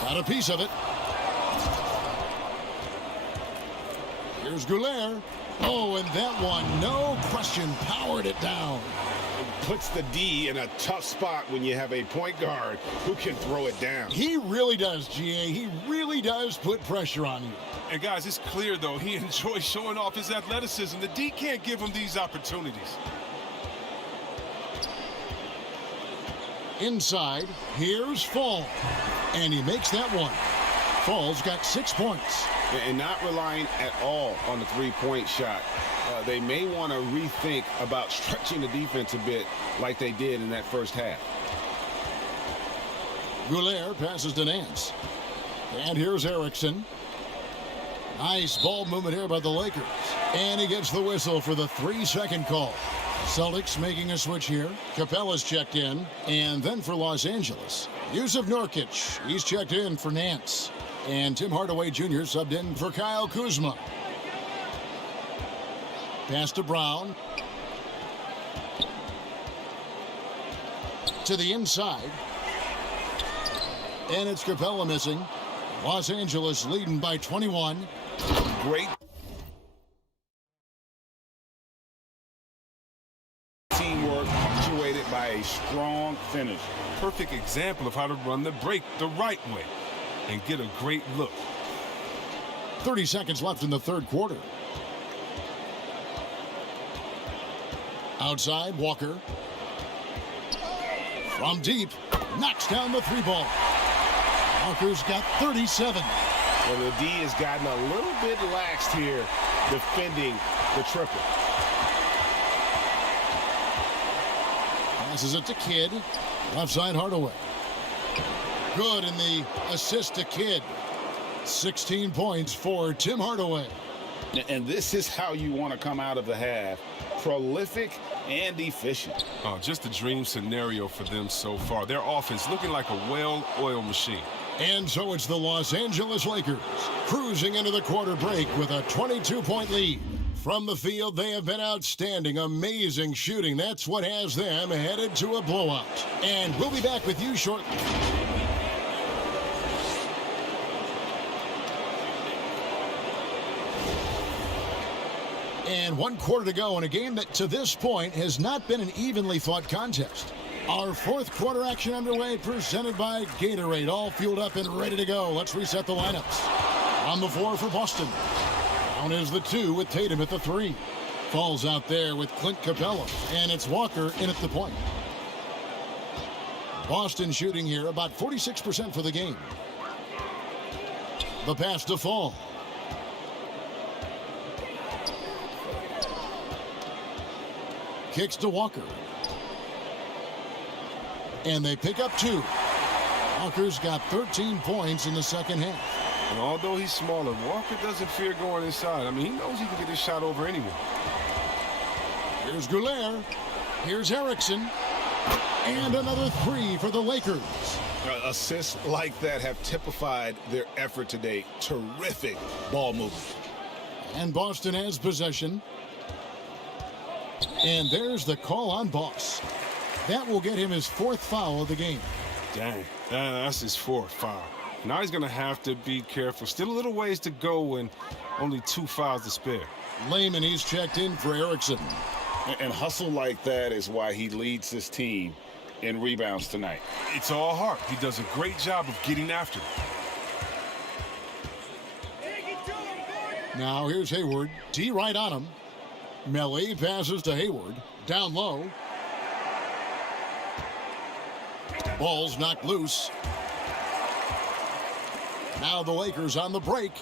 Got a piece of it. Here's Goulet. Oh, and that one, no question, powered it down. It puts the D in a tough spot when you have a point guard who can throw it down. He really does, GA. He really does put pressure on you. And guys, it's clear, though, he enjoys showing off his athleticism. The D can't give him these opportunities. Inside, here's Fall. And he makes that one. Fall's got 6 points. And not relying at all on the three-point shot. They may want to rethink about stretching the defense a bit like they did in that first half. Goulet passes to Nance. And here's Erickson. Nice ball movement here by the Lakers. And he gets the whistle for the 3-second call. Celtics making a switch here. Capella's checked in. And then for Los Angeles, Yusuf Nurkic. He's checked in for Nance. And Tim Hardaway Jr. subbed in for Kyle Kuzma. Pass to Brown. To the inside. And it's Capella missing. Los Angeles leading by 21. Great teamwork punctuated by a strong finish. Perfect example of how to run the break the right way and get a great look. 30 seconds left in the third quarter. Outside, Walker. From deep, knocks down the 3 ball. Walker's got 37. Well, the D has gotten a little bit laxed here defending the triple. Passes it to Kidd. Left side, Hardaway. Good in the assist to Kidd. 16 points for Tim Hardaway. And this is how you want to come out of the half. Prolific and efficient. Oh, just a dream scenario for them so far. Their offense looking like a well-oiled machine. And so it's the Los Angeles Lakers cruising into the quarter break with a 22-point lead. From the field, they have been outstanding. Amazing shooting. That's what has them headed to a blowout. And we'll be back with you shortly. And 1 quarter to go in a game that to this point has not been an evenly fought contest. Our fourth quarter action underway, presented by Gatorade, all fueled up and ready to go. Let's reset the lineups. On the floor for Boston. Down is the 2 with Tatum at the 3. Falls out there with Clint Capella, and it's Walker in at the point. Boston shooting here about 46% for the game. The pass to Fall. Kicks to Walker. And they pick up 2. Walker's got 13 points in the second half. And although he's smaller, Walker doesn't fear going inside. I mean, he knows he can get his shot over anyone. Here's Goulet. Here's Erickson. And another 3 for the Lakers. Assists like that have typified their effort today. Terrific ball movement. And Boston has possession. And there's the call on Boss. That will get him his 4th foul of the game. Dang. That's his fourth foul. Now he's going to have to be careful. Still a little ways to go and only 2 fouls to spare. Layman, he's checked in for Erickson. And hustle like that is why he leads this team in rebounds tonight. It's all heart. He does a great job of getting after it. Now here's Hayward. D right on him. Melly passes to Hayward. Down low. Ball's knocked loose. Now the Lakers on the break.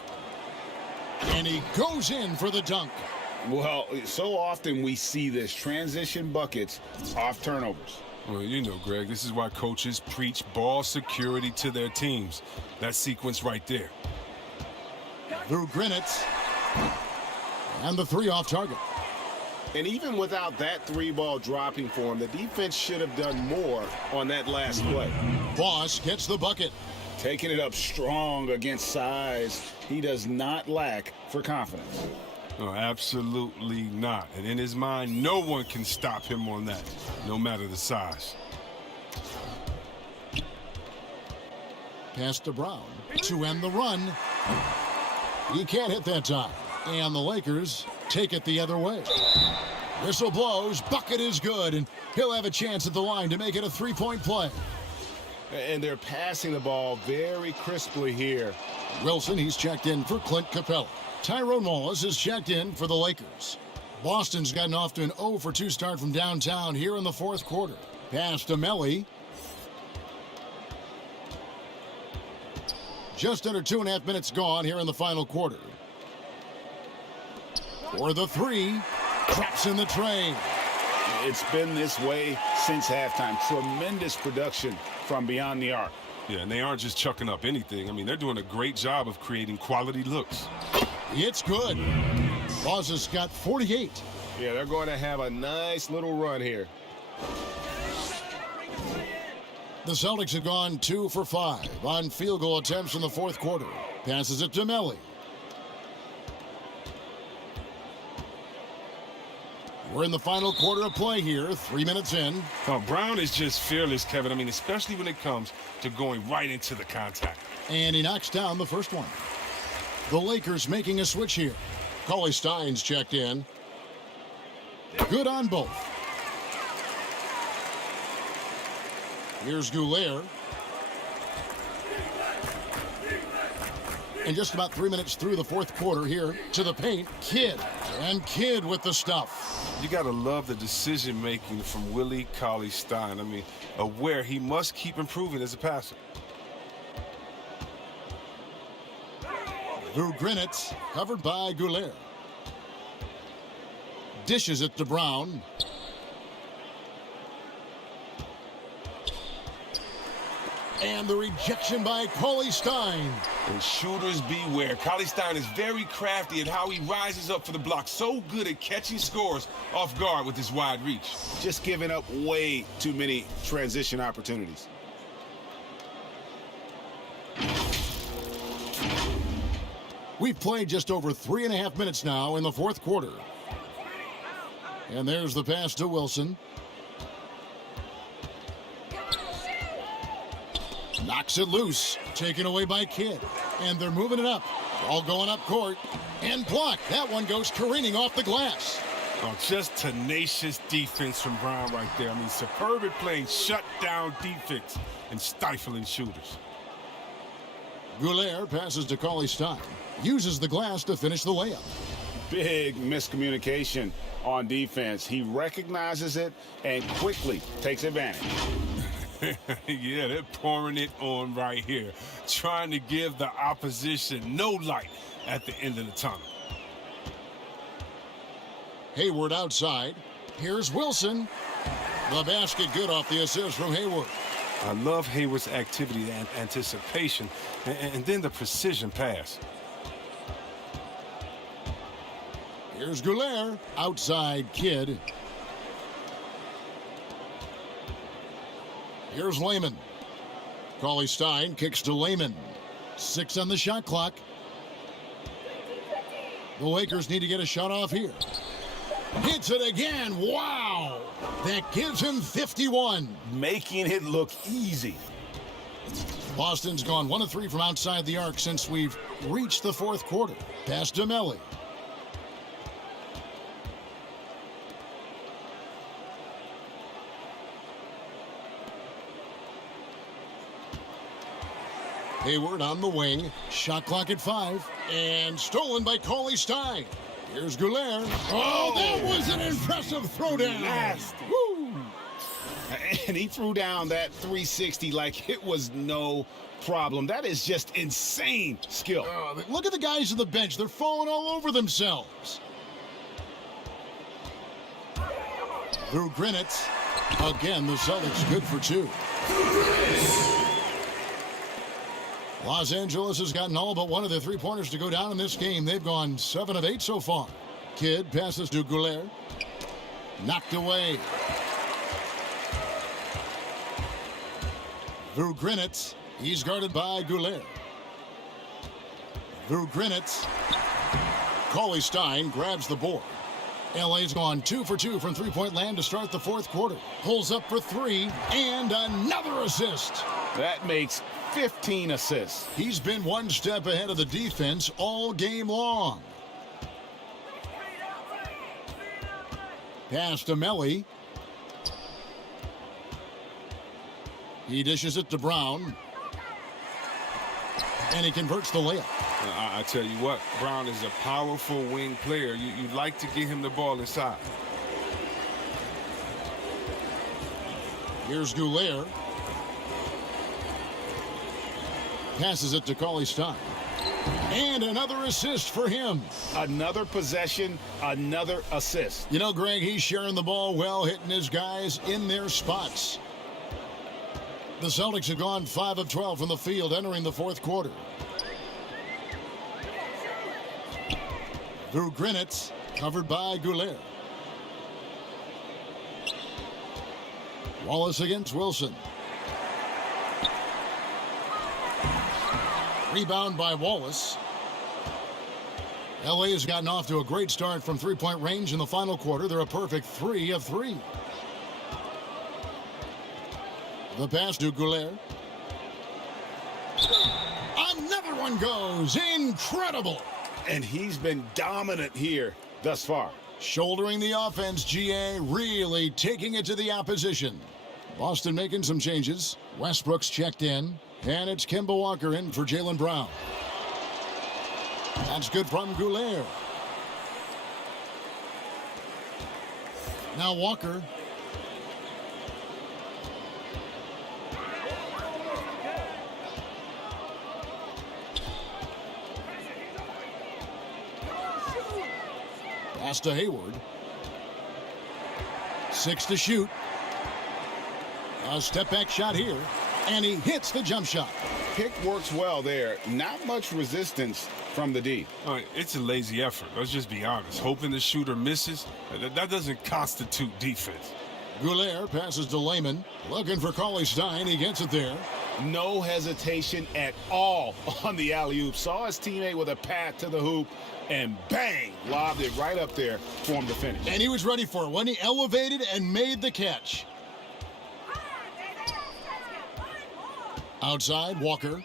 And he goes in for the dunk. Well, so often we see this, transition buckets off turnovers. Well, you know, Greg, this is why coaches preach ball security to their teams. That sequence right there. Through Grinitz. And the three off target. And even without that three ball dropping for him, the defense should have done more on that last play. Boss gets the bucket. Taking it up strong against size. He does not lack for confidence. No, absolutely not. And in his mind, no one can stop him on that, no matter the size. Pass to Brown to end the run. He can't hit that time. And the Lakers take it the other way. Whistle blows, bucket is good, and he'll have a chance at the line to make it a three-point play. And they're passing the ball very crisply here. Wilson, he's checked in for Clint Capella. Tyrone Wallace is checked in for the Lakers. Boston's gotten off to an 0-for-2 start from downtown here in the fourth quarter. Pass to Melly. Just under 2.5 minutes gone here in the final quarter. For the three, traps in the tray. It's been this way since halftime. Tremendous production from beyond the arc. Yeah, and they aren't just chucking up anything. I mean, they're doing a great job of creating quality looks. It's good. Boss has got 48. Yeah, they're going to have a nice little run here. The Celtics have gone 2 for 5 on field goal attempts in the fourth quarter. Passes it to Melly. We're in the final quarter of play here, 3 minutes in. Oh, Brown is just fearless, Kevin. I mean, especially when it comes to going right into the contact. And he knocks down the first one. The Lakers making a switch here. Cauley Stein's checked in. Good on both. Here's Goulet. And just about 3 minutes through the fourth quarter here to the paint. Kidd. And Kidd with the stuff. You got to love the decision-making from Willie Cauley-Stein. I mean, aware he must keep improving as a passer. Through Grinitz, covered by Goulet. Dishes it to Brown. And the rejection by Cauley-Stein. And shooters beware. Cauley-Stein is very crafty at how he rises up for the block. So good at catching scores off guard with his wide reach. Just giving up way too many transition opportunities. We've played just over 3.5 minutes now in the fourth quarter. And there's the pass to Wilson. Knocks it loose. Taken away by Kidd. And they're moving it up. All going up court. And blocked. That one goes careening off the glass. Oh, just tenacious defense from Brown right there. I mean, superb at playing shut-down defense and stifling shooters. Goulet passes to Cauley-Stein. Uses the glass to finish the layup. Big miscommunication on defense. He recognizes it and quickly takes advantage. Yeah, they're pouring it on right here, trying to give the opposition no light at the end of the tunnel. Hayward outside. Here's Wilson. The basket good off the assist from Hayward. I love Hayward's activity and anticipation, and then the precision pass. Here's Goulet. Outside Kidd. Here's Layman. Cauley-Stein kicks to Layman. 6 on the shot clock. The Lakers need to get a shot off here. Hits it again. Wow. That gives him 51. Making it look easy. Boston's gone 1 of 3 from outside the arc since we've reached the fourth quarter. Pass to Melli. Hayward on the wing. Shot clock at 5. And stolen by Cauley Stein. Here's Goulet. Oh, that was an impressive throwdown. Nasty. Woo. And he threw down that 360 like it was no problem. That is just insane skill. Look at the guys on the bench. They're falling all over themselves. Through Grinitz. Again, the Celtics good for 2. Los Angeles has gotten all but one of their 3-pointers to go down in this game. They've gone 7 of 8 so far. Kidd passes to Goulet. Knocked away. Through Grinitz. He's guarded by Goulet. Through Grinitz. Cauley Stein grabs the board. LA's gone 2 for 2 from 3-point land to start the fourth quarter. Pulls up for 3 and another assist. That makes 15 assists. He's been one step ahead of the defense all game long. Pass to Melli. He dishes it to Brown. And he converts the layup. I tell you what, Brown is a powerful wing player. You'd like to get him the ball inside. Here's Goulet. Passes it to Cauley Stein. And another assist for him. Another possession, another assist. You know, Greg, he's sharing the ball well, hitting his guys in their spots. The Celtics have gone 5 of 12 from the field entering the fourth quarter. Through Grinitz, covered by Goulet. Wallace against Wilson. Rebound by Wallace. LA has gotten off to a great start from 3-point range in the final quarter. They're a perfect 3 of 3. The pass to Goulet. Another one goes. Incredible. And he's been dominant here thus far. Shouldering the offense, GA really taking it to the opposition. Boston making some changes. Westbrook's checked in. And it's Kemba Walker in for Jaylen Brown. That's good from Goulet. Now Walker. Pass to Hayward. 6 to shoot. A step back shot here. And he hits the jump shot. Pick works well there. Not much resistance from the D. All right, it's a lazy effort. Let's just be honest. Hoping the shooter misses, that doesn't constitute defense. Goulet passes to Lehman. Looking for Cauley Stein. He gets it there. No hesitation at all on the alley-oop. Saw his teammate with a path to the hoop, and bang, lobbed it right up there for him to finish. And he was ready for it when he elevated and made the catch. Outside, Walker.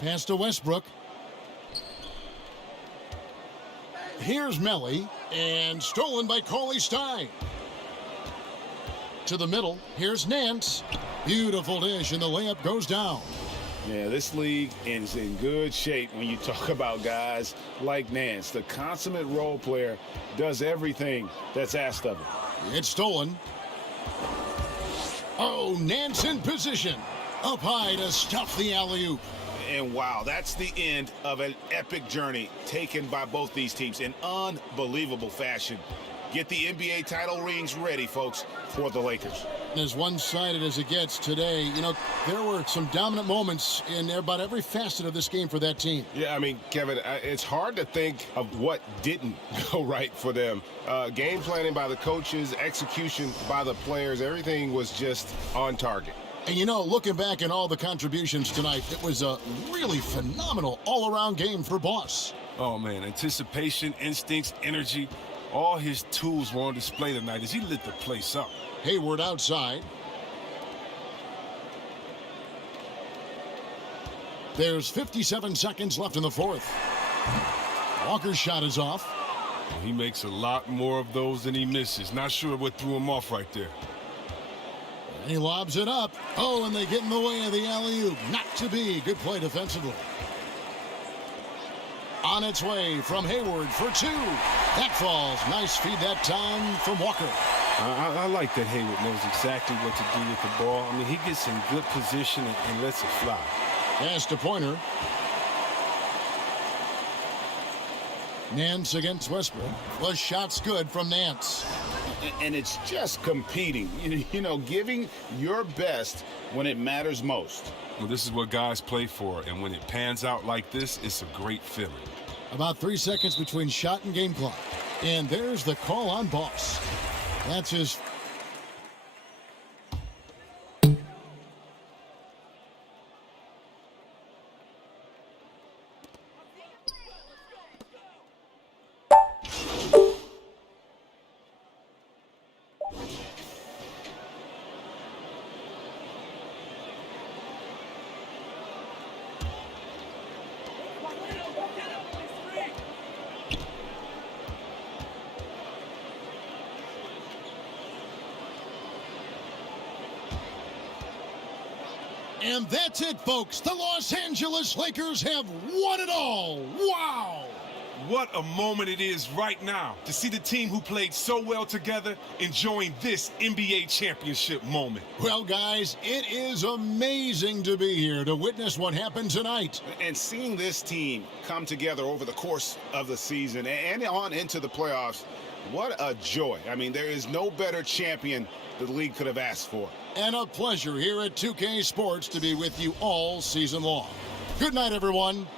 Pass to Westbrook. Here's Melli, and stolen by Cauley Stein. To the middle, here's Nance. Beautiful dish, and the layup goes down. Yeah, this league is in good shape when you talk about guys like Nance. The consummate role player does everything that's asked of him. It's stolen. Oh, Nance in position. Up high to stuff the alley-oop. And wow, that's the end of an epic journey taken by both these teams in unbelievable fashion. Get the NBA title rings ready, folks, for the Lakers. As one-sided as it gets today, you know, there were some dominant moments in about every facet of this game for that team. Yeah, I mean, Kevin, it's hard to think of what didn't go right for them. Game planning by the coaches, execution by the players, everything was just on target. And, you know, looking back at all the contributions tonight, it was a really phenomenal all-around game for Boss. Oh, man, anticipation, instincts, energy, all his tools were on display tonight as he lit the place up. Hayward outside. There's 57 seconds left in the fourth. Walker's shot is off. He makes a lot more of those than he misses. Not sure what threw him off right there. And he lobs it up. Oh, and they get in the way of the alley-oop. Not to be. Good play defensively. On its way from Hayward for two. That falls. Nice feed that time from Walker. I like that Hayward knows exactly what to do with the ball. I mean, he gets in good position and lets it fly. Pass to Pointer. Nance against Westbrook. The shot's good from Nance. And it's just competing, you know, giving your best when it matters most. Well, this is what guys play for, and when it pans out like this, it's a great feeling. About 3 seconds between shot and game clock. And there's the call on Boss. That's his... And that's it, folks. The Los Angeles Lakers have won it all. Wow! What a moment it is right now to see the team who played so well together enjoying this NBA championship moment. Well, guys, it is amazing to be here to witness what happened tonight. And seeing this team come together over the course of the season and on into the playoffs, what a joy. I mean, there is no better champion the league could have asked for. And a pleasure here at 2K Sports to be with you all season long. Good night, everyone.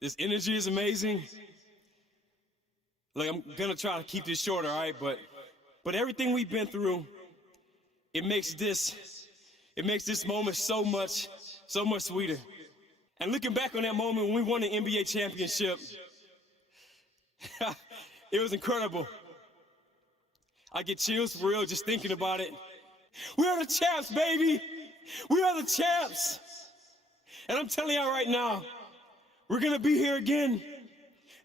This energy is amazing. Look, I'm gonna try to keep this short, all right? But everything we've been through, it makes this moment so much sweeter. And looking back on that moment when we won the NBA championship, it was incredible. I get chills for real just thinking about it. We are the champs, baby. We are the champs. And I'm telling y'all right now, we're gonna be here again.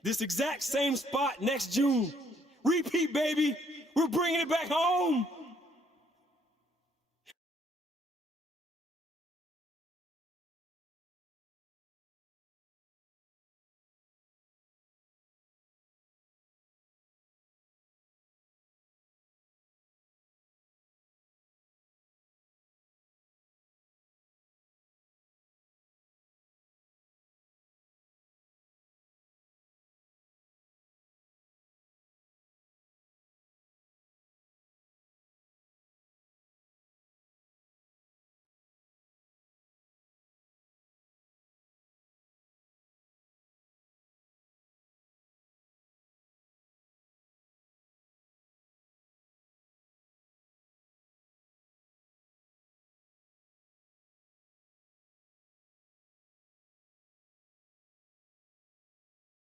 This exact same spot next June. Repeat, baby. We're bringing it back home.